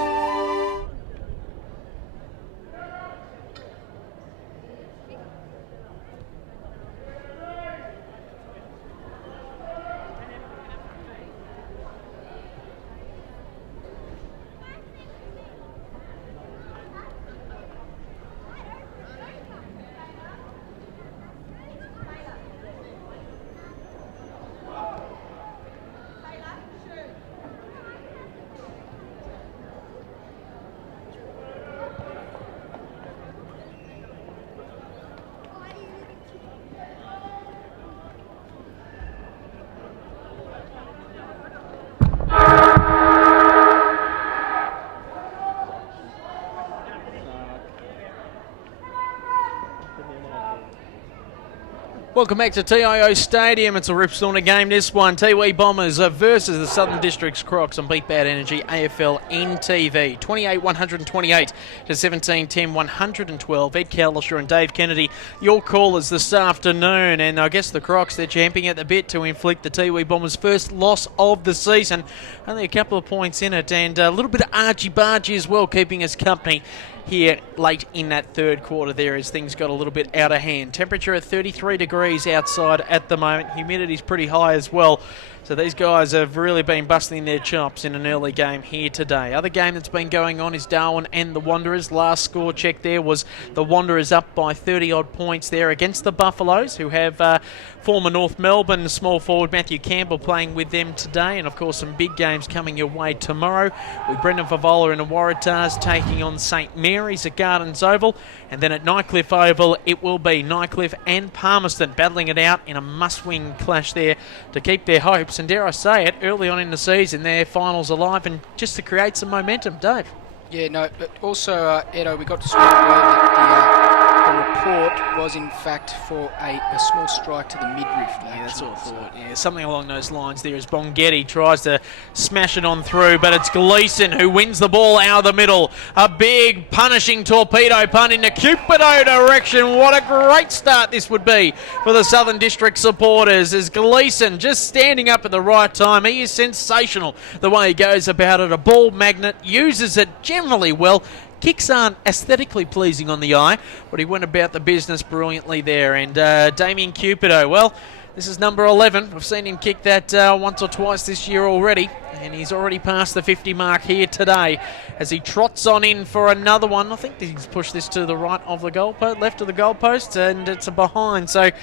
Welcome back to TIO Stadium. It's a Rip Sauna game. This one, Tiwi Bombers versus the Southern Districts Crocs on Beat Bad Energy AFL NTV. 28-128 to 17-10, 112. Ed Cowlisher and Dave Kennedy, your callers this afternoon. And I guess the Crocs, they're champing at the bit to inflict the Tiwi Bombers' first loss of the season. Only a couple of points in it, and a little bit of argy-bargy as well, keeping us company here late in that third quarter there as things got a little bit out of hand. Temperature at 33 degrees outside at the moment. Humidity's pretty high as well. So these guys have really been busting their chops in an early game here today. Other game that's been going on is Darwin and the Wanderers. Last score check there was the Wanderers up by 30-odd points there against the Buffaloes, who have former North Melbourne small forward Matthew Campbell playing with them today. And, of course, some big games coming your way tomorrow with Brendan Favola and the Waratahs taking on St Mary's. Mary's at Gardens Oval, and then at Nightcliff Oval it will be Nightcliff and Palmerston battling it out in a must-win clash there to keep their hopes, and dare I say it, early on in the season their finals alive and just to create some momentum. Dave? Yeah, no, but also, Edo, we got to sort of word that the report was in fact for a small strike to the midriff. Yeah, that's what I thought. Yeah, something along those lines there as Bonghetti tries to smash it on through, but it's Gleeson who wins the ball out of the middle. A big punishing torpedo punt into Cupido direction. What a great start this would be for the Southern District supporters as Gleeson just standing up at the right time. He is sensational the way he goes about it. A ball magnet, uses it generally well. Kicks aren't aesthetically pleasing on the eye, but he went about the business brilliantly there. And Damien Cupido, well, this is number 11. I've seen him kick that once or twice this year already, and he's already passed the 50 mark here today as he trots on in for another one. I think he's pushed this to the right of the goalpost, left of the goalpost, and it's a behind. So they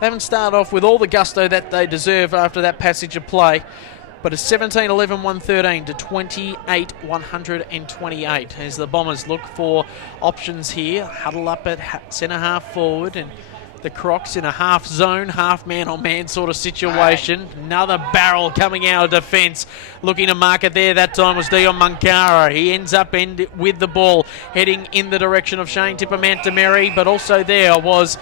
haven't started off with all the gusto that they deserve after that passage of play. But it's 17-11-113 to 28-128 as the Bombers look for options here. Huddle up at centre half forward, and the Crocs in a half zone, half man-on-man sort of situation. Another barrel coming out of defence. Looking to mark it there. That time was Dion Munkara. He ends up with the ball heading in the direction of Shane Tippermantameri, but also there was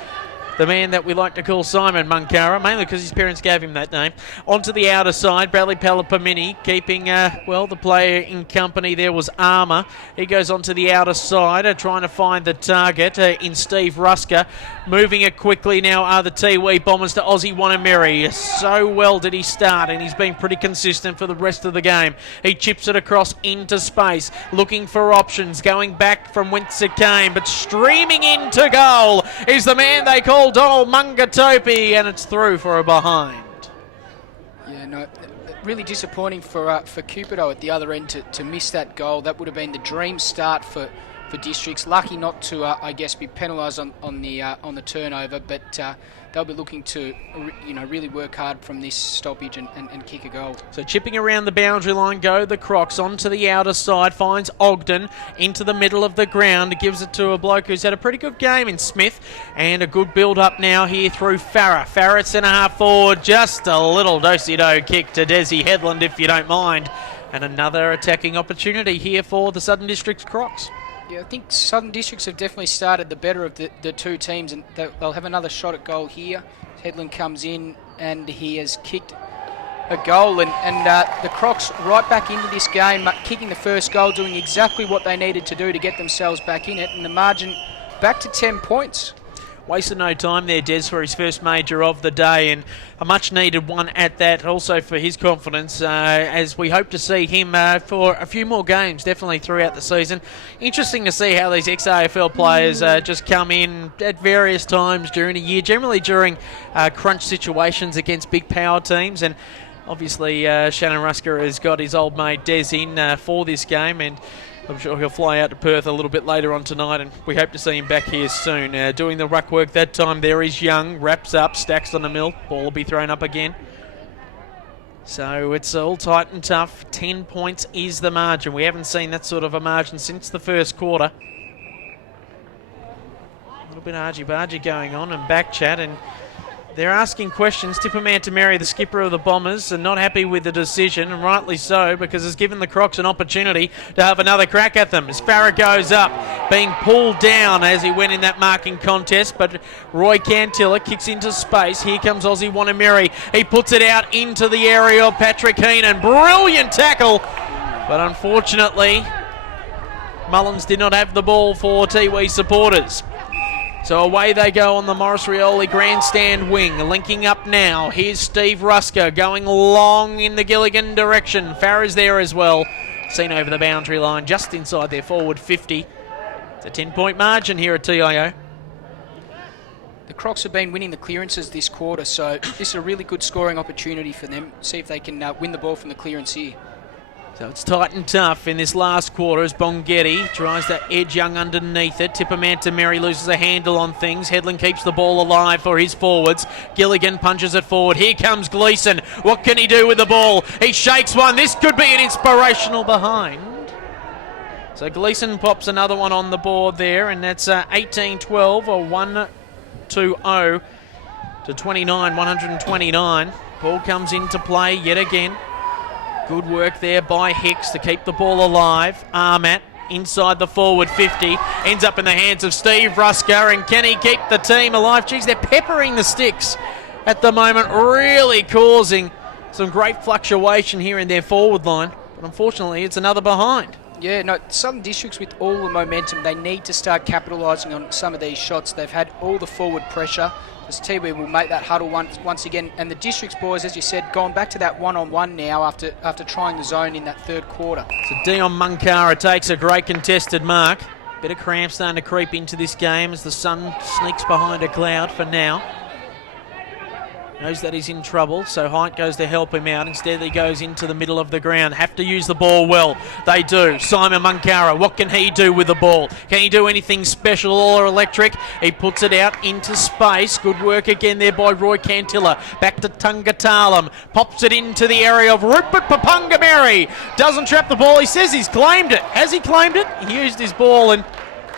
the man that we like to call Simon Munkara, mainly because his parents gave him that name. Onto the outer side, Bradley Palapamini keeping, the player in company there was Armour. He goes onto the outer side, trying to find the target in Steve Rusker. Moving it quickly now are the Tiwi Bombers to Aussie Wanameri. So well did he start, and he's been pretty consistent for the rest of the game. He chips it across into space, looking for options, going back from whence it came, but streaming into goal is the man they call Donald Mungatopi, and it's through for a behind. Yeah, no, really disappointing for Cupido at the other end to miss that goal. That would have been the dream start for Districts. Lucky not to, be penalised on the turnover, but they'll be looking to, really work hard from this stoppage and kick a goal. So chipping around the boundary line go the Crocs onto the outer side, finds Ogden into the middle of the ground, gives it to a bloke who's had a pretty good game in Smith, and a good build-up now here through Farah. Farah at centre-half forward, just a little do-si-do kick to Desi Headland, if you don't mind, and another attacking opportunity here for the Southern Districts Crocs. Yeah, I think Southern Districts have definitely started the better of the two teams, and they'll have another shot at goal here. Headland comes in and he has kicked a goal, and the Crocs right back into this game, kicking the first goal, doing exactly what they needed to do to get themselves back in it, and the margin back to 10 points. Wasted no time there, Des, for his first major of the day, and a much-needed one at that, also for his confidence, as we hope to see him for a few more games, definitely throughout the season. Interesting to see how these ex-AFL players just come in at various times during a year, generally during crunch situations against big power teams, and obviously Shannon Rusker has got his old mate Des in for this game, and I'm sure he'll fly out to Perth a little bit later on tonight, and we hope to see him back here soon. Doing the ruck work that time there is Young, wraps up, stacks on the mill, ball will be thrown up again. So it's all tight and tough. 10 points is the margin. We haven't seen that sort of a margin since the first quarter. A little bit of argy-bargy going on and back chat, and they're asking questions. Tippermantameri, the skipper of the Bombers, are not happy with the decision, and rightly so, because it's given the Crocs an opportunity to have another crack at them. As Farah goes up, being pulled down as he went in that marking contest, but Roy Cantilla kicks into space. Here comes Aussie Wanameri. He puts it out into the area of Patrick Heenan. Brilliant tackle, but unfortunately, Mullins did not have the ball for Tiwi supporters. So away they go on the Morris Rioli grandstand wing. Linking up now. Here's Steve Rusker going long in the Gilligan direction. Farah's there as well. Seen over the boundary line just inside their forward 50. It's a 10-point margin here at TIO. The Crocs have been winning the clearances this quarter, so this is a really good scoring opportunity for them. See if they can win the ball from the clearance here. So it's tight and tough in this last quarter as Bonghetti tries to edge Young underneath it. Tippermantameri loses a handle on things. Headland keeps the ball alive for his forwards. Gilligan punches it forward. Here comes Gleeson. What can he do with the ball? He shakes one. This could be an inspirational behind. So Gleeson pops another one on the board there, and that's 18-12 or 1-2-0 to 129. Ball comes into play yet again. Good work there by Hicks to keep the ball alive. Armat inside the forward 50, ends up in the hands of Steve Rusker, and can he keep the team alive? Geez, they're peppering the sticks at the moment, really causing some great fluctuation here in their forward line, but unfortunately it's another behind. Yeah, no, Southern Districts with all the momentum, they need to start capitalising on some of these shots. They've had all the forward pressure. As Tiwi will make that huddle once again. And the Districts boys, as you said, gone back to that one-on-one now after trying the zone in that third quarter. So Dion Munkara takes a great contested mark. Bit of cramp starting to creep into this game as the sun sneaks behind a cloud for now. Knows that he's in trouble, so Height goes to help him out. Instead, he goes into the middle of the ground. Have to use the ball well. They do. Simon Munkara, what can he do with the ball? Can he do anything special or electric? He puts it out into space. Good work again there by Roy Cantilla. Back to Tungatalam. Pops it into the area of Rupert Papungameri. Doesn't trap the ball. He says he's claimed it. Has he claimed it? He used his ball, and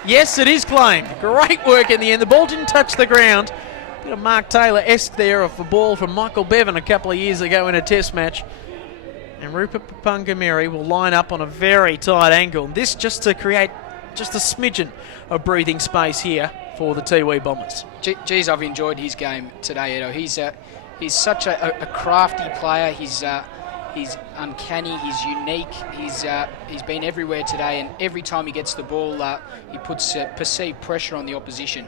yes, it is claimed. Great work in the end. The ball didn't touch the ground. Bit of Mark Taylor-esque there of a ball from Michael Bevan a couple of years ago in a test match. And Rupert Papungameri will line up on a very tight angle. This just to create just a smidgen of breathing space here for the Tiwi Bombers. Geez, I've enjoyed his game today, Edo. He's such a crafty player. He's uncanny. He's unique. He's been everywhere today, and every time he gets the ball, he puts perceived pressure on the opposition.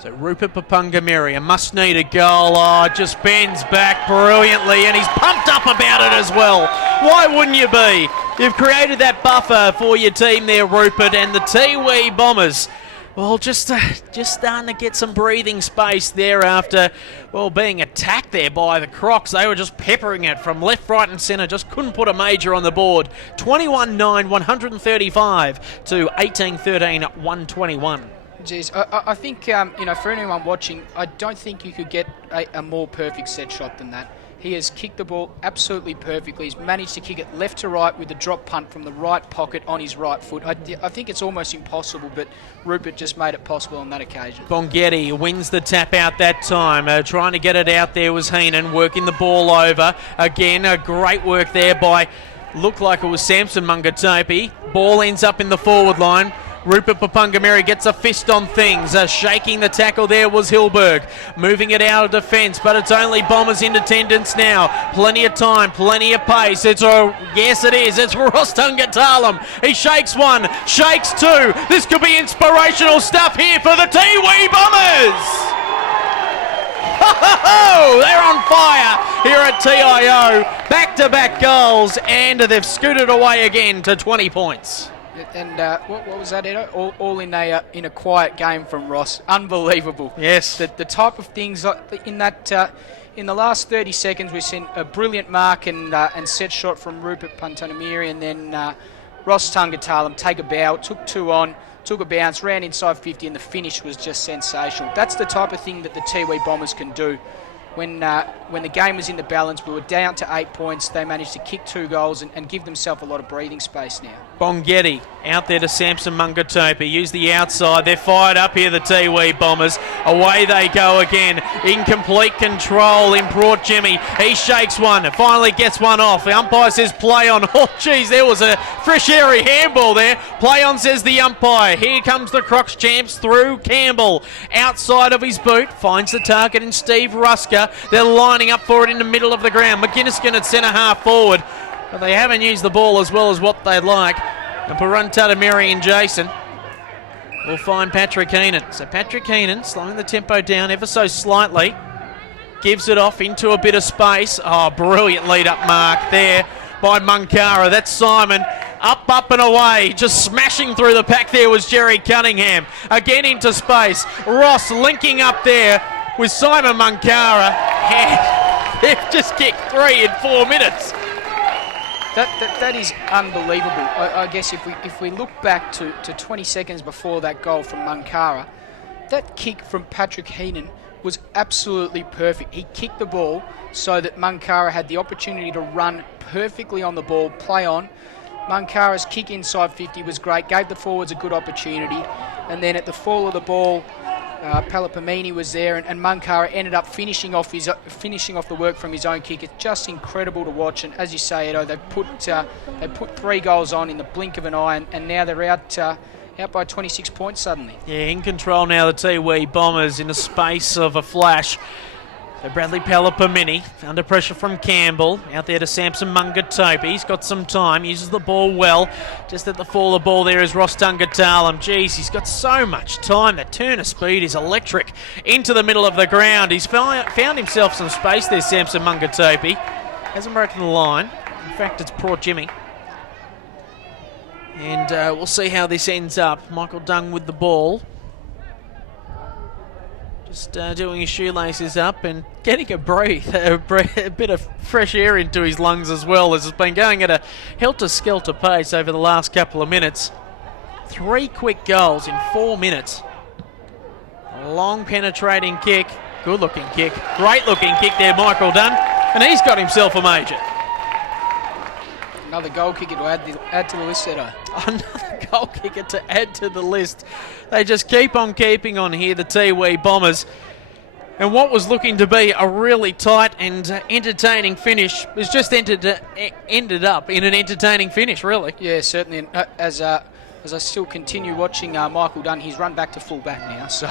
So Rupert Papungameri, a must-need goal. Oh, just bends back brilliantly, and he's pumped up about it as well. Why wouldn't you be? You've created that buffer for your team there, Rupert, and the Tiwi Bombers, well, just starting to get some breathing space there after, well, being attacked there by the Crocs. They were just peppering it from left, right and centre. Just couldn't put a major on the board. 21-9, 135 to 18-13, 121. Geez, I think, for anyone watching, I don't think you could get a more perfect set shot than that. He has kicked the ball absolutely perfectly. He's managed to kick it left to right with a drop punt from the right pocket on his right foot. I think it's almost impossible, but Rupert just made it possible on that occasion. Bonghetti wins the tap out that time. Trying to get it out there was Heenan, working the ball over. Again, a great work there by, looked like it was Samson Mungatopi. Ball ends up in the forward line. Rupert Papungameri gets a fist on things. Shaking the tackle there was Hilberg. Moving it out of defence, but it's only Bombers in attendance now. Plenty of time, plenty of pace. Yes, it is. It's Ross Tungatalam. He shakes one, shakes two. This could be inspirational stuff here for the Tiwi Bombers. They're on fire here at TIO. Back-to-back goals, and they've scooted away again to 20 points. And what was that, Edo? All in a quiet game from Ross. Unbelievable. Yes. The type of things in that in the last 30 seconds, we've seen a brilliant mark and set shot from Rupert Papungameri, and then Ross Tungatalam take a bow, took two on, took a bounce, ran inside 50, and the finish was just sensational. That's the type of thing that the Tiwi Bombers can do. When the game was in the balance, we were down to 8 points. They managed to kick 2 goals and give themselves a lot of breathing space now. Bonghetti out there to Samson Mungatopi. Use the outside. They're fired up here, the Tiwi Bombers. Away they go again. In complete control in Port Jimmy. He shakes one. Finally gets one off. The umpire says play on. Oh, geez, there was a fresh airy handball there. Play on, says the umpire. Here comes the Crocs champs through Campbell. Outside of his boot. Finds the target in Steve Rusker. They're lining up for it in the middle of the ground. McGinniskin at centre half forward. But they haven't used the ball as well as what they'd like. And Paruntatameri and Jason will find Patrick Heenan. So Patrick Heenan slowing the tempo down ever so slightly. Gives it off into a bit of space. Oh, brilliant lead-up mark there by Munkara. That's Simon. Up and away. Just smashing through the pack there was Jerry Cunningham. Again into space. Ross linking up there with Simon Munkara. And they've just kicked 3 in 4 minutes. That is unbelievable. I guess if we look back to 20 seconds before that goal from Munkara, that kick from Patrick Heenan was absolutely perfect. He kicked the ball so that Munkara had the opportunity to run perfectly on the ball, play on. Munkara's kick inside 50 was great, gave the forwards a good opportunity, and then at the fall of the ball, Pelopamini was there, and Munkara ended up finishing off the work from his own kick. It's just incredible to watch, and as you say, Edo, they put 3 goals on in the blink of an eye, and now they're out by 26 points suddenly. Yeah, in control now, the Tiwi Bombers in the space of a flash. So Bradley Pelopamini under pressure from Campbell. Out there to Samson Mungatopi. He's got some time, uses the ball well. Just at the fall of the ball there is Ross Tungatalam. Geez, he's got so much time. That turn of speed is electric. Into the middle of the ground. He's found himself some space there, Samson Mungatopi. Hasn't broken the line. In fact, it's Port Jimmy. And we'll see how this ends up. Michael Dung with the ball. Just doing his shoelaces up and getting a bit of fresh air into his lungs as well, as it's been going at a helter-skelter pace over the last couple of minutes. 3 quick goals in 4 minutes. A long penetrating kick, good-looking kick, great-looking kick there, Michael Dunn, and he's got himself a major. Another goal kicker to add to the list, Edo. Another goal kicker to add to the list. They just keep on keeping on here, the Tiwi Bombers. And what was looking to be a really tight and entertaining finish was just ended up in an entertaining finish, really. Yeah, certainly. And, as I still continue watching Michael Dunn, he's run back to full back now. So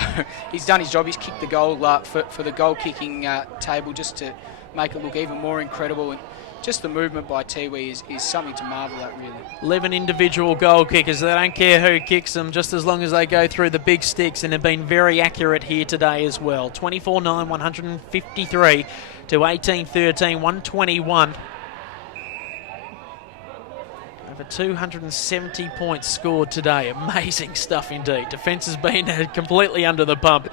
he's done his job. He's kicked the goal for the goal-kicking table just to make it look even more incredible. And just the movement by Tiwi is something to marvel at, really. 11 individual goal kickers. They don't care who kicks them, just as long as they go through the big sticks, and have been very accurate here today as well. 24-9, 153 to 18-13, 121. Over 270 points scored today. Amazing stuff indeed. Defence has been completely under the pump.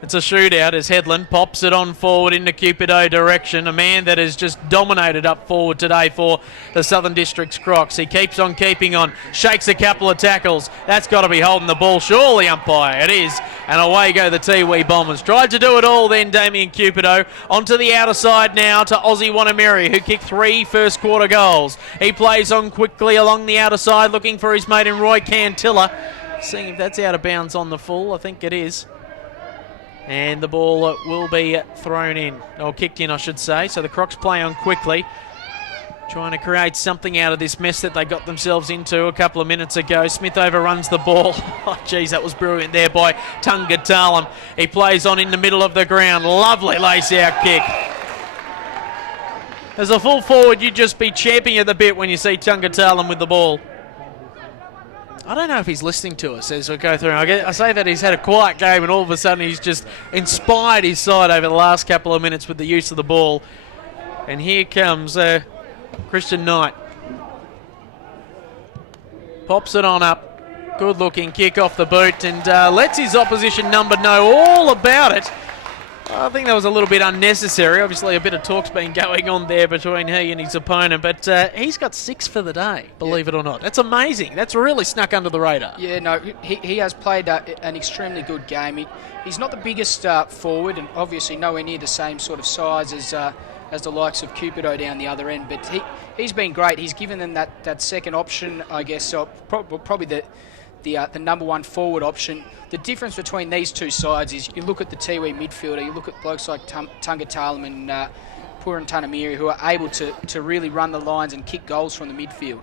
It's a shootout as Headland pops it on forward in the Cupido direction. A man that has just dominated up forward today for the Southern Districts Crocs. He keeps on keeping on, shakes a couple of tackles. That's got to be holding the ball, surely, umpire. It is. And away go the Tiwi Bombers. Tried to do it all then, Damien Cupido. Onto the outer side now to Ozzy Wanamiri, who kicked 3 first quarter goals. He plays on quickly along the outer side, looking for his mate in Roy Cantilla. Seeing if that's out of bounds on the full. I think it is. And the ball will be thrown in, or kicked in, I should say. So the Crocs play on quickly, trying to create something out of this mess that they got themselves into a couple of minutes ago. Smith overruns the ball. Oh, geez, that was brilliant there by Tungatalam. He plays on in the middle of the ground. Lovely lace-out kick. As a full forward, you'd just be champing at the bit when you see Tungatalam with the ball. I don't know if he's listening to us as we go through. I say that he's had a quiet game and all of a sudden he's just inspired his side over the last couple of minutes with the use of the ball. And here comes Christian Knight. Pops it on up. Good looking kick off the boot and lets his opposition number know all about it. I think that was a little bit unnecessary. Obviously, a bit of talk's been going on there between he and his opponent, but he's got 6 for the day, believe it or not. That's amazing. That's really snuck under the radar. Yeah, no, he has played an extremely good game. He's not the biggest forward, and obviously nowhere near the same sort of size as the likes of Cupido down the other end, but he's been great. He's given them that second option, I guess, so probably the number one forward option. The difference between these two sides is you look at the Tiwi midfielder, you look at blokes like Tungatalam and Puran Tanamiri, who are able to really run the lines and kick goals from the midfield.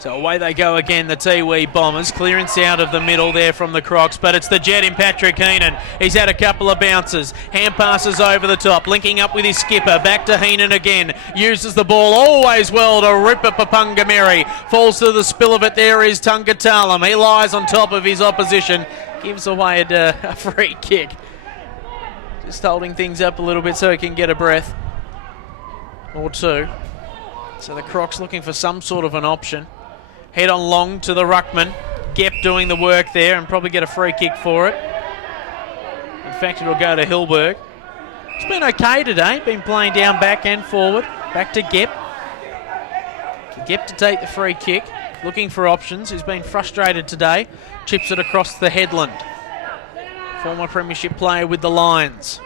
So away they go again, the Tiwi Bombers. Clearance out of the middle there from the Crocs, but it's the Jet in Patrick Heenan. He's had a couple of bounces. Hand passes over the top, linking up with his skipper. Back to Heenan again. Uses the ball always well to Rupa Papungamiri. Falls to the spill of it. There is Tungatalam. He lies on top of his opposition. Gives away a free kick. Just holding things up a little bit so he can get a breath or two. So the Crocs looking for some sort of an option. Head on long to the ruckman. Gep doing the work there and probably get a free kick for it. In fact, it'll go to Hilberg. It's been okay today. Been playing down back and forward. Back to Gep. Gep to take the free kick. Looking for options. He's been frustrated today. Chips it across the headland. Former premiership player with the Lions.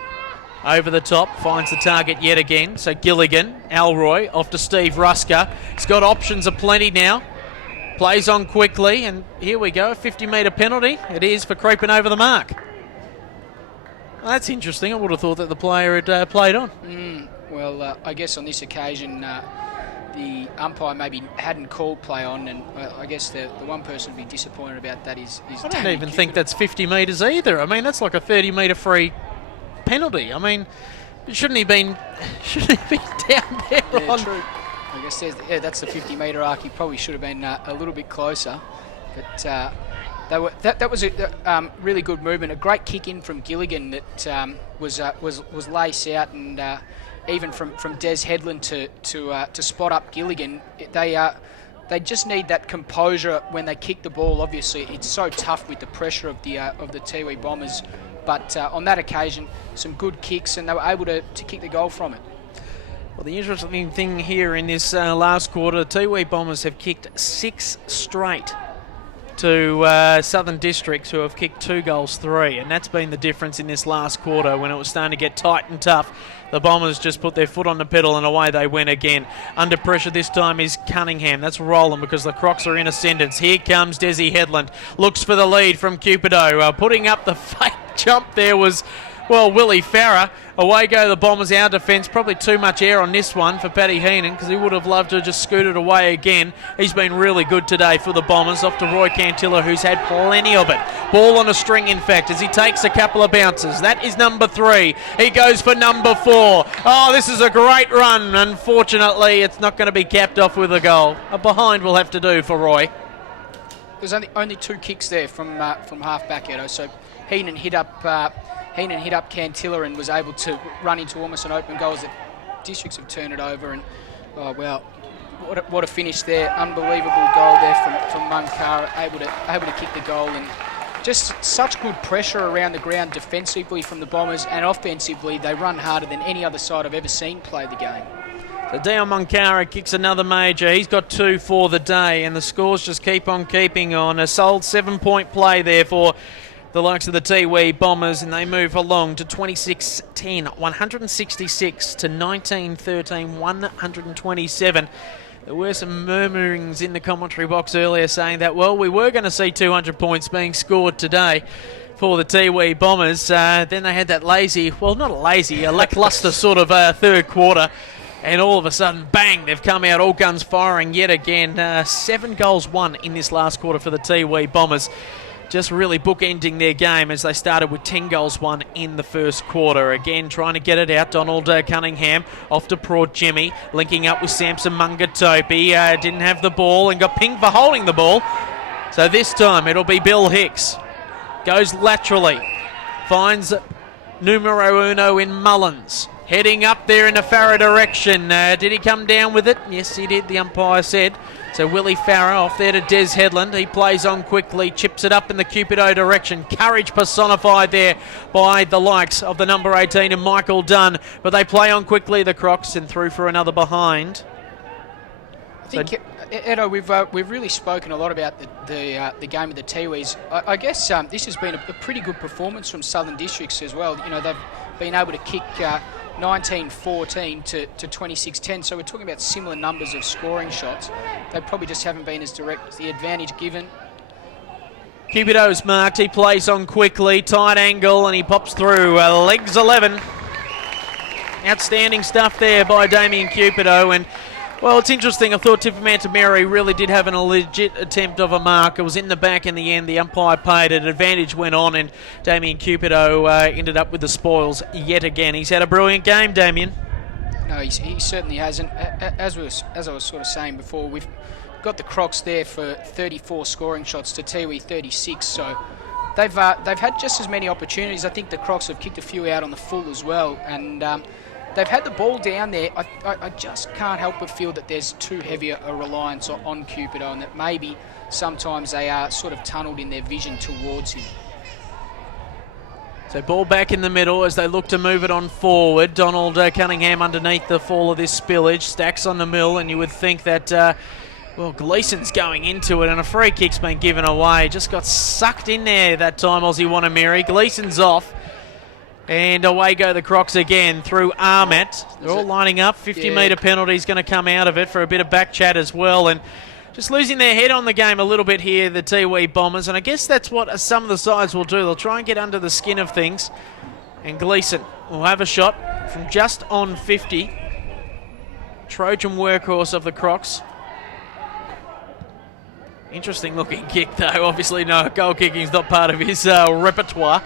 Over the top, finds the target yet again. So Gilligan, Alroy, off to Steve Rusker. He's got options aplenty now. Plays on quickly, and here we go, 50-metre penalty. It is for creeping over the mark. Well, that's interesting. I would have thought that the player had played on. Well, I guess on this occasion, the umpire maybe hadn't called play on, and I guess the one person to be disappointed about that is I don't even think that's 50 metres either. I mean, that's like a 30-metre free penalty. I mean, shouldn't he been down there? Yeah, true. I guess that's the 50-metre arc. He probably should have been a little bit closer, but that was a really good movement. A great kick in from Gilligan that was lace out, and even from Des Headland to spot up Gilligan. They just need that composure when they kick the ball. Obviously, it's so tough with the pressure of the Tiwi Bombers, but on that occasion, some good kicks, and they were able to kick the goal from it. Well, the interesting thing here in this last quarter, the Tiwi Bombers have kicked 6 straight to Southern Districts, who have kicked 2 goals 3, and that's been the difference in this last quarter when it was starting to get tight and tough. The Bombers just put their foot on the pedal and away they went again. Under pressure this time is Cunningham. That's rolling because the Crocs are in ascendance. Here comes Desi Headland. Looks for the lead from Cupido. Putting up the fake jump there was, well, Willie Farrer. Away go the Bombers, our defence. Probably too much air on this one for Paddy Heenan because he would have loved to just scoot it away again. He's been really good today for the Bombers. Off to Roy Cantilla, who's had plenty of it. Ball on a string, in fact, as he takes a couple of bounces. That is number 3. He goes for number 4. Oh, this is a great run. Unfortunately, it's not going to be capped off with a goal. A behind will have to do for Roy. There's only 2 kicks there from half back, Edo. So Heenan hit up Cantilla and was able to run into almost an open goal as the Districts have turned it over. And oh well, what a finish there! Unbelievable goal there from Munkara, able to kick the goal, and just such good pressure around the ground defensively from the Bombers, and offensively they run harder than any other side I've ever seen play the game. So Dale Munkara kicks another major. He's got 2 for the day, and the scores just keep on keeping on. A solid 7-point play there for the likes of the Tiwi Bombers, and they move along to 26-10, 166 to 19-13, 127. There were some murmurings in the commentary box earlier saying that, well, we were going to see 200 points being scored today for the Tiwi Bombers. Then they had that a lackluster sort of third quarter. And all of a sudden, bang, they've come out all guns firing yet again. 7 goals won in this last quarter for the Tiwi Bombers. Just really bookending their game as they started with 10 goals won in the first quarter. Again, trying to get it out. Donald Cunningham off to Port Jimmy, linking up with Samson Mungatopi. Didn't have the ball and got pinged for holding the ball. So this time it'll be Bill Hicks. Goes laterally. Finds numero uno in Mullins. Heading up there in the Farrer direction. Did he come down with it? Yes, he did, the umpire said. So Willie Farrer off there to Des Headland. He plays on quickly, chips it up in the Cupido direction. Courage personified there by the likes of the number 18 and Michael Dunn. But they play on quickly, the Crocs, and through for another behind. I think, Edo, we've really spoken a lot about the game of the Tiwis. I guess this has been a pretty good performance from Southern Districts as well. You know, they've been able to kick 19-14 to 26-10, so we're talking about similar numbers of scoring shots. They probably just haven't been as direct as the advantage given. Cupido's marked, he plays on quickly, tight angle, and he pops through. Legs 11. Outstanding stuff there by Damien Cupido, and well, it's interesting. I thought Tippermantameri really did have a legit attempt of a mark. It was in the back in the end. The umpire paid it. Advantage went on, and Damien Cupido ended up with the spoils yet again. He's had a brilliant game, Damien. No, he certainly hasn't. As I was sort of saying before, we've got the Crocs there for 34 scoring shots to Tiwi 36. So they've had just as many opportunities. I think the Crocs have kicked a few out on the full as well, and they've had the ball down there. I just can't help but feel that there's too heavy a reliance on Cupido, and that maybe sometimes they are sort of tunnelled in their vision towards him. So ball back in the middle as they look to move it on forward. Donald Cunningham underneath the fall of this spillage. Stacks on the mill, and you would think that, Gleeson's going into it, and a free kick's been given away. Just got sucked in there that time, Aussie Wanamiri. Gleeson's off. And away go the Crocs again through Armet. They're all lining up. 50-metre penalty is going to come out of it for a bit of back chat as well. And just losing their head on the game a little bit here, the Tiwi Bombers, and I guess that's what some of the sides will do. They'll try and get under the skin of things, and Gleeson will have a shot from just on 50. Trojan workhorse of the Crocs. Interesting looking kick though. Obviously no, goal kicking is not part of his repertoire,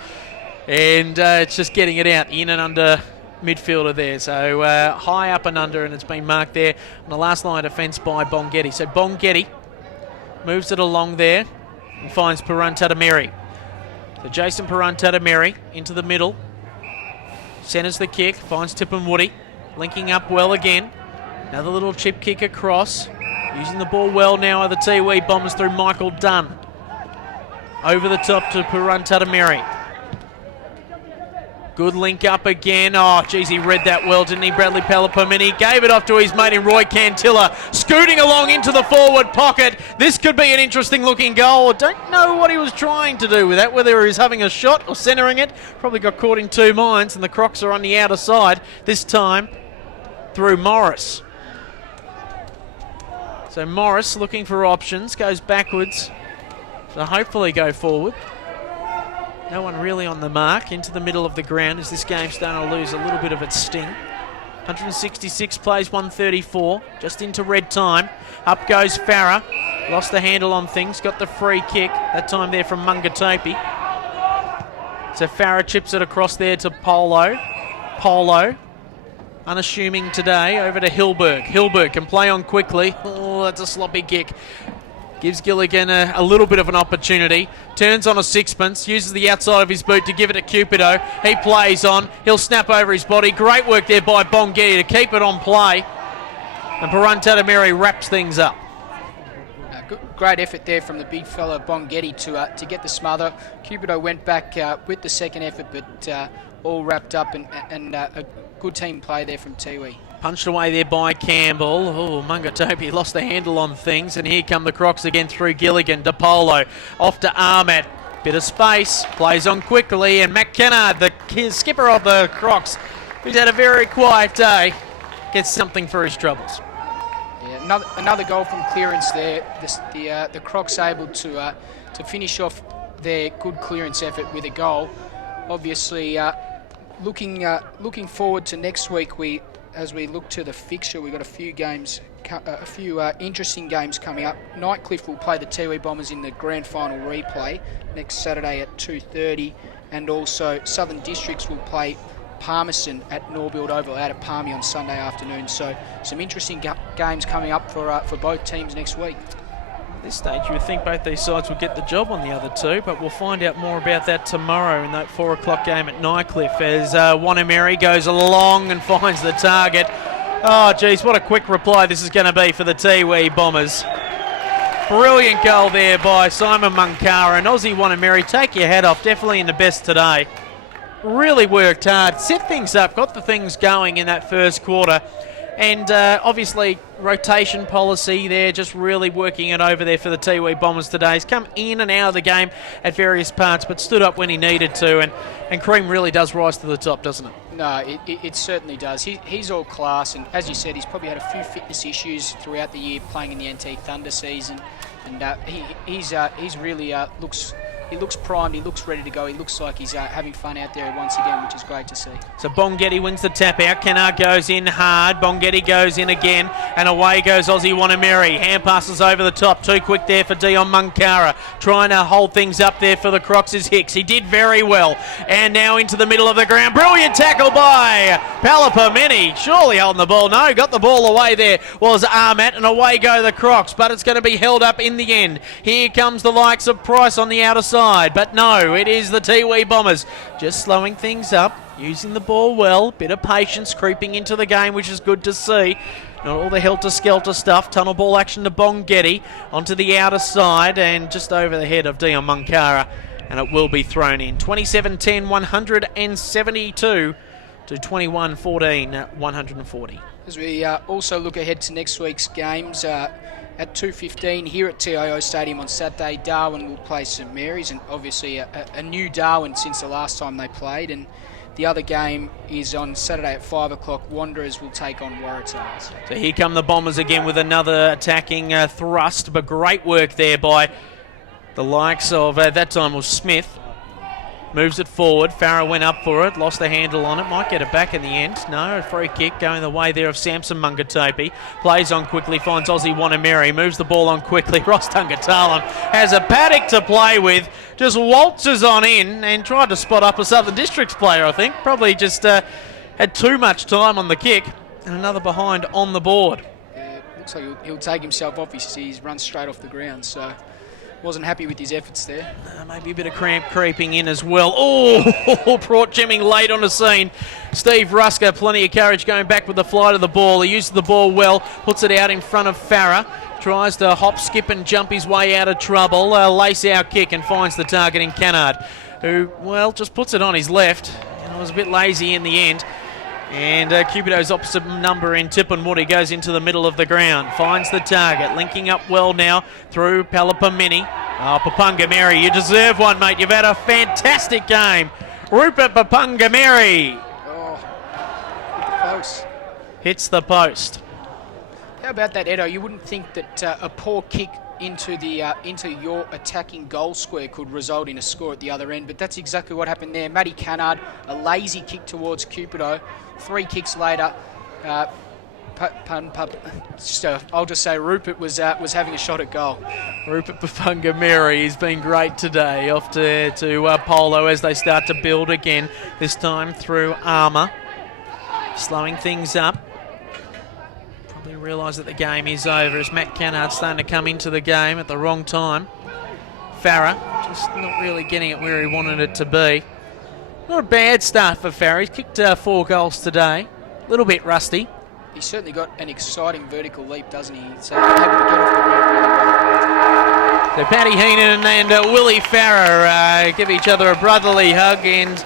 and it's just getting it out in and under midfielder there. So high up and under, and it's been marked there on the last line of defence by Bongetti. So Bongetti moves it along there and finds Peruntatameri. So Jason Peruntatameri into the middle, centres the kick, finds Tipungwuti, linking up well again. Another little chip kick across. Using the ball well now are the Tiwi Bombers through Michael Dunn. Over the top to Peruntatameri. Good link up again. Oh, geez, he read that well, didn't he? Bradley Pelopomini gave it off to his mate in Roy Cantilla, scooting along into the forward pocket. This could be an interesting looking goal. I don't know what he was trying to do with that, whether he was having a shot or centering it. Probably got caught in two minds, and the Crocs are on the outer side, this time through Morris. So Morris looking for options, goes backwards to hopefully go forward. No one really on the mark, into the middle of the ground as this game's starting to lose a little bit of its sting. 166 plays 134, just into red time. Up goes Farah, lost the handle on things, got the free kick, that time there from Mungatopi. So Farah chips it across there to Polo. Unassuming today, over to Hilberg. Hilberg can play on quickly. Oh, that's a sloppy kick. Gives Gilligan a little bit of an opportunity. Turns on a sixpence, uses the outside of his boot to give it to Cupido. He plays on. He'll snap over his body. Great work there by Bongetti to keep it on play. And Peruntatameri wraps things up. Great effort there from the big fella Bongetti to get the smother. Cupido went back with the second effort, but all wrapped up, and a good team play there from Tiwi. Punched away there by Campbell. Oh, Mungatopi lost the handle on things, and here come the Crocs again through Gilligan. DePolo off to Ahmed. Bit of space, plays on quickly, and Matt Kennard, the skipper of the Crocs, who's had a very quiet day, gets something for his troubles. Yeah, another goal from clearance there. The Crocs able to finish off their good clearance effort with a goal. Obviously, looking forward to next week. As we look to the fixture, we've got a few interesting games coming up. Nightcliff will play the Tiwi Bombers in the grand final replay next Saturday at 2:30, and also Southern Districts will play Palmerston at Norbuild Oval out at Palmy on Sunday afternoon. So some interesting games coming up for both teams next week. At this stage, you would think both these sides would get the job on the other two, but we'll find out more about that tomorrow in that 4 o'clock game at Nightcliff as Wanameri goes along and finds the target. Oh, geez, what a quick reply this is going to be for the Tiwi Bombers. Brilliant goal there by Simon Munkara, and Aussie Wanameri, take your hat off, definitely in the best today. Really worked hard, set things up, got the things going in that first quarter. And obviously, rotation policy there, just really working it over there for the Tiwi Bombers today. He's come in and out of the game at various parts, but stood up when he needed to. And Cream really does rise to the top, doesn't it? No, it certainly does. He's all class, and as you said, he's probably had a few fitness issues throughout the year playing in the NT Thunder season. And he's really He looks primed, he looks ready to go, he looks like he's having fun out there once again, which is great to see. So Bongetti wins the tap out, Kennard goes in hard, Bongetti goes in again, and away goes Aussie Wanameri. Hand passes over the top, too quick there for Dion Munkara. Trying to hold things up there for the Crocs is Hicks. He did very well, and now into the middle of the ground. Brilliant tackle by Pelopomini. Surely holding the ball. No, got the ball away there was Ahmet, and away go the Crocs, but it's going to be held up in the end. Here comes the likes of Price on the outer side. But no, it is the Tiwi Bombers just slowing things up, using the ball well, bit of patience creeping into the game, which is good to see. Not all the helter-skelter stuff. Tunnel ball action to Bongetti onto the outer side and just over the head of Dion Munkara, and it will be thrown in. 27-10, 172 to 21-14, 140. As we also look ahead to next week's games, at 2:15 here at TIO Stadium on Saturday, Darwin will play St Mary's, and obviously a new Darwin since the last time they played. And The other game is on Saturday at 5 o'clock. Wanderers will take on Waratahs. So here come the Bombers again with another attacking thrust, but great work there by the likes of, that time was Smith. Moves it forward. Farah went up for it, lost the handle on it, might get it back in the end. No, a free kick going the way there of Samson Mungatopi. Plays on quickly, finds Aussie Wanameri, moves the ball on quickly. Ross Tungatalon has a paddock to play with, just waltzes on in and tried to spot up a Southern Districts player, I think. Probably just had too much time on the kick, and another behind on the board. Yeah, looks like he'll take himself off. He's run straight off the ground, so wasn't happy with his efforts there. Maybe a bit of cramp creeping in as well. Oh, brought Jemming late on the scene. Steve Rusker, plenty of courage going back with the flight of the ball. He uses the ball well, puts it out in front of Farah. Tries to hop, skip and jump his way out of trouble. Lace out kick and finds the target in Kennard, who, well, just puts it on his left. And was a bit lazy in the end. And Cupido's opposite number in Tippunwoody goes into the middle of the ground. Finds the target. Linking up well now through Palapamini. Oh, Papungameri, you deserve one, mate. You've had a fantastic game. Rupert Papungameri. Oh, hit the post. Hits the post. How about that, Edo? You wouldn't think that a poor kick into your attacking goal square could result in a score at the other end, but that's exactly what happened there. Matty Cannard, a lazy kick towards Cupido. 3 kicks later, I'll just say Rupert was having a shot at goal. Rupert Papungameri has been great today. Off to Polo as they start to build again, this time through Armour. Slowing things up. Probably realise that the game is over as Matt Cannard starting to come into the game at the wrong time. Farah just not really getting it where he wanted it to be. Not a bad start for Farah. He's kicked 4 goals today. A little bit rusty. He's certainly got an exciting vertical leap, doesn't he? So able to get off the ground really well. So Paddy Heenan and Willie Farah give each other a brotherly hug, and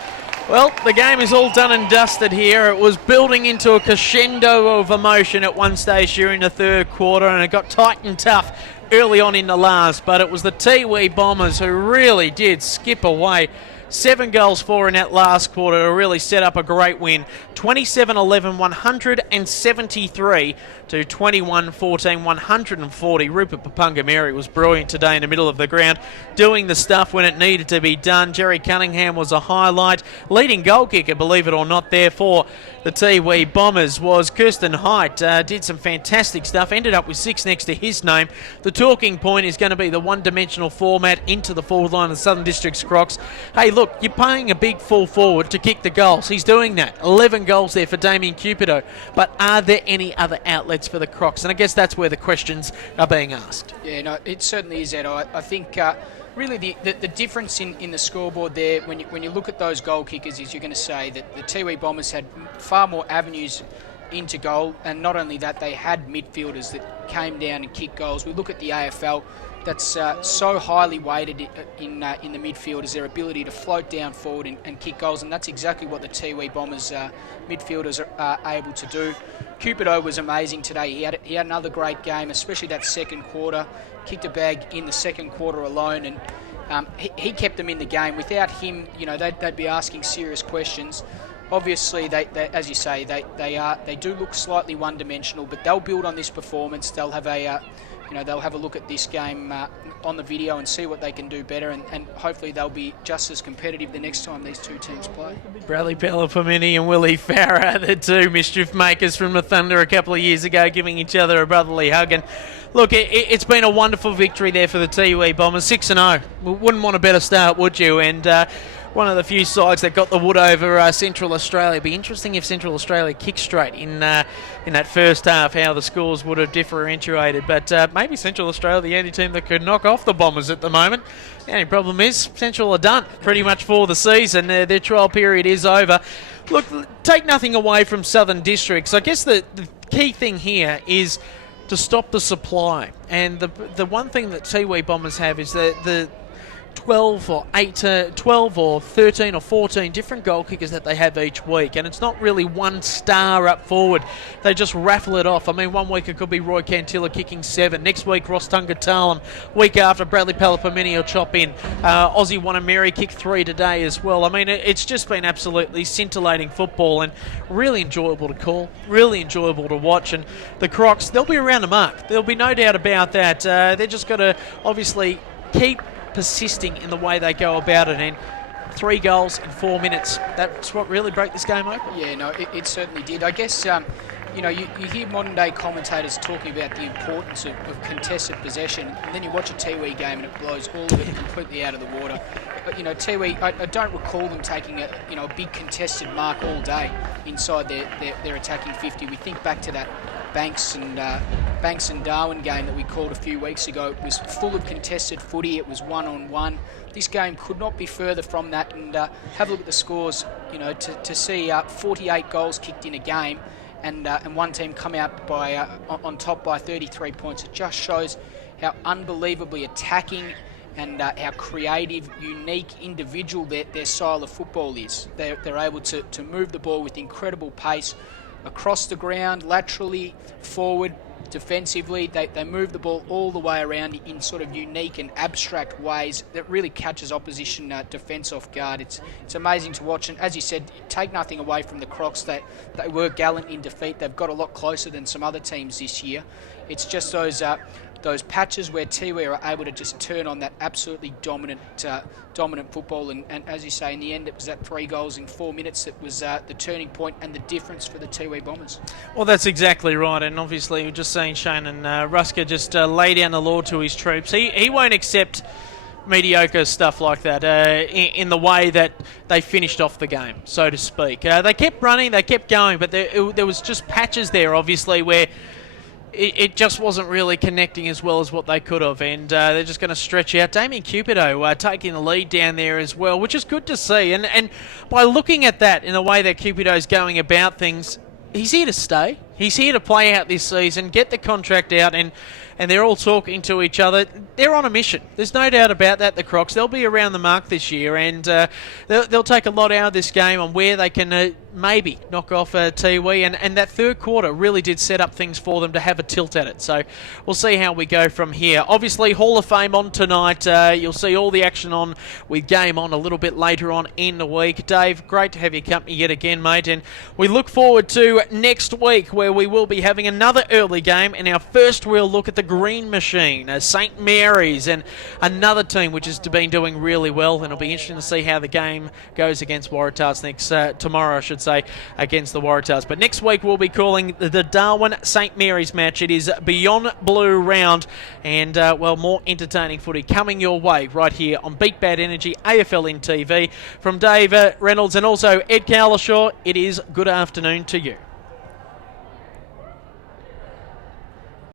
well, the game is all done and dusted here. It was building into a crescendo of emotion at one stage during the third quarter, and it got tight and tough early on in the last, but it was the Tiwi Bombers who really did skip away. 7 goals for in that last quarter to really set up a great win. 27-11, 173 to 21-14, 140. Rupert Papungameri was brilliant today in the middle of the ground, doing the stuff when it needed to be done. Jerry Cunningham was a highlight. Leading goal kicker, believe it or not, therefore, the Tiwi Bombers was Kirsten Height. Did some fantastic stuff, ended up with 6 next to his name. The talking point is going to be the one-dimensional format into the forward line of the Southern Districts Crocs. Hey, look, you're paying a big full forward to kick the goals. He's doing that. 11 goals there for Damien Cupido. But are there any other outlets for the Crocs? And I guess that's where the questions are being asked. Yeah, no, it certainly is, Ed. I think really the difference in the scoreboard there, when you look at those goal kickers, is you're going to say that the Tiwi Bombers had far more avenues into goal, and not only that, they had midfielders that came down and kicked goals. We look at the AFL, that's so highly weighted in the midfield, is their ability to float down forward and kick goals, and that's exactly what the Tiwi Bombers midfielders are able to do. Cupido was amazing today. He had another great game, especially that second quarter. Kicked a bag in the second quarter alone, and he kept them in the game. Without him, they'd be asking serious questions. Obviously, they as you say, they do look slightly one-dimensional, but they'll build on this performance. They'll have they'll have a look at this game on the video and see what they can do better, and hopefully they'll be just as competitive the next time these two teams play. Bradley Pelopamini and Willie Farah, the two mischief makers from the Thunder a couple of years ago, giving each other a brotherly hug. And look, it's been a wonderful victory there for the Tiwi Bombers, 6-0. Wouldn't want a better start, would you? And one of the few sides that got the wood over Central Australia. It'd be interesting if Central Australia kicked straight in that first half, how the scores would have differentiated. But maybe Central Australia, the only team that could knock off the Bombers at the moment. The only problem is Central are done pretty much for the season. Their trial period is over. Look, take nothing away from Southern Districts. I guess the key thing here is to stop the supply. And the one thing that Tiwi Bombers have is that 12 or 13 or 14 different goal kickers that they have each week, and it's not really one star up forward. They just raffle it off. I mean, one week it could be Roy Cantilla kicking 7. Next week, Ross Tungatalum. Week after, Bradley Palapamini will chop in. Aussie Wanameri kicked 3 today as well. I mean, it's just been absolutely scintillating football and really enjoyable to call, really enjoyable to watch. And the Crocs, they'll be around the mark. There'll be no doubt about that. They're just got to obviously keep persisting in the way they go about it, and 3 goals in 4 minutes. That's what really broke this game open. Yeah, no, it certainly did. I guess, you hear modern day commentators talking about the importance of contested possession, and then you watch a Tiwi game and it blows all of it completely out of the water. Tiwi, I don't recall them taking a big contested mark all day inside their attacking 50. We think back to that Banks and Darwin game that we called a few weeks ago. It was full of contested footy. It was 1-on-1. This game could not be further from that. And have a look at the scores. To see 48 goals kicked in a game, and one team come out by on top by 33 points. It just shows how unbelievably attacking and how creative, unique, individual their style of football is. They're able to move the ball with incredible pace across the ground, laterally, forward, defensively. They move the ball all the way around in sort of unique and abstract ways that really catches opposition defence off guard. It's amazing to watch, and as you said, take nothing away from the Crocs. They were gallant in defeat. They've got a lot closer than some other teams this year. It's just those patches where Tiwi are able to just turn on that absolutely dominant football, and as you say, in the end it was that 3 goals in 4 minutes that was the turning point and the difference for the Tiwi Bombers. Well, that's exactly right, and obviously we're just seeing Shane and Ruska just lay down the law to his troops. He won't accept mediocre stuff like that in the way that they finished off the game, so to speak. They kept running, they kept going, but there was just patches there, obviously, where it just wasn't really connecting as well as what they could have, and they're just going to stretch out. Damien Cupido taking the lead down there as well, which is good to see. And by looking at that in the way that Cupido's going about things, he's here to stay. He's here to play out this season, get the contract out, and they're all talking to each other. They're on a mission. There's no doubt about that, the Crocs. They'll be around the mark this year, and they'll take a lot out of this game on where they can maybe knock off Tiwi. And that third quarter really did set up things for them to have a tilt at it. So we'll see how we go from here. Obviously, Hall of Fame on tonight. You'll see all the action on with Game On a little bit later on in the week. Dave, great to have your company yet again, mate. And we look forward to next week, where we will be having another early game, and our first real look at the Green Machine, St Mary's, and another team which has been doing really well, and it'll be interesting to see how the game goes against Waratahs tomorrow, I should say, against the Waratahs. But next week we'll be calling the Darwin St Mary's match. It is Beyond Blue round, and more entertaining footy coming your way right here on Beat Bad Energy, AFL in TV. From Dave Reynolds and also Ed Cowlishaw, it is good afternoon to you.